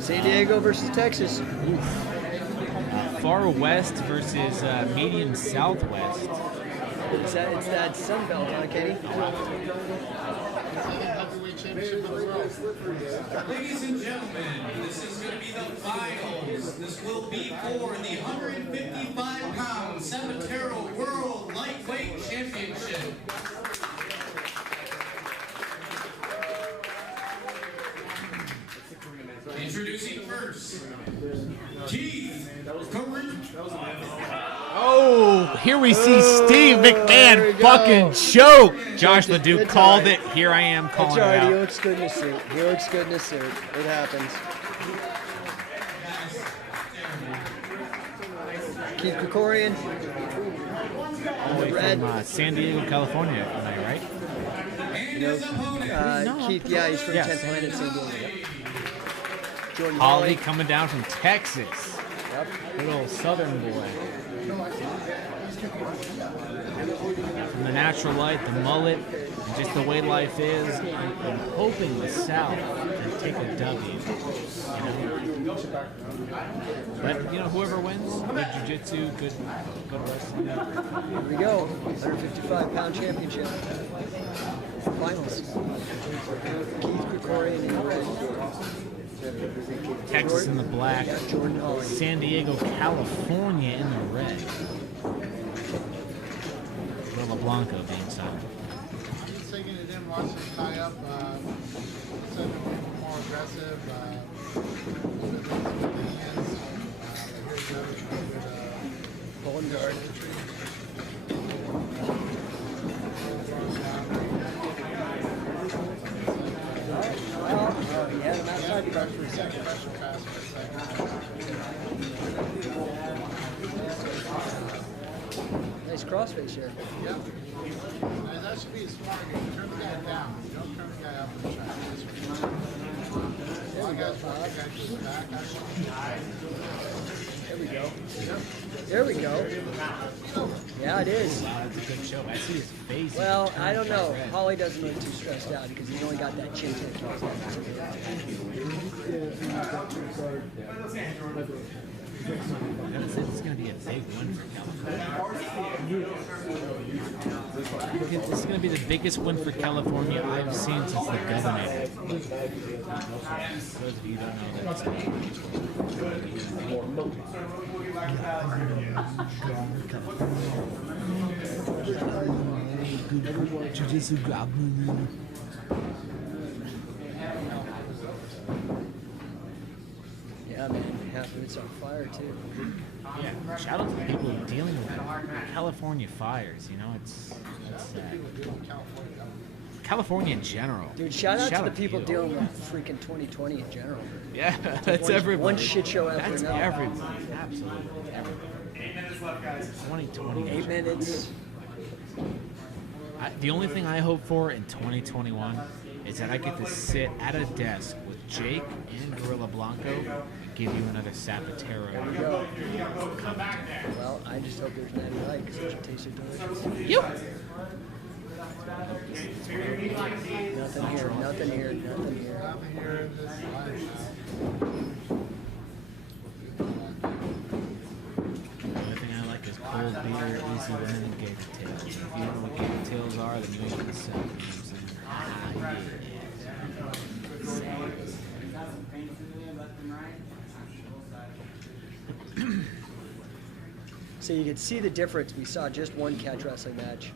San Diego versus Texas. Far West versus medium Southwest. It's that Sun Belt, huh, Kenny? Ladies and gentlemen, this is going to be the finals. This will be for the 155-pound Sapateiro World Lightweight Championship. Introducing first, Keith Corrin. Oh, here we see Steve McMahon fucking choke. Josh Ledoux called it. Here I am calling It's all right. it He out. looks good in a suit. It happens. Keith Krikorian. All the way Red. from San Diego, California. Am I right? Keith, yeah, he's from Yes. 10th Planet, San Diego. Jordan Holly Hawley. coming down from Texas. Yep. Little southern boy. From the natural light, the mullet, and just the way life is, I'm hoping the South can take a W. But, whoever wins, good jiu-jitsu, good wrestling. Here we go. 155-pound championship. Finals. Keith Krikorian in red. Texas in the black. Jordan Hawley. San Diego, California in the red. Gorilla Blanco being signed. He's taking it in, watching him tie up. Said a little more aggressive. Pulling guard. Yeah, an outside guard for a second. Nice cross crossface here. Yep. And that should be a smart game. Turn the guy down. Don't turn the guy up and try There we go, Bob. There we go. There we go. Yeah, it is. Wow, that's a good show. I see his face. Well, I don't know. Holly doesn't look too stressed out because he's only got that chin to This is going to be a big win for California. This is going to be the biggest win for California I've seen since the governor. For those of you who don't know, that's Yeah, man. Half of it's on fire, too. Yeah, shout out to the people dealing with California fires. You know, it's sad. California in general. Dude, shout out to the people you. dealing with freaking 2020 in general. Yeah, that's everybody. One shit show after That's another. everybody. Absolutely everybody. 8 minutes left, guys. 2020. 8 minutes. The only thing I hope for in 2021 is that I get to sit at a desk with Jake and Gorilla Blanco, give you another Sapateiro. Well, I just hope there's Natty Light because it tastes so delicious. Yep. Nothing here, nothing here, nothing here. The only thing I like is cold beer, easy women, and gator tails. If you don't know what gator tails are, then you ain't gonna sell. You know what I'm saying? So you can see the difference. We saw just one catch wrestling match,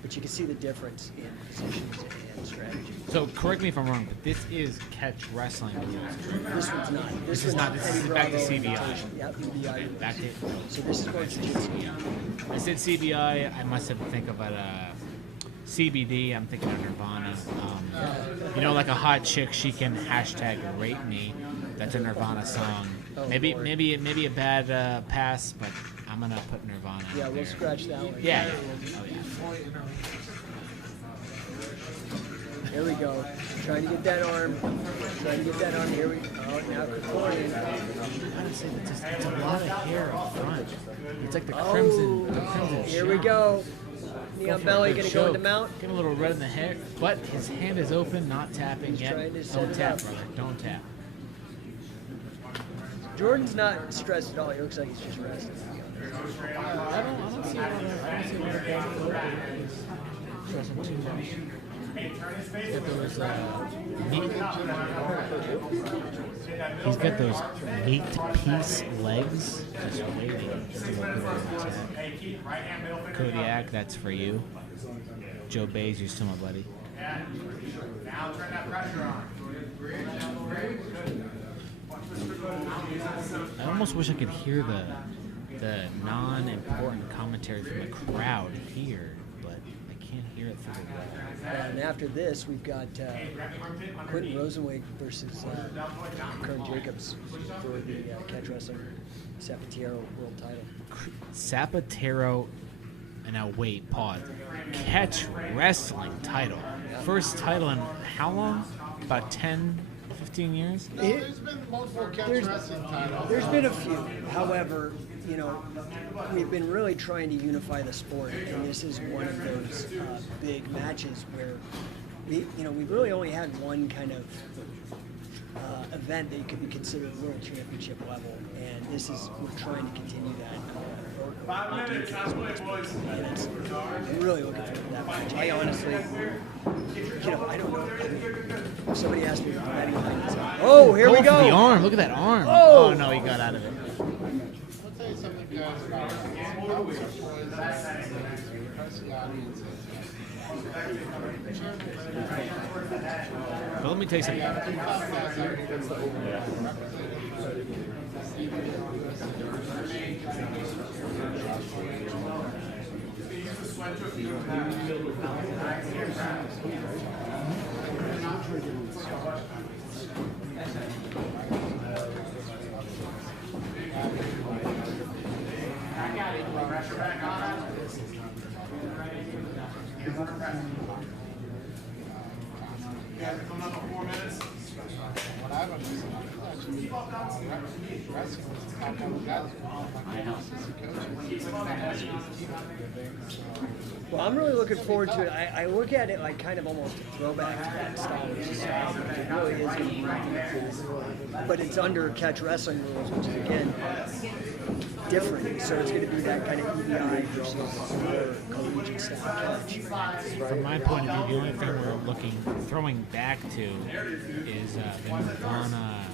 but you can see the difference in positions and strategy. So correct me if I'm wrong, but this is catch wrestling rules. This one's not. This is not. This is back to CBI. Yep, CBI. Back to. So this is going to CBI. I said CBI. I must have think about CBD. I'm thinking of Nirvana. You know, like a hot chick, she can hashtag rape me. That's a Nirvana song. Oh, maybe Lord. a bad pass, but I'm gonna put Nirvana. Yeah, out we'll there. scratch that one. Yeah. Oh, yeah. There we go. Trying to get that arm. Trying to get that arm. Here we go. Oh, now Corcoran. Honestly, it's a lot of hair up front. It's like the Oh, crimson. here we go. Neon Belly going to go into mount. Get a little red in the hair, but his hand is open, not tapping He's yet. trying to set Don't it tap, up. brother. Don't tap. Jordan's not stressed at all. He looks like he's just resting. I don't see where stressing too much. He's got those meat piece legs just waiting. Kodiak, that's for you. Joe Bays, you're still my buddy. Now turn that pressure on. I almost wish I could hear the non-important commentary from the crowd here, but I can't hear it through the wall. And after this, we've got Quentin Rosenzweig versus Kern Jacobs for the catch wrestling Sapateiro world title. Sapateiro, and now wait, pause. Catch wrestling title. First title in how long? About 10, 15 years? There's been multiple catch wrestling titles. There's been a few. However, you know, we've been really trying to unify the sport, and this is one of those big matches where we've really only had one kind of event that could be considered world championship level, and we're trying to continue that. 5 minutes, halfway, boys. I'm really looking forward to that match. I honestly, I don't know. If somebody asked me, oh, here we Going for go. the arm. Look at that arm. Oh. Oh, no, he got out of it. I'll tell you something, guys, about press the audience. But let me tell you something. guys are coming up on 4 minutes. What I've understood, actually, wrestling was the top one guys Well, I'm really looking forward to it. I look at it like kind of almost a throwback to that style of society. It really is going to be, but it's under catch wrestling rules, which is again different. So it's going to be that kind of EBI versus more collegiate style catch. From my point of view, the only thing we're throwing back to is the Nirvana,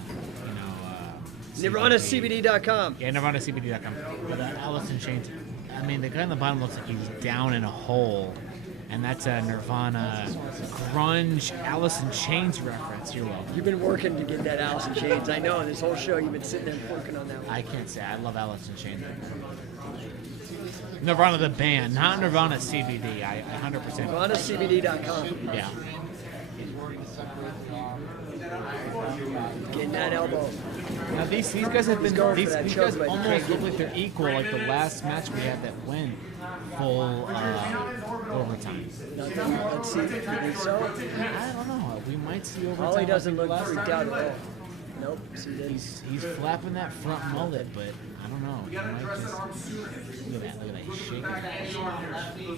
NirvanaCBD.com. Yeah, NirvanaCBD.com. But Alice in Chains. I mean, the guy on the bottom looks like he's down in a hole, and that's a Nirvana grunge Alice in Chains reference. You're welcome. You've been working to get that Alice in Chains. I know. This whole show, you've been sitting there working on that one. I can't say. I love Alice in Chains. Nirvana the band, not Nirvana CBD. I 100%. NirvanaCBD.com. Yeah. Getting that elbow. Now these guys have been these guys choke, almost look like they're equal. Like the last match we had that went full overtime. Let's see. You think so? I don't know. We might see overtime. Holly doesn't like look the freaked out at all. Nope. He's flapping that front mullet, but I don't know. Look at that. Look at that. He's shaking. Lefty, lefty. The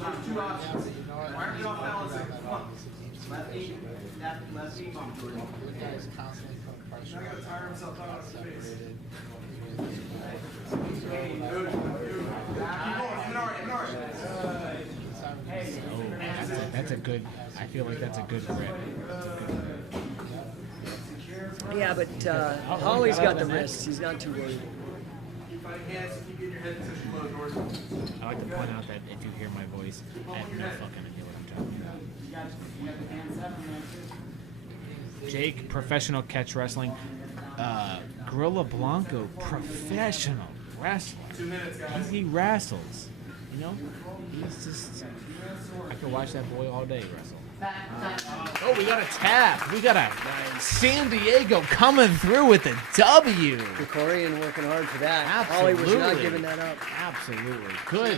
guy's constantly putting pressure. I gotta tire himself out. Separated. That's a good. I feel like that's a good grip. Yeah, but Holly's got the wrists. He's not too worried. I like to point out that if you hear my voice, I have no fucking idea what I'm talking about. Jake, professional catch wrestling. Gorilla Blanco, professional wrestler. 2 minutes, guys. He wrestles. You know? He's just... I could watch that boy all day wrestle. Oh, we got a tap. We got a San Diego coming through with the W. The Korean working hard for that. Absolutely. Holly was not giving that up. Absolutely. Good.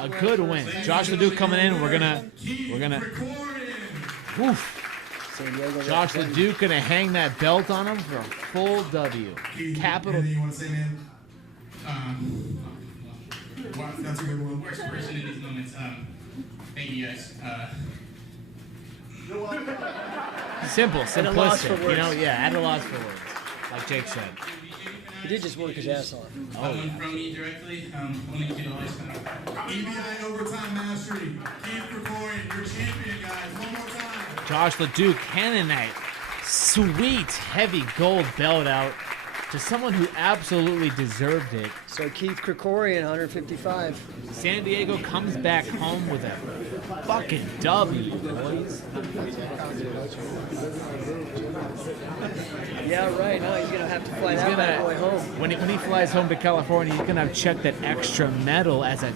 A good win. Josh Leduc coming in. We're gonna woof. San Diego. Josh Leduc gonna hang that belt on him for a full W. Capital. Anything you want to say, man? Wow, that's a good one. More inspiration in these moments. Thank you guys. Simple, At a loss for simplistic. You words. know, yeah, at a loss for words. Like Jake said. He did just work his ass off. Oh, yeah. From me directly, only kid always come out. EBI Overtime Mastery. Keith Krikorian, your champion, guys. One more time. Josh Leduc handing that sweet, heavy gold belt out to someone who absolutely deserved it. So Keith Krikorian, 155. San Diego comes back home with a fucking W, boys. Yeah, right. No, he's gonna have to fly that bad boy home. When he flies home to California, he's gonna have checked that extra medal as a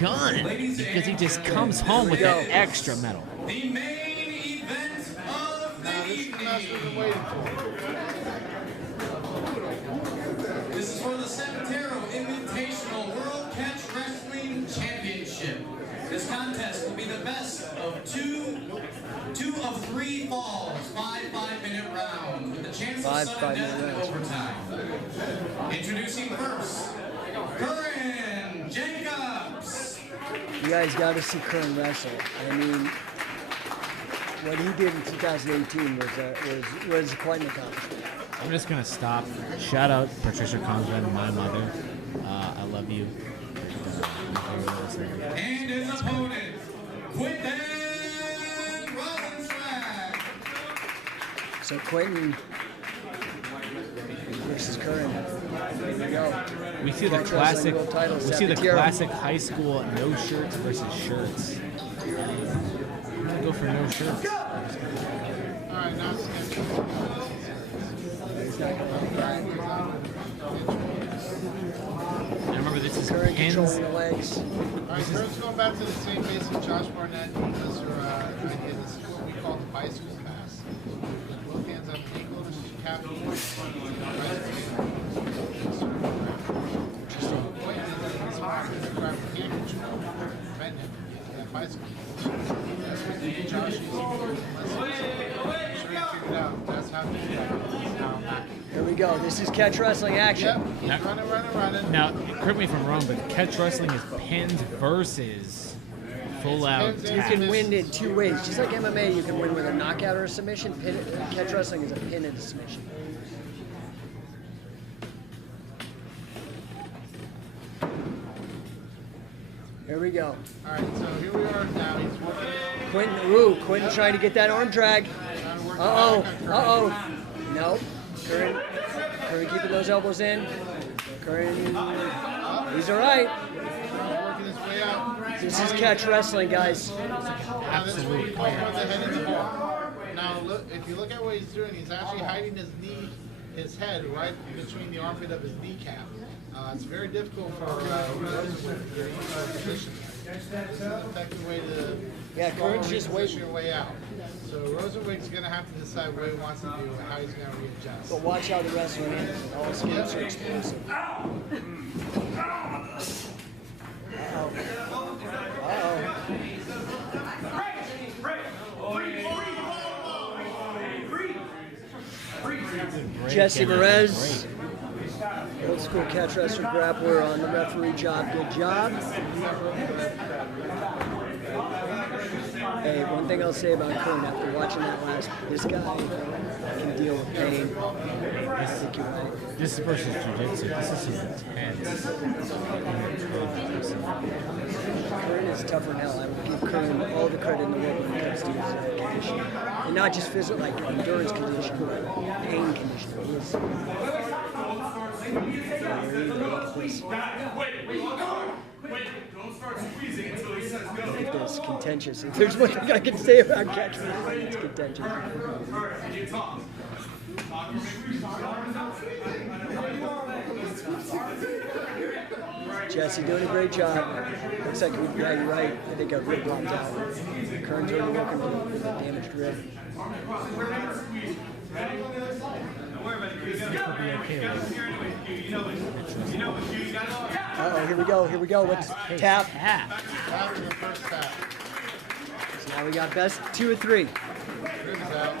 gun because he just comes home with that extra medal. The main event of the evening. This is for the Sapateiro Invitational World Catch Wrestling Championship. This contest will be the best of two of three falls, 5-minute rounds, with a chance of sudden death in overtime. Introducing first, Curran Jacobs. You guys got to see Curran wrestle. I mean, what he did in 2018 was quite an accomplishment. I'm just gonna stop. Shout out Patricia Conklin, my mother. I love you. And his opponent, Quentin Rosenzweig. So Quentin versus Curran. Here we go. We see the Catch classic. wrestling world title, We see the Sapateiro. classic high school no shirts versus shirts. I'm gonna go for no shirts. Alright, now I remember this is Curran pins. controlling the legs. Alright, first going back to the same basic Josh Barnett because idea. This is what we call the bicycle pass. With both hands on the ankle, this is your cap. Grab the hand control, bend it, that bicycle. Josh, that's how Here we go. This is catch wrestling action. Yep. Running. Now, correct me if I'm wrong, but catch wrestling is pins versus full out. You can win in two ways. Just like MMA, you can win with a knockout or a submission. Catch wrestling is a pin and a submission. Here we go. All right, so here we are now. He's working. Quentin trying to get that arm drag. Nope. Curran keeping those elbows in. Curran, he's all right. Working his way out. This is catch wrestling, guys. Absolutely. Now, look, if you look at what he's doing, he's actually hiding his head right between the armpit of his kneecap. It's very difficult for Rosenzweig to position. It's an effective way to Curran's just position your way out. So Rosenzweig's going to have to decide what he wants to do and how he's going to readjust. But watch how the wrestler handles it. All his moves are explosive. Jesse Perez, old school catch wrestler grappler on the referee job. Good job. Hey, one thing I'll say about Curran after watching that last, this guy can deal with pain. This is versus jiu-jitsu. This is intense. Curran is tougher than hell. I would give Curran all the credit in the world when it comes to his condition. And not just physical, like endurance condition, but pain condition. Wait, don't start squeezing until he says go. Like this, contentious. If there's one thing I can say about catch wrestling, it's contentious. Jesse doing a great job. Looks like, yeah, you're right. I think a rib popped out. Curran's already working with a damaged rib. Here we go. Let's tap. After the first tap. So now we got best 2 or 3. Ribs out.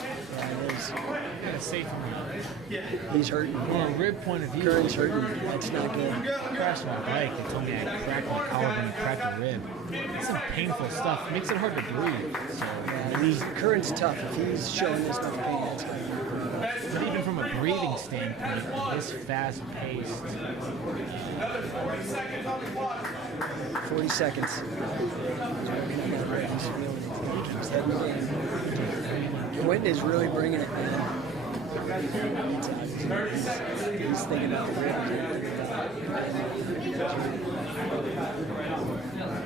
He's hurting. From a rib point of view, Curran's hurting. That's not good. crashed my bike. They told me I cracked my collarbone and cracked a rib. It's some painful stuff. It makes it hard to breathe. So, Curran's tough. If he's showing this much pain, that's good. but even from a breathing standpoint, this fast-paced. 40 seconds. Quentin is really bringing it, man. He's thinking about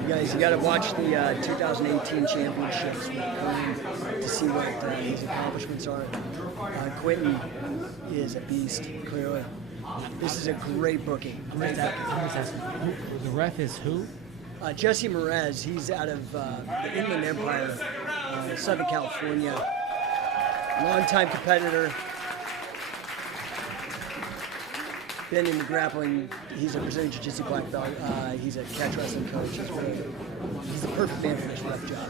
you guys, you got to watch the 2018 championships to see what his accomplishments are. Quentin is a beast, clearly. This is a great booking. Great booking. The ref is who? Jesse Perez. He's out of the Inland Empire, Southern California. Longtime competitor. Been in the grappling. He's a Brazilian Jiu-Jitsu black belt. He's a catch wrestling coach. He's the perfect man for this ref job.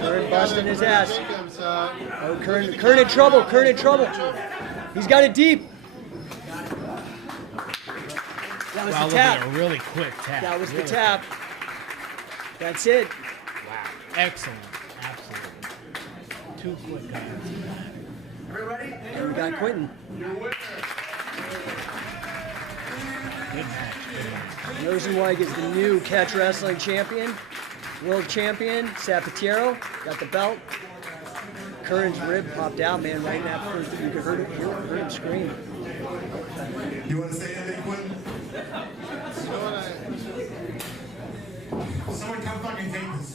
Curran busting his ass. Oh, Curran in trouble. Curran in trouble. He's got it deep. That was the tap. A really quick tap. That was the tap. That's it. Wow. Excellent. Absolutely. Two quick guys. Everybody? And we got Quentin. Good match. Rosenzweig is the new catch wrestling champion. World champion. Sapateiro got the belt. Curran's rib popped out, man, right in that first. You could hear him scream. You want to say anything, Quentin? Someone come fucking take this.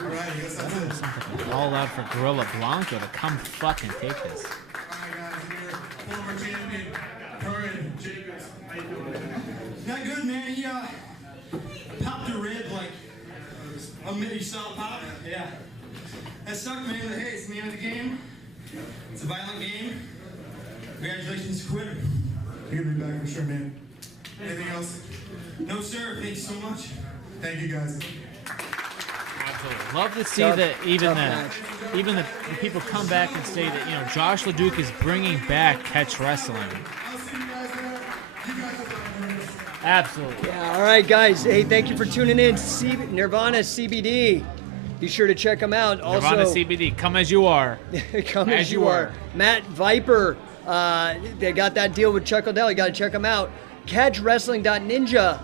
Alright, I guess that's it. All out for Gorilla Blanco to come fucking take this. Alright guys, here, former champion, Curran Jacobs. How you doing? Not good, man. He popped a rib like a mini saw pop. Yeah. That sucked, man, but hey, it's the name of the game. It's a violent game. Congratulations, Quentin. You're gonna be back for sure, man. Anything else? No, sir. Thanks so much. Thank you, guys. Absolutely. Love to see Tough- that tough even the people come back and say that, you know, Josh LeDuc is bringing back catch wrestling. I'll see you guys there. You guys are Absolutely. Yeah, all right, guys. Hey, thank you for tuning in. Nirvana CBD. Be sure to check them out. Nirvana Also, CBD, come as you are. come as you are. Matt Viper, they got that deal with Chuck Liddell. You got to check them out. CatchWrestling.ninja.